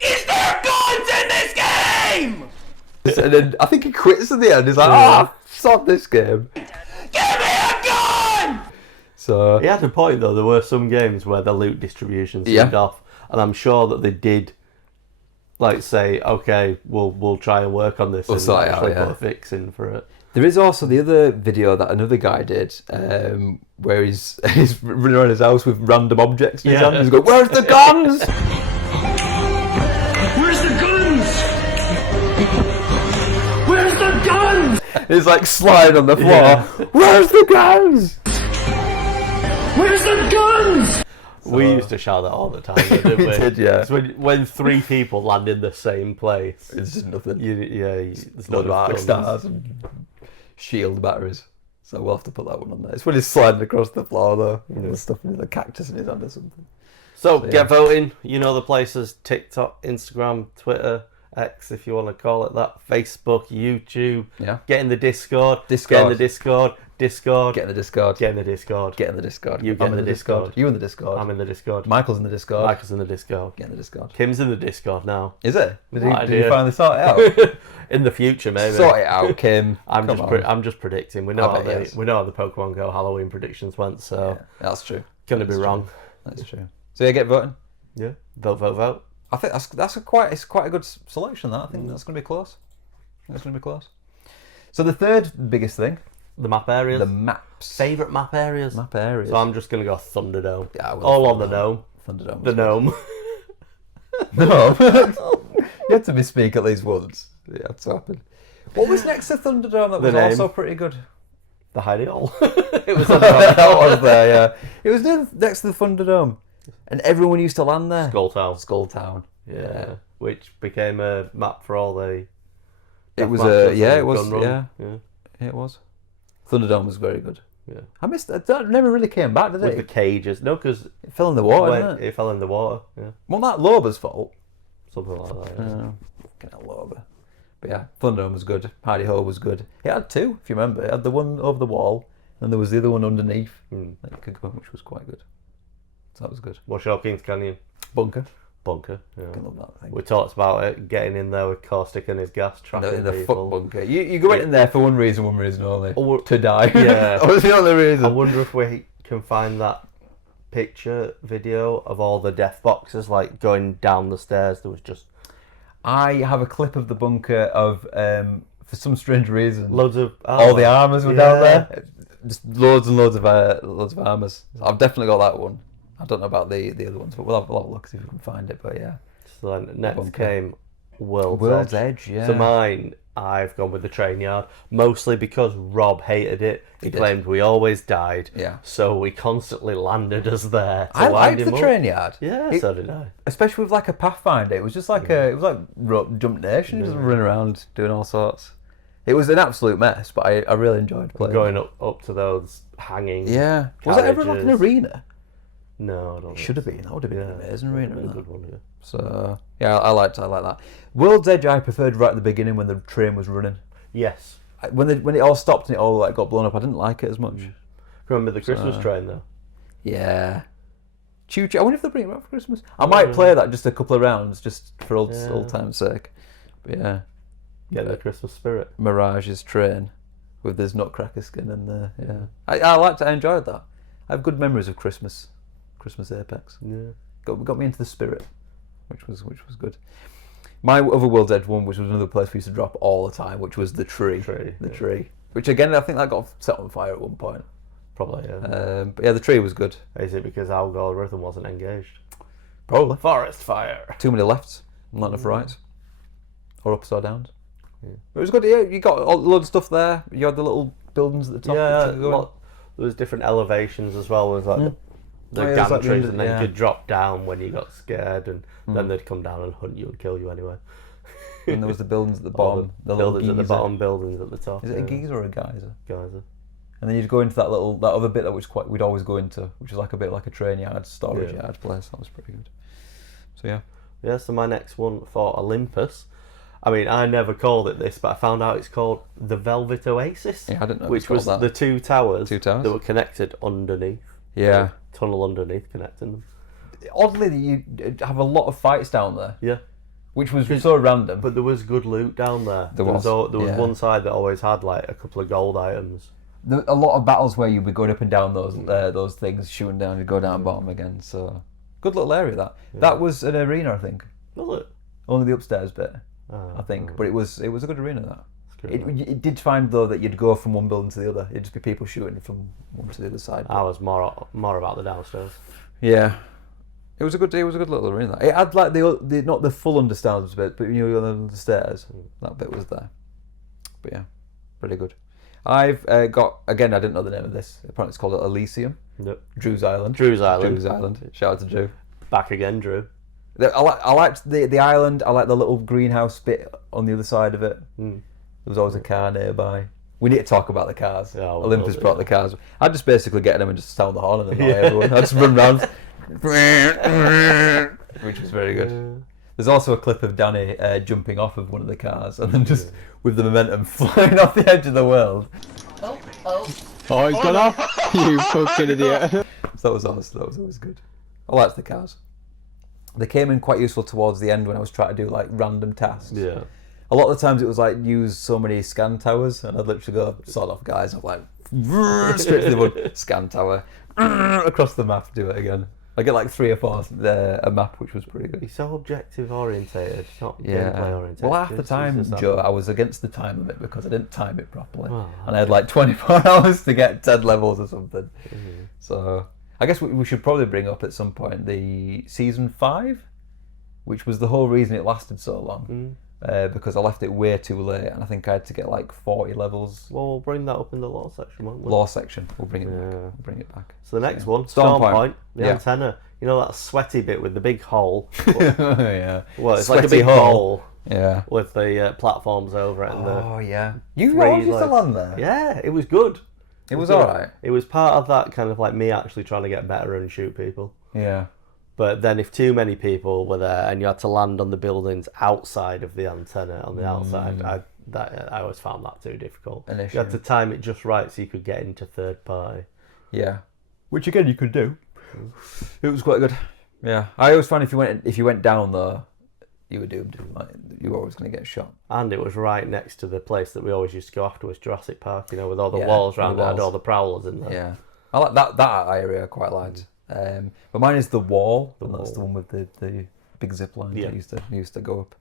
Is there guns in this game? this, and then I think he quits at the end. He's like, stop this game. Give me a gun! So he had a point though. There were some games where the loot distribution seemed off, and I'm sure that they did, like, say, okay, we'll try and work on this and actually put a fix in for it. There is also the other video that another guy did, where he's running around his house with random objects in his hand. He's going, "Where's the guns? Where's the guns? Where's the guns? He's like sliding on the floor. Where's the guns? Where's the guns? We used to shout that all the time, didn't we? We did, yeah. So when 3 people land in the same place, It's just nothing. there's No dark stars and shield batteries. So we'll have to put that one on there. It's when he's sliding across the floor though, with stuff in the cactus in his hand or something. So get voting. You know the places: TikTok, Instagram, Twitter, X, if you want to call it that, Facebook, YouTube. Yeah. Get in the Discord. Discord. Get in the Discord. Discord. Get in the Discord. Get in the Discord. Get in the Discord. You get in the Discord. You in the Discord. I'm in the Discord. Michael's in the Discord. Michael's in the Discord. Get in the Discord. Kim's in the Discord now. Is it? Did you idea. finally sort it out? In the future, maybe. Sort it out, Kim. I'm just predicting. We know how the Pokemon Go Halloween predictions went, so that's true. Gonna be wrong. That's true. So yeah, get voting. Yeah, vote. I think that's quite a good selection. That I think that's gonna be close. So the third biggest thing, the map areas. The maps. Favourite map areas. Map areas. So I'm just gonna go Thunderdome. Yeah, all on the gnome. Thunderdome. The gnome. No. You had to misspeak at least once. It had to happen. What was next to Thunderdome that was also pretty good? The Hidey Hole. It was that was there, yeah. It was next to the Thunderdome. And everyone used to land there. Skulltown. Yeah. Which became a map for all the... It was it was. Thunderdome was very good. Yeah. I missed that. That never really came back, did it? With the cages. No, because... It fell in the water, didn't it? It fell in the water, yeah. Wasn't that Loba's fault? Something like that, yeah. Fucking hell, Loba. But yeah, Thunderdome was good. Hidey Hole was good. It had 2, if you remember. It had the one over the wall, and there was the other one underneath that you could go, which was quite good. So that was good. What's your Kings Canyon? Bunker, yeah. I love that thing. We talked about it, getting in there with Caustic and his gas, tracking in the people. fuck bunker. You go in there for one reason only. To die. Yeah. That was the only reason. I wonder if we can find that video of all the death boxes, like, going down the stairs. There was just... I have a clip of the bunker of, for some strange reason, loads of all the armours were down there. Just loads and loads of armours. I've definitely got that one. I don't know about the other ones, but we'll have a look, see if we can find it. But yeah. So then next came World's Edge, yeah. So mine, I've gone with the train yard, mostly because Rob hated it. He claimed we always died. Yeah. So we constantly landed us there. I liked the train yard. Yeah, so did I. Especially with like a Pathfinder. It was just like it was like Jump Nation, just running around doing all sorts. It was an absolute mess, but I really enjoyed playing. Going up to those hanging. Yeah. Was that ever like an arena? No, I don't. It should have been. That would have been an amazing arena. A good one, yeah. So yeah, I like that. World's Edge I preferred right at the beginning when the train was running. Yes. When it all stopped and it all got blown up, I didn't like it as much. Remember the Christmas train though? Yeah. Choo choo. I wonder if they'll bring it back for Christmas. I might play that just a couple of rounds, just for old time's sake. But yeah. Get the Christmas spirit. Mirage's train with his nutcracker skin and I liked it. I enjoyed that. I have good memories of Christmas Apex. Yeah. Got me into the spirit, which was good. My other World's Edge one, which was another place we used to drop all the time, which was the tree. The tree. Which again, I think that got set on fire at one point. Probably, yeah. But yeah, the tree was good. Is it because algorithm wasn't engaged? Probably. Forest fire. Too many lefts, not enough rights. Or ups or downs. Yeah. But it was good. Yeah, you got a load of stuff there. You had the little buildings at the top. Yeah, there was different elevations as well. It was like the gantries, and then you could drop down when you got scared, and then they'd come down and hunt you and kill you anyway. And there was the buildings at the bottom. The buildings at the bottom, buildings at the top. Is it a geyser or a geyser? Geyser. And then you'd go into that other bit that we'd always go into, which is like a bit like a train yard, storage yard place. That was pretty good. So yeah. Yeah, so my next one for Olympus. I mean, I never called it this, but I found out it's called the Velvet Oasis. Yeah, I didn't know. Which was that. The two towers that were connected underneath. Yeah. Tunnel underneath connecting them. Oddly, you have a lot of fights down there. Yeah. which was so random. But there was good loot down there. There was one side that always had like a couple of gold items. There were a lot of battles where you'd be going up and down those things, shooting down, and go down bottom again. So good little area that. Yeah. That was an arena, I think. Was it? Only the upstairs bit, I think. But it was a good arena. That. It did find though that you'd go from one building to the other. It'd just be people shooting from one to the other side. I was more about the downstairs. Yeah, it was a good little arena. It had like the not the full understairs bit, but you know on the stairs, that bit was there. But yeah, pretty good. I've got again. I didn't know the name of this. Apparently, it's called Elysium. Yep. Drew's Island. Drew's Island. Shout out to Drew. Back again, Drew. I liked the island. I like the little greenhouse bit on the other side of it. There was always a car nearby. We need to talk about the cars. Yeah, Olympus brought the cars. I just basically get them and just sound the horn and annoy everyone. I just run round, which was very good. Yeah. There's also a clip of Danny jumping off of one of the cars and then just with the momentum flying off the edge of the world. Oh, he's gone off. You fucking idiot. So that was always good. I liked the cars. They came in quite useful towards the end when I was trying to do like random tasks. Yeah. A lot of the times it was like use so many scan towers, and I'd literally go sort off, guys. I'm like straight to the one scan tower across the map. Do it again. I get like 3 or 4 a map, which was pretty good. He's so objective orientated, not gameplay orientated. Well, half the time, Joe, I was against the time of it because I didn't time it properly, and I had like 24 hours to get 10 levels or something. So I guess we should probably bring up at some point the season 5, which was the whole reason it lasted so long. Because I left it way too late, and I think I had to get like 40 levels. Well, we'll bring that up in the lore section, won't we? Lore section, we'll bring it back. We'll bring it back. So the next one, Storm Point, the antenna. You know that sweaty bit with the big hole? Yeah. Well, it's like a big hole. Yeah. With the platforms over it. And yeah. You used to land there? Yeah, it was good. It was alright. It was part of that kind of like me actually trying to get better and shoot people. Yeah. But then if too many people were there and you had to land on the buildings outside of the antenna on the outside, I always found that too difficult. You had to time it just right so you could get into third party. Yeah. Which again you could do. It was quite good. Yeah. I always found if you went down though, you were doomed. Like, you were always going to get shot. And it was right next to the place that we always used to go afterwards, Jurassic Park, you know, with all the walls around it and all the prowlers in there. Yeah. I like that area I quite liked. But mine is the wall. That's the one with the big zip line that used to go up.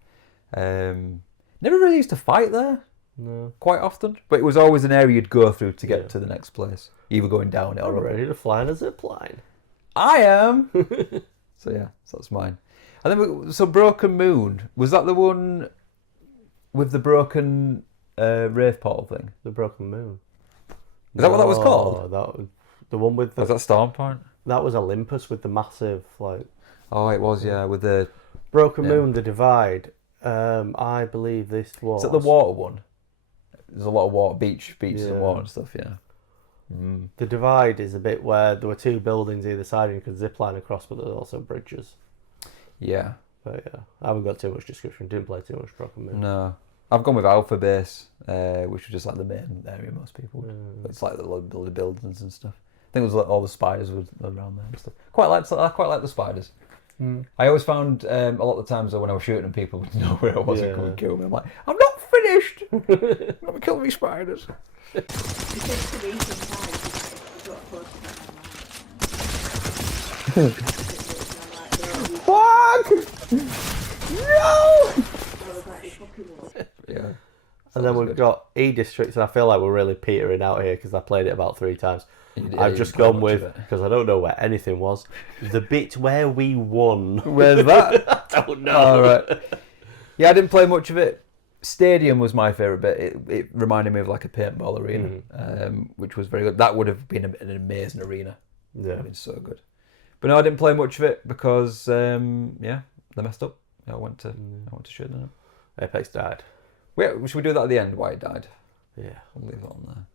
Never really used to fight there. No. Quite often. But it was always an area you'd go through to get to the next place. Either going down it or I'm ready to fly in a zip line. I am! So yeah, so that's mine. And then Broken Moon, was that the one with the broken rave portal thing? The Broken Moon. Is that what that was called? That was the one with the... Was that Storm Point? That was Olympus with the massive, like... Oh, it was, yeah, with the... Broken Moon, the Divide. I believe this was... Is that the water one? There's a lot of water, beaches and water and stuff, yeah. The Divide is a bit where there were 2 buildings either side and you could zip line across, but there's also bridges. Yeah. But yeah, I haven't got too much description, didn't play too much Broken Moon. No. I've gone with Alpha Base, which was just like the main area most people would. It's like the buildings and stuff. I think it was like all the spiders were around there and stuff. I quite like the spiders. I always found a lot of the times though, when I was shooting and people didn't know where I was and couldn't kill me. I'm like, I'm not finished! Let me kill me spiders. Fuck! No! Yeah. And then we've got E-Districts, and I feel like we're really petering out here because I played it about 3 times. I've just gone with, because I don't know where anything was, the bit where we won. Where's that? I don't know. All right. Yeah, I didn't play much of it. Stadium was my favourite bit. It reminded me of like a paintball arena, which was very good. That would have been an amazing arena. Yeah. It would have been so good. But no, I didn't play much of it because, they messed up. I went to shoot them. Apex died. Wait, should we do that at the end, why it died? Yeah. We'll leave it on there.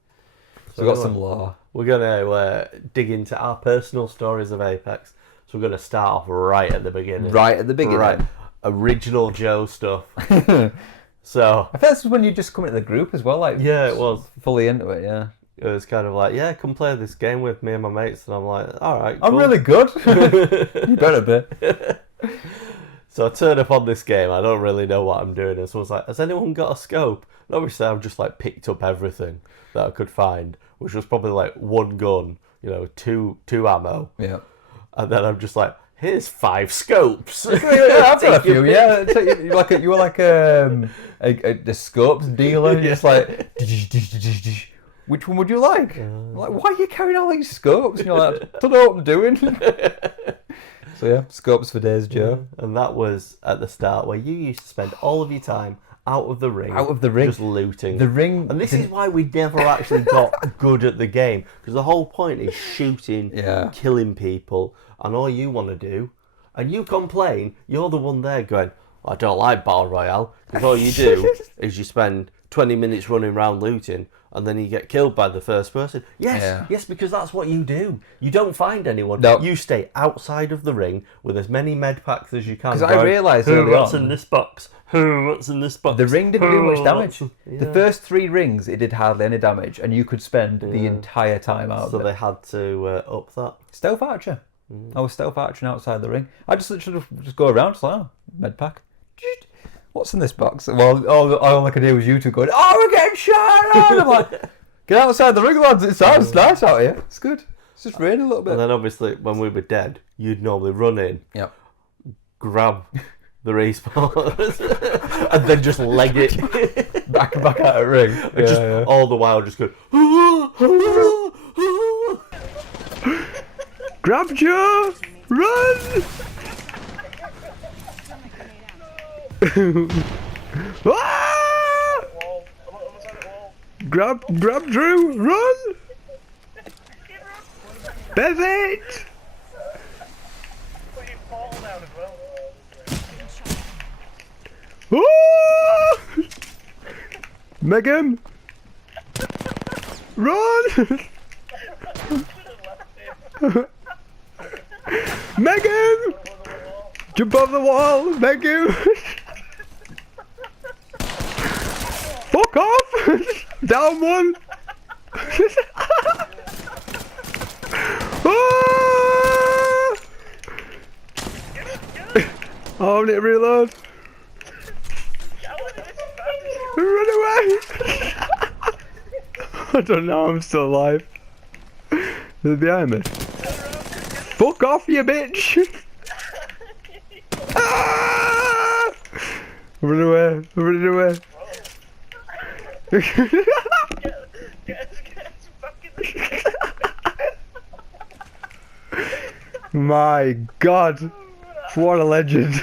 So we've got some lore. We're going to dig into our personal stories of Apex. So we're going to start off right at the beginning. Right at the beginning? Right. Original Joe stuff. So I think this was when you just come into the group as well. Like, yeah, it was. Fully into it, yeah. It was kind of like, yeah, come play this game with me and my mates. And I'm like, all right, cool. I'm really good. You better be. So I turn up on this game, I don't really know what I'm doing, and someone's like, has anyone got a scope? And obviously I've just like picked up everything that I could find, which was probably like one gun, you know, two ammo. Yeah. And then I'm just like, here's 5 scopes. Yeah, I've got a few, yeah. You were like a scopes dealer, just like, which one would you like? Like, why are you carrying all these scopes? And you're like, I don't know what I'm doing. So yeah, scopes for days, Joe. And that was at the start where you used to spend all of your time out of the ring. Just looting. The ring. And this is why we never actually got good at the game. Because the whole point is shooting, killing people. And all you want to do, and you complain, you're the one there going, I don't like Battle Royale. Because all you do is you spend 20 minutes running around looting, and then you get killed by the first person. Yes, because that's what you do. You don't find anyone. No. You stay outside of the ring with as many med packs as you can. Because I realised early what's on, in this box? What's in this box? the ring didn't do much damage. Yeah. The first 3 rings, it did hardly any damage, and you could spend the entire time out So of it. they had to up that. Stealth Archer. I was stealth arching outside the ring. I just literally just go around, just like, med pack. What's in this box? Well, all I could hear was you two going, oh, we're getting shot at! I'm like, get outside the ring, lads. It sounds nice out here. It's good. It's just raining a little bit. And then obviously when we were dead, you'd normally run in, grab the respawns, and then just leg it back out of ring. And all the while just go. Grab Joe! Run! Ah! Grab Drew! Run! Bevitt! Oh! Megan! Run! Megan! Jump off the wall, Megan! Fuck off! Down one! Ah! Oh, I need to reload. Run away! I don't know, I'm still alive. They're behind me. Fuck off, you bitch! Ah! Run away, run away. My God, what a legend.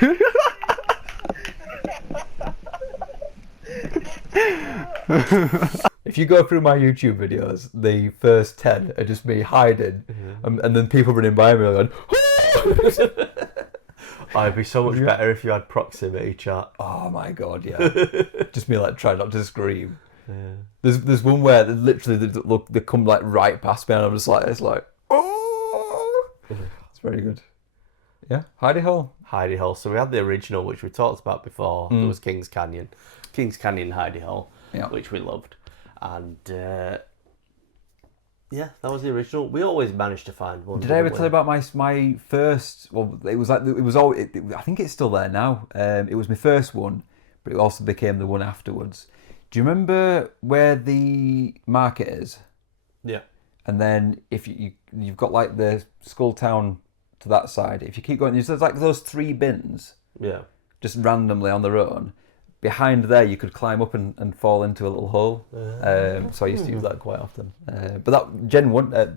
If you go through my YouTube videos, the first 10 are just me hiding, and then people running by me going, Oh, it'd be so much better if you had proximity chat. oh my God, yeah. Just me like trying not to scream. Yeah. There's one where they come like right past me, and I'm just like, it's like, oh, it's very good. Yeah, Hidey Hole. Hidey Hole. So we had the original, which we talked about before. There was King's Canyon Hidey Hole, which we loved, and yeah, that was the original. We always managed to find one. Did I ever tell you about my first? Well, it was I think it's still there now. It was my first one, but it also became the one afterwards. Do you remember where the market is? Yeah. And then if you've got like the Skull Town to that side, if you keep going, there's like those 3 bins. Yeah. Just randomly on their own. Behind there, you could climb up and fall into a little hole. So I used to use that quite often. But that Gen 1, I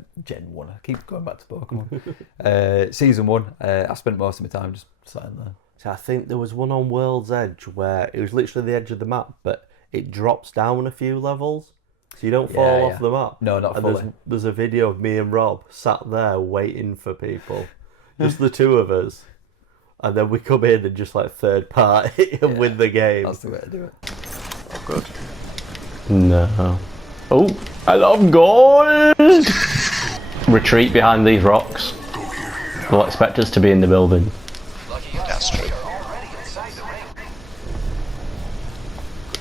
keep going back to Pokemon. Season 1, I spent most of my time just sat in there. So I think there was one on World's Edge where it was literally the edge of the map, but it drops down a few levels, so you don't fall off the map. No, not fully. There's a video of me and Rob sat there waiting for people, just the 2 of us, and then we come in and just like third party and win the game. That's the way to do it. Oh, good. No. Oh, I love gold! Retreat behind these rocks. They'll expect us to be in the building. That's true.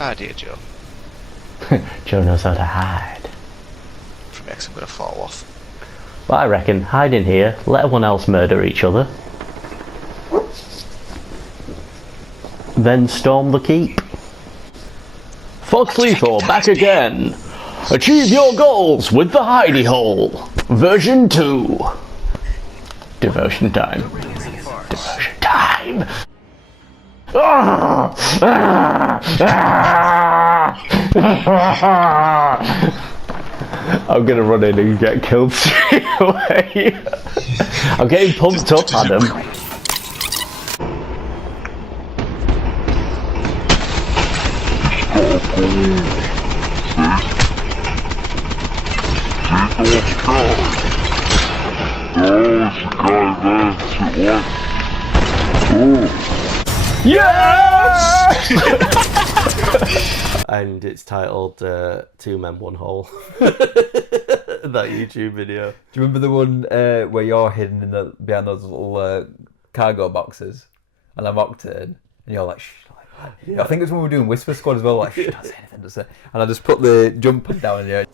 Ah, dear Joe. Joe knows how to hide. From X, I'm gonna fall off. But I reckon hide in here, let everyone else murder each other. then storm the keep. Fox Lethal back again. Achieve your goals with the hidey hole. Version 2. Devotion time. Devotion time. I'm gonna run in and get killed straight away. I'm getting pumped up, Adam. Yes! And it's titled Two Men, One Hole. That YouTube video. Do you remember the one where you're hidden in behind those little cargo boxes? And I'm Octane, and you're like, shh. Yeah. I think it's when we were doing Whisper Squad as well, like, shh, don't say anything, don't say. And I just put the jump pad down here.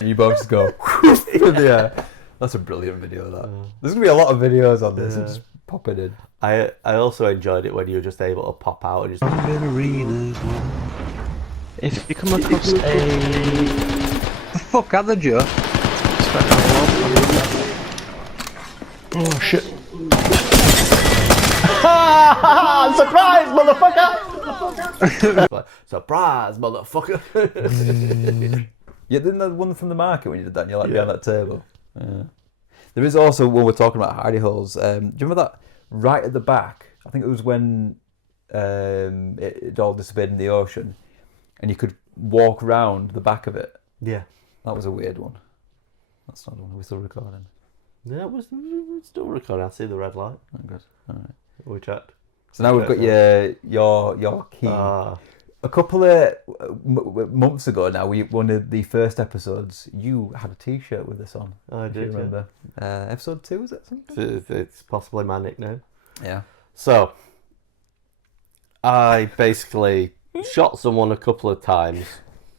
And you both just go through the air. That's a brilliant video, that. There's going to be a lot of videos on this, and just pop it in. I also enjoyed it when you were just able to pop out and just... If you come across a... The fuck are they, Joe? Oh shit. Surprise, motherfucker! Surprise, motherfucker! Yeah, didn't that one from the market when you did that and you're like behind that table? Yeah. There is also, when we're talking about hidey holes, do you remember that right at the back? I think it was when it all disappeared in the ocean and you could walk around the back of it. Yeah. That was a weird one. That's not the one. We're still recording. Yeah, we're still recording. I see the red light. Oh, good. All right. We checked. So now we've got your key. A couple of months ago now, one of the first episodes, you had a T-shirt with this on. I did, you remember. Episode 2, is it something? It's possibly my nickname. Yeah. So, I basically shot someone a couple of times.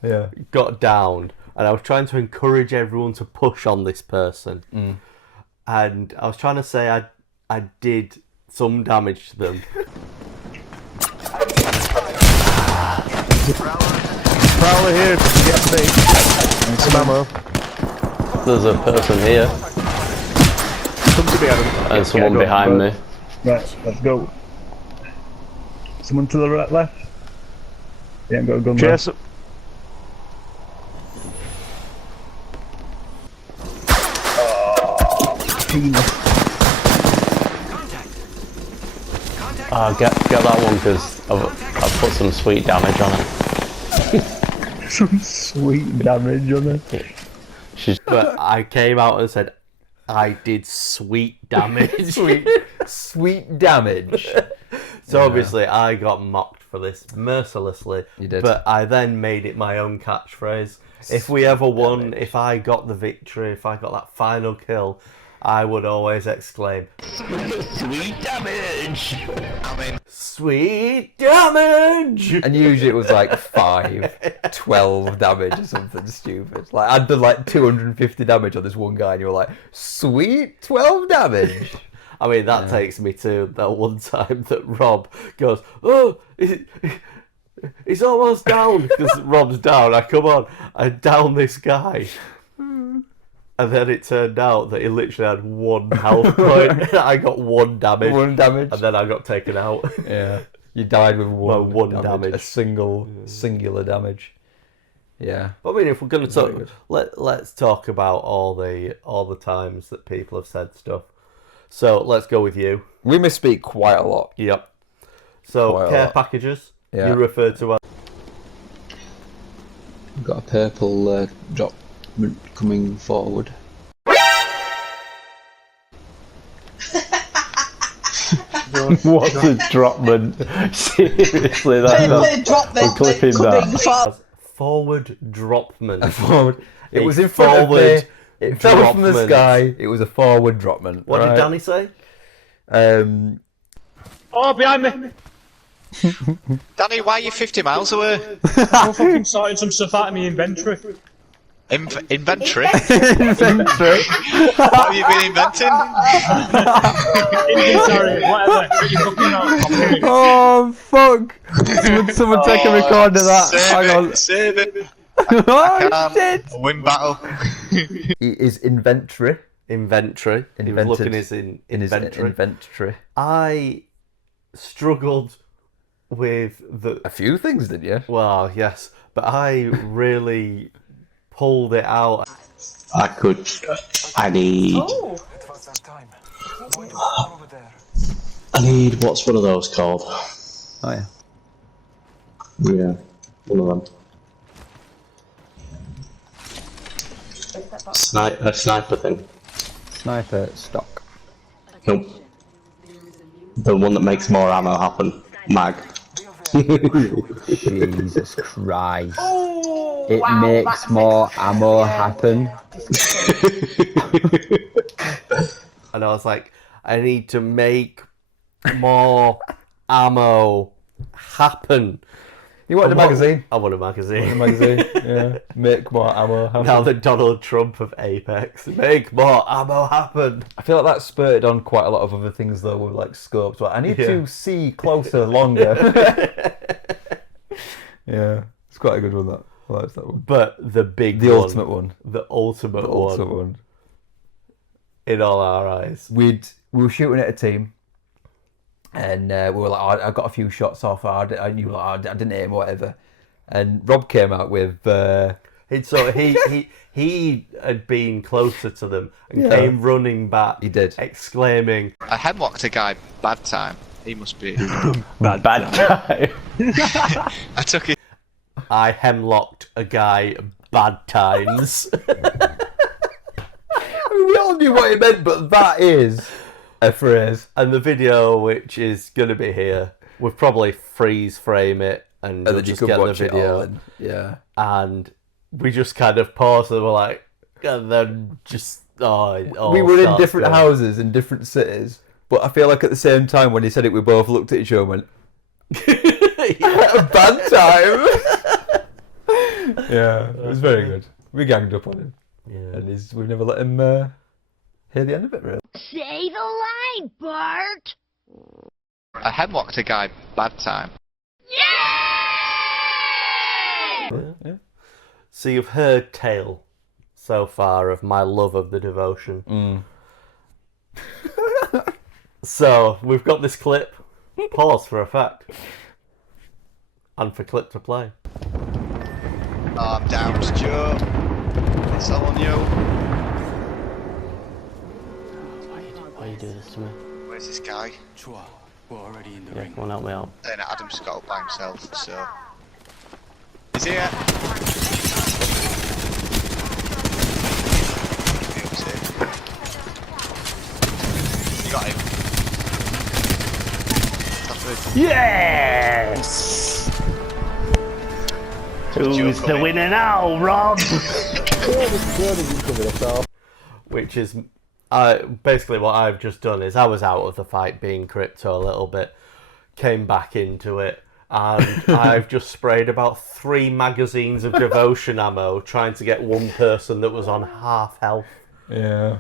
Yeah. Got downed, and I was trying to encourage everyone to push on this person. And I was trying to say I did some damage to them. Prowler here to get me. Some ammo. There's a person here. Come to me, Adam. And someone behind me. Right, let's go. Someone to the right, left. He ain't got a gun there. Chase. Get that one because I've put some sweet damage on it. Some sweet damage on it. But I came out and said I did sweet damage. sweet damage. So obviously I got mocked for this mercilessly. You did. But I then made it my own catchphrase. If we ever won, if I got the victory, if I got that final kill, I would always exclaim, "Sweet damage!" Sweet damage! And usually it was like 5, 12 damage or something stupid. Like I'd done like 250 damage on this one guy and you were like, sweet 12 damage! I mean, that takes me to that one time that Rob goes, "Oh, he's almost down." Because Rob's down. I come on, I down this guy. And then it turned out that he literally had 1 health point. I got 1 damage. 1 damage. And then I got taken out. Yeah. You died with one damage. A singular damage. Yeah. I mean, if we're going to talk, let's talk about all the times that people have said stuff. So let's go with you. We misspeak quite a lot. Yep. So care packages. Yeah. You refer to as. We've got a purple drop coming forward. What's a dropman? Seriously, that's I'm clipping that. Forward dropman. Forward. It was in front of me. It fell from the sky. It was a forward dropman. What did Danny say? Oh, behind me! Danny, why are you 50 miles away? I'm fucking sorting some stuff out of my inventory. Inventory? Inventory? What have you been inventing? Inventory, whatever. Shut your fucking mouth. Oh, fuck! Someone take a record of that. Hang on. Save it. Oh, shit! Win battle. Is inventory. Inventory. He was looking in inventory. Inventory. I struggled with a few things, didn't you? Well, yes, but I really pulled it out. I need what's one of those called? Oh yeah. Yeah, one of them. A sniper thing. Sniper stock. Nope. The one that makes more ammo happen. Mag. Jesus Christ. It makes more ammo happen. And I was like, I need to make more ammo happen. You want a magazine? I want a magazine. Yeah. Make more ammo happen. Now the Donald Trump of Apex. Make more ammo happen. I feel like that spurred on quite a lot of other things though, with like scopes. Like, I need to see closer, longer. Yeah, it's quite a good one. That I liked that one. But the ultimate one. The ultimate one. In all our eyes, we were shooting at a team. And we were like, I got a few shots off. I knew like, I didn't aim or whatever. And Rob came out with. He had been closer to them and came running back. He did, exclaiming, I hemlocked a guy. Bad time. He must be bad time. I took it. I hemlocked a guy. Bad times. We all knew what he meant, but that is a phrase. And the video, which is going to be here, we'll probably freeze frame it and then you'll just get the video. Yeah. And we just kind of paused and we're like, and then just, we were in different houses in different cities, but I feel like at the same time when he said it, we both looked at each other and went, bad time. Yeah, it was very good. We ganged up on him. Yeah. And we've never let him hear the end of it, really. Say the line, Bart! I hemlocked a guy. Bad time. Yeah. So you've heard tale so far of my love of the devotion. So we've got this clip. Pause for effect. And for clip to play. Oh, I'm down, Joe. It's all on you. Why you do this to me? Where's this guy? We're already in the ring. Come on, help me out. And Adam's got up by himself, so... He's here! You got him. Yes! Who's the winner now, Rob? Which is basically what I've just done is I was out of the fight being crypto a little bit, came back into it, and I've just sprayed about 3 magazines of devotion ammo trying to get one person that was on half health. Yeah.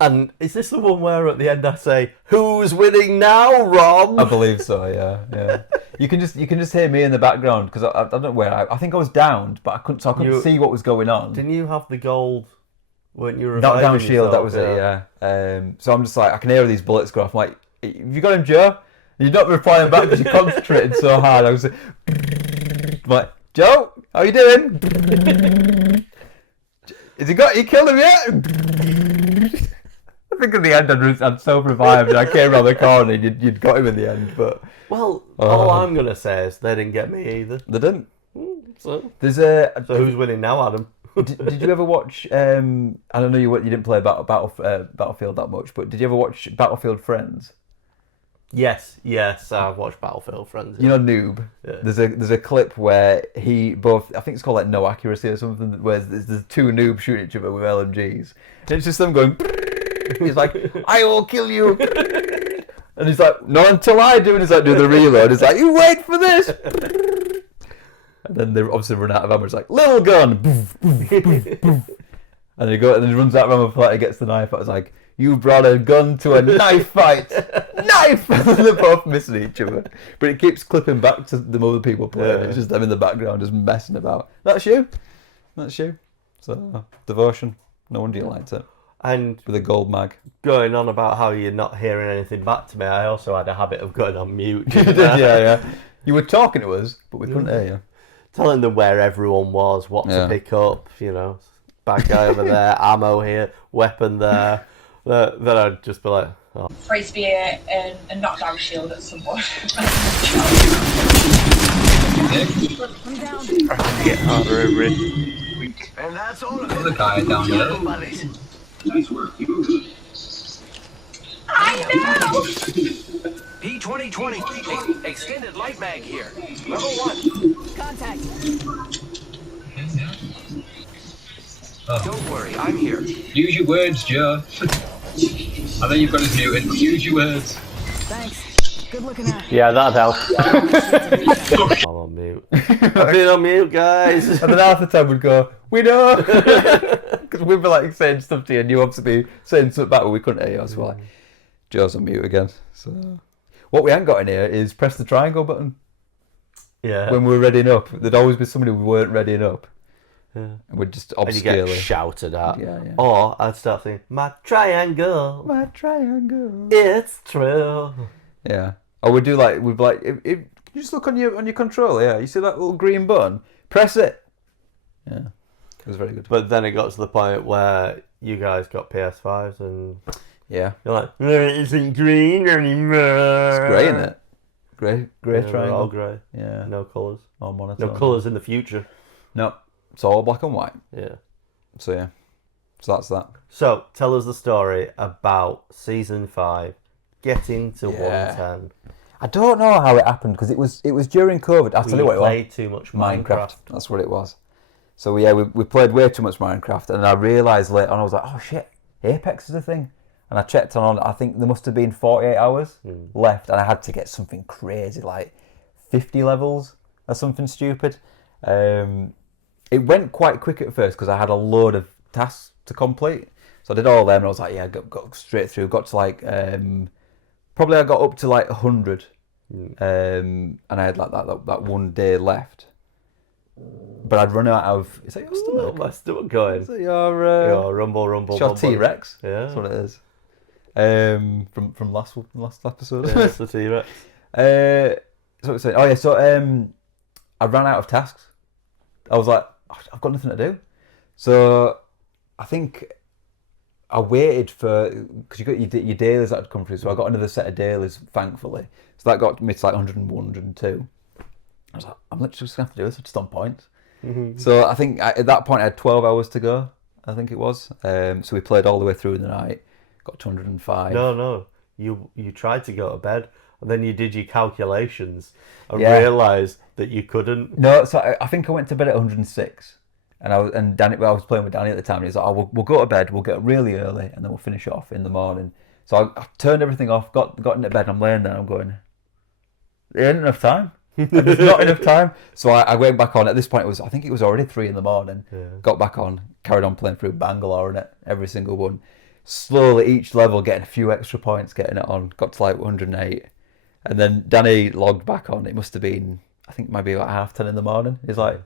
And is this the one where at the end I say, "Who's winning now, Rob?" I believe so. Yeah. You can just hear me in the background because I don't know where I think I was downed, but I couldn't see what was going on. Didn't you have the gold? Weren't you Knockdown reviving shield? yourself? That was it. Yeah. So I'm just like I can hear these bullets go off. I'm like, have you got him, Joe? And you're not replying back because you're concentrating so hard. I was like, Joe, how you doing? Has he got you? Killed him yet? I think at the end I'd self-revived and I came around the corner and you'd got him in the end, but... Well, all I'm going to say is they didn't get me either. They didn't. So who's winning now, Adam? did you ever watch... I don't know you didn't play Battlefield that much, but did you ever watch Battlefield Friends? Yes, I've watched Battlefield Friends. You know Noob? Yeah. There's a clip where I think it's called like No Accuracy or something, where there's 2 noobs shooting each other with LMGs. And it's just them going... He's like, I will kill you. And he's like, not until I do. And he's like, do the reload. He's like, you wait for this. And then they obviously run out of ammo. It's like, little gun. Boof, boof, boof, boof. And he runs out of ammo before he gets the knife. I was like, you brought a gun to a knife fight. Knife! And they're both missing each other. But it keeps clipping back to the other people playing. It's just them in the background just messing about. That's you. So, Devotion. No wonder you liked it. And with a gold mag. Going on about how you're not hearing anything back to me, I also had a habit of going on mute. Yeah. You were talking to us, but we couldn't hear you. Telling them where everyone was, what to pick up, bad guy over there, ammo here, weapon there. Then I'd just be like, oh. Praise be a knockdown shield at some point. Get harder every. And that's all of The guy down there. Nice work. I know! P2020. Extended light mag here. Level 1. Contact. Don't worry, I'm here. Use your words, Joe. I think you've got us muted. Use your words. Thanks. Good looking at. Yeah, that'd help. I'm on mute. I've been on mute, guys. And then half the time we'd go, we know. Because we'd be like saying stuff to you and you obviously saying something back, but we couldn't hear you. So we're like, Joe's on mute again. So what we ain't got in here is press the triangle button. Yeah. When we were readying up. There'd always be somebody we weren't readying up. Yeah. And we'd just And you obscurely get shouted at. Yeah. Or I'd start saying, my triangle. It's true. Yeah. Or we'd do like, we'd be like, if you just look on your controller, yeah, you see that little green button? Press it. Yeah. It was very good. But then it got to the point where you guys got PS5s and yeah, you're like, it isn't green anymore. It's grey, isn't it? Grey Yeah, triangle. all grey. Yeah. No colours. All monotone. No colours in the future. No. It's all black and white. Yeah. So yeah. So that's that. So tell us the story about season 5 getting to 110. I don't know how it happened because it was during COVID. I'll tell you what it was. Played too much Minecraft. That's what it was. So yeah, we played way too much Minecraft, and I realised later on I was like, oh shit, Apex is a thing. And I checked on. I think there must have been 48 hours left, and I had to get something crazy like 50 levels or something stupid. It went quite quick at first because I had a load of tasks to complete. So I did all them, and I was like, yeah, got straight through. Got to like probably I got up to like 100, and I had like that 1 day left. But I'd run out of. Is that your stomach? My stomach going. Is that your rumble? It's your T-Rex. Yeah, that's what it is. From last episode. Yeah, it's the T-Rex. So what saying? Oh yeah. So I ran out of tasks. I was like, I've got nothing to do. So I think I waited for because you got your dailies that had come through. So I got another set of dailies, thankfully. So that got me to like 101, 102. I was like, I'm literally just going to have to do this just on points. Mm-hmm. So I think at that point I had 12 hours to go, I think it was. So we played all the way through in the night, got to 105. No. You tried to go to bed and then you did your calculations and realised that you couldn't. No, so I think I went to bed at 106. And I was playing with Danny at the time, and he was like, oh, we'll go to bed, we'll get up really early, and then we'll finish it off in the morning. So I turned everything off, got into bed, and I'm laying there, and I'm going, there ain't enough time. There's not enough time. So I went back on. At this point, I think it was already 3 a.m. Yeah. Got back on, carried on playing through Bangalore and every single one. Slowly, each level, getting a few extra points, getting it on. Got to like 108. And then Danny logged back on. It must have been, I think maybe about 10:30 in the morning. He's like,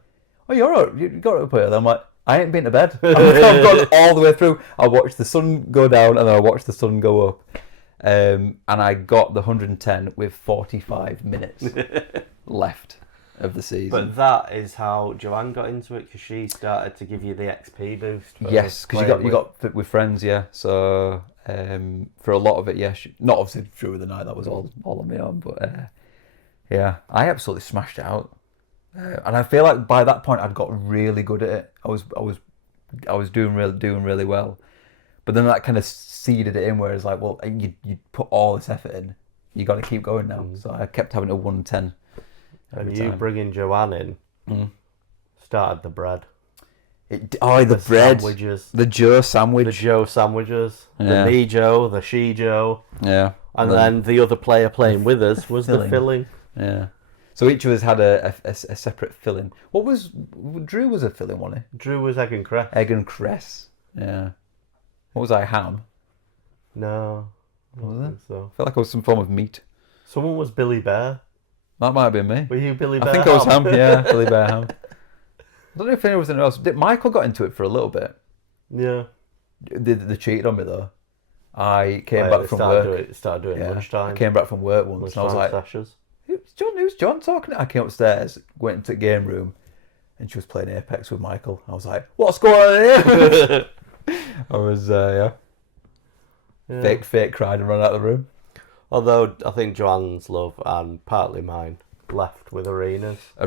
oh, you're all right. You got up early. I'm like, I ain't been to bed. I've gone all the way through. I watched the sun go down and then I watched the sun go up. And I got the 110 with 45 minutes left of the season. But that is how Joanne got into it, because she started to give you the XP boost. Yes, because you got with friends, yeah. So for a lot of it, yeah. Not obviously through the night. That was all on my own, but yeah, I absolutely smashed it out. And I feel like by that point I'd got really good at it. I was doing really well. But then that kind of seeded it in, where it's like, well, you put all this effort in, you got to keep going now. So I kept having a 110. And you bringing Joanne in started the bread. The bread. Sandwiches. The Joe sandwich. The Joe sandwiches. Yeah. The me Joe, the she Joe. Yeah. And then the other player playing with us was the filling. Yeah. So each of us had a separate filling. What was... Drew was a filling, wasn't he? Drew was egg and cress. Egg and cress. Yeah. What was I? Ham? No. What was it? So. I felt like I was some form of meat. Someone was Billy Bear. That might have been me. Were you Billy Bear? I think I was ham. Yeah, Billy Bear ham. I don't know if anyone was anyone else. Michael got into it for a little bit. Yeah. They cheated on me though. I came back from work. Started doing lunchtime. I came back from work once and I was like, sessions. Who's John talking? I came upstairs, went into the game room, and she was playing Apex with Michael. I was like, what's going on here? I was, fake cried and ran out of the room. Although I think Joanne's love and partly mine left with arenas. I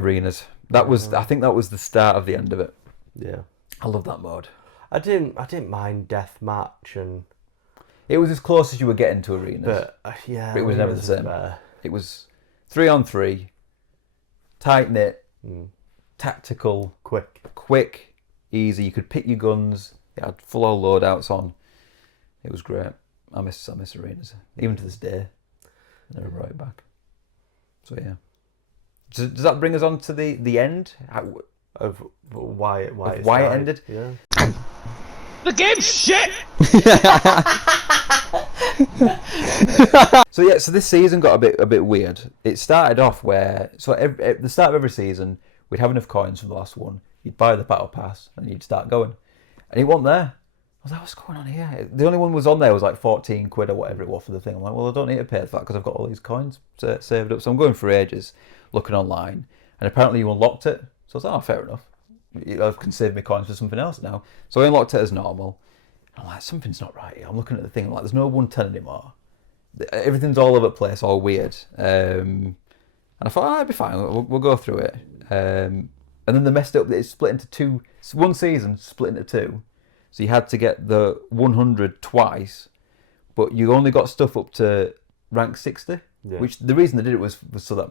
think that was the start of the end of it. Yeah. I love that mode. I didn't mind deathmatch, and it was as close as you were getting to arenas. But but it was never the same. It was 3-on-3, tight knit, tactical, quick, easy. You could pick your guns. It had full on loadouts on. It was great. I miss arenas, even to this day. I never brought it back. So yeah. Does that bring us on to the end of why it ended? Yeah. The game's shit. So this season got a bit weird. It started off where at the start of every season we'd have enough coins from the last one. You'd buy the battle pass and you'd start going, and it wasn't there. I was like, what's going on here? The only one was on there was like 14 quid or whatever it was for the thing. I'm like, well, I don't need to pay for that because I've got all these coins saved up. So I'm going for ages, looking online, and apparently you unlocked it. So I was like, oh, fair enough. I can save my coins for something else now. So I unlocked it as normal. I'm like, something's not right here. I'm looking at the thing. I'm like, there's no 110 anymore. Everything's all over the place, all weird. And I thought, it'll be fine. We'll go through it. And then they messed up. It's split into two. One season split into two. So you had to get the 100 twice, but you only got stuff up to rank 60. Yeah. Which the reason they did it was so that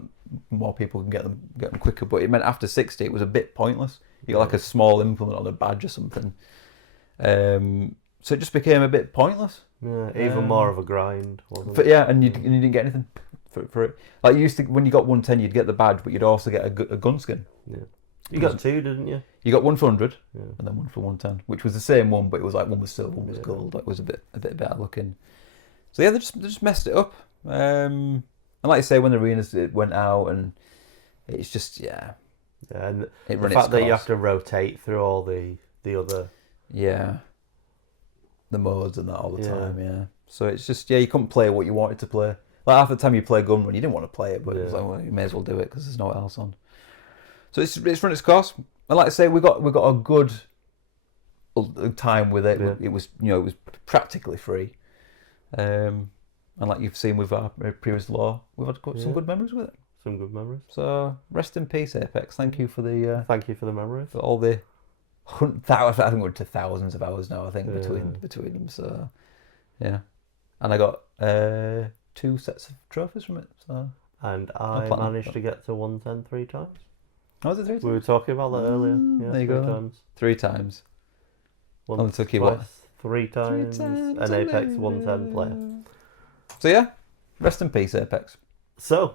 more people can get them quicker. But it meant after 60, it was a bit pointless. You got like a small implement on a badge or something. So it just became a bit pointless. Yeah, even more of a grind. Wasn't it? Yeah, and you didn't get anything for it. Like you used to, when you got 110, you'd get the badge, but you'd also get a gun skin. Yeah. You got two, didn't you? You got one for 100, and then one for 110, which was the same one, but it was like one was silver, one was gold. That was a bit better looking. So yeah, they just messed it up. And like I say, when the arenas went out, and it's just and the fact that you have to rotate through all the other the modes and that all the time. Yeah, so it's just you couldn't play what you wanted to play. Like half the time you play Gun Run, you didn't want to play it, but it was like, well, you may as well do it because there's no else on. So it's run its course, and like I say, we got a good time with it. Yeah. It was practically free, and like you've seen with our previous law, we've had some good memories with it. Some good memories. So rest in peace, Apex. Thank you for the memories. For all the I think we're to thousands of hours now. I think between them. So yeah, and I got 2 sets of trophies from it. So and I managed to get to 110 3 times. Oh, was it 3 times? We were talking about that earlier. Yeah, there you go. 3 times. 3 times. Once, took you what? 3 times. An Apex 110 player. So yeah, rest in peace, Apex. So,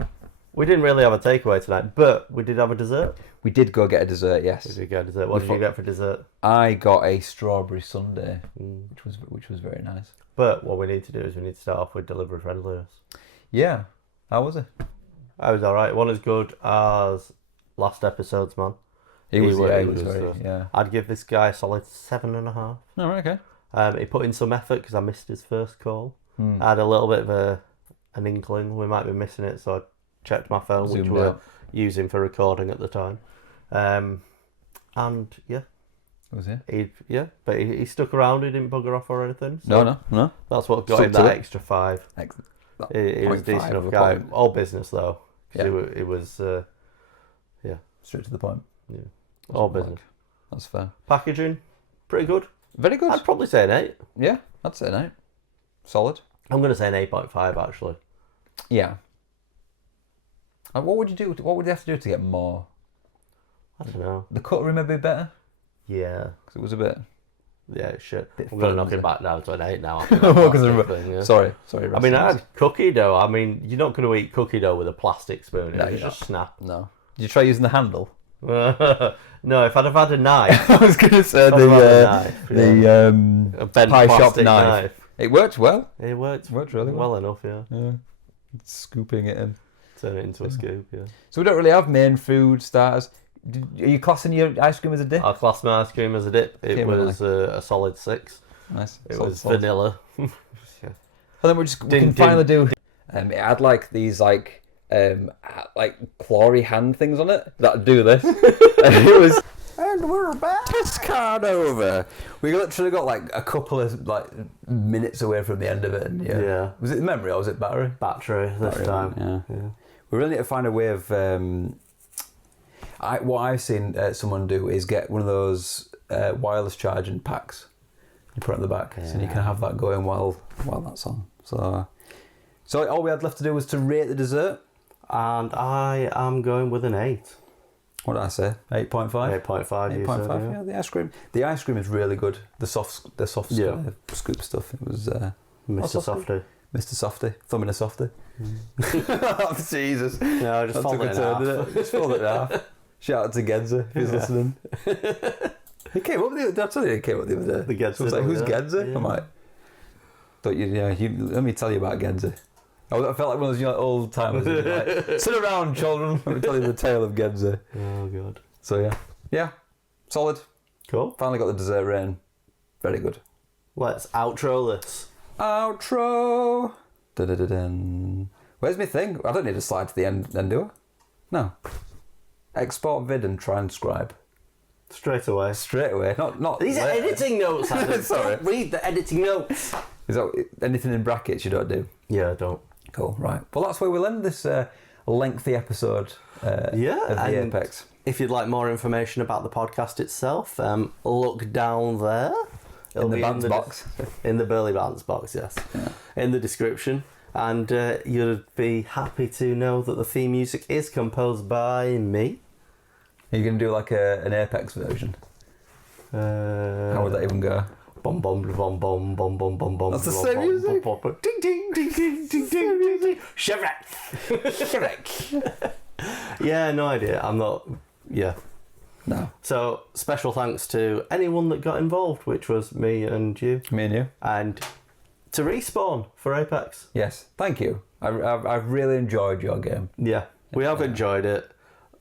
we didn't really have a takeaway tonight, but we did have a dessert. We did go get a dessert, yes. We did get a dessert. What did you get for dessert? I got a strawberry sundae, which was very nice. But what we need to do is we need to start off with delivery friendliness. Yeah. How was it? I was alright. It wasn't as good as last episode's man. He was very, I'd give this guy a solid 7.5. Oh, okay. He put in some effort because I missed his first call. I had a little bit of an inkling we might be missing it, so I checked my phone, which we were using for recording at the time. And yeah. Was he? But he stuck around. He didn't bugger off or anything. So no. That's what got him that extra 5. He was a decent enough guy. All business though. It was straight to the point. Yeah, all business. That's fair. Packaging, pretty good. Very good. I'd probably say an 8. Yeah, I'd say an 8. Solid. I'm going to say an 8.5 actually. Yeah. What would you do? What would you have to do to get more? I don't know. The cutlery may be better. Yeah. Because it was a bit... Yeah, shit. I'm going to knock it back down to an 8 now. Sorry. I mean, I had cookie dough. I mean, you're not going to eat cookie dough with a plastic spoon. No, It's just snap. No. Did you try using the handle? No, if I'd have had a knife. I was going to say a bent pie shop plastic knife. It worked well. It worked really well enough, yeah. Scooping it in. Turn it into a scoop, yeah. So we don't really have main food, starters. Are you classing your ice cream as a dip? I classed my ice cream as a dip. It was a solid 6. Nice. It was vanilla. And then we can finally do... it had like these like clawy hand things on it that do this. And it was... And we're back. Discard over. We literally got like a couple of like minutes away from the end of it. And yeah. Was it memory or was it battery? Battery this time. Yeah. We really need to find a way of... what I've seen someone do is get one of those wireless charging packs. You put it at the back, and you can have that going while that's on. So all we had left to do was to rate the dessert. And I am going with an 8. What did I say? 8.5? 8.5. 8.5, yeah. The ice cream is really good. The soft scoop stuff. It was... Mr. Softy. Mr. Softy. Thumb in a softy. Jesus. No, I just fold it in half. Just fold it in half. Shout out to Genza if he's listening. He came up the other day. The Genza. So I was like, who's Genza? Yeah. I'm like, let me tell you about Genza. I felt like one of those old timers. Like, sit around, children. Let me tell you the tale of Genza. Oh, God. So, yeah. Solid. Cool. Finally got the dessert rain. Very good. Let's outro this. Outro. Da-da-da-dun. Where's my thing? I don't need to slide to the end, do I? No. Export vid and transcribe. Straight away. Not. These are editing notes. Sorry. Don't read the editing notes. Is that anything in brackets you don't do? Yeah, I don't. Cool. Right. Well, that's where we'll end this lengthy episode. Of the Apex. If you'd like more information about the podcast itself, look down there. In the Bants box. In the Burly Bants box, yes. Yeah. In the description. And you'd be happy to know that the theme music is composed by me. Are you going to do like an Apex version? How would that even go? Bum bum bum bum bum bum bum bum. That's the same music. Ding ding ding ding ding ding ding. Shrek. Yeah, no idea. I'm not. Yeah. No. So special thanks to anyone that got involved, which was me and you. Me and you. And to Respawn for Apex. Yes. Thank you. I've really enjoyed your game. Yeah, we have enjoyed it.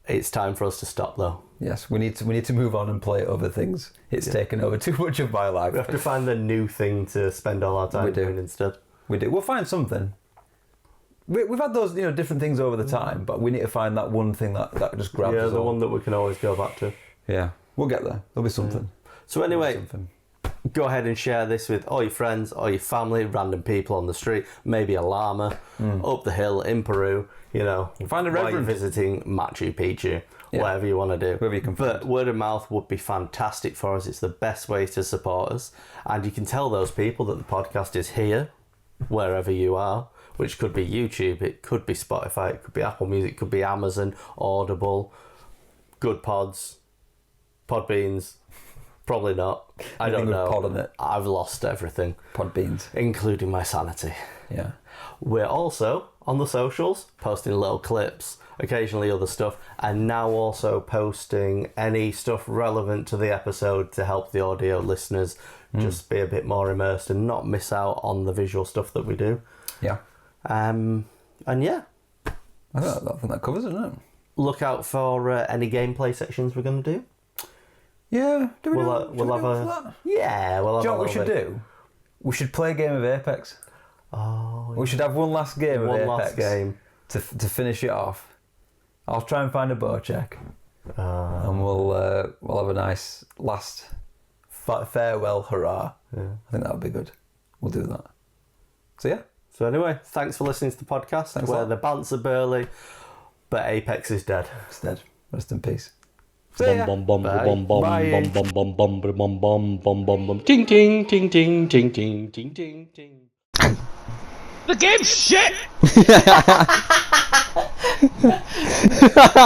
It's time for us to stop though. Yes, we need to move on and play other things. It's taken over too much of my life. We have to find the new thing to spend all our time doing instead. We do. We'll find something. We've had those different things over the time, but we need to find that one thing that just grabs us. Yeah, the one that we can always go back to. Yeah, we'll get there. There'll be something. So anyway, go ahead and share this with all your friends, all your family, random people on the street, maybe a llama up the hill in Peru. Find a while you're reverend visiting Machu Picchu, whatever you want to do. Wherever you can. But word of mouth would be fantastic for us. It's the best way to support us, and you can tell those people that the podcast is here, wherever you are. Which could be YouTube, it could be Spotify, it could be Apple Music, it could be Amazon, Audible, Good Pods, Podbeans. Probably not. I don't know. Pod on it. I've lost everything. Podbeans. Including my sanity. Yeah. We're also on the socials, posting little clips, occasionally other stuff, and now also posting any stuff relevant to the episode to help the audio listeners just be a bit more immersed and not miss out on the visual stuff that we do. Yeah. And yeah. I think that covers it, doesn't it? Look out for any gameplay sections we're going to do. Yeah. We'll have a... Yeah, we'll have do you know what we should do? We should play a game of Apex. Oh, we should have one last game of Apex. One last game. To finish it off. I'll try and find a bow check. And we'll have a nice last farewell hurrah. Yeah. I think that would be good. We'll do that. So yeah. So anyway, thanks for listening to the podcast. Thanks where the Bants are Burly, but Apex is dead. It's dead. Rest in peace. Ting ting ting ting ting ting ting ting ting. The game's shit!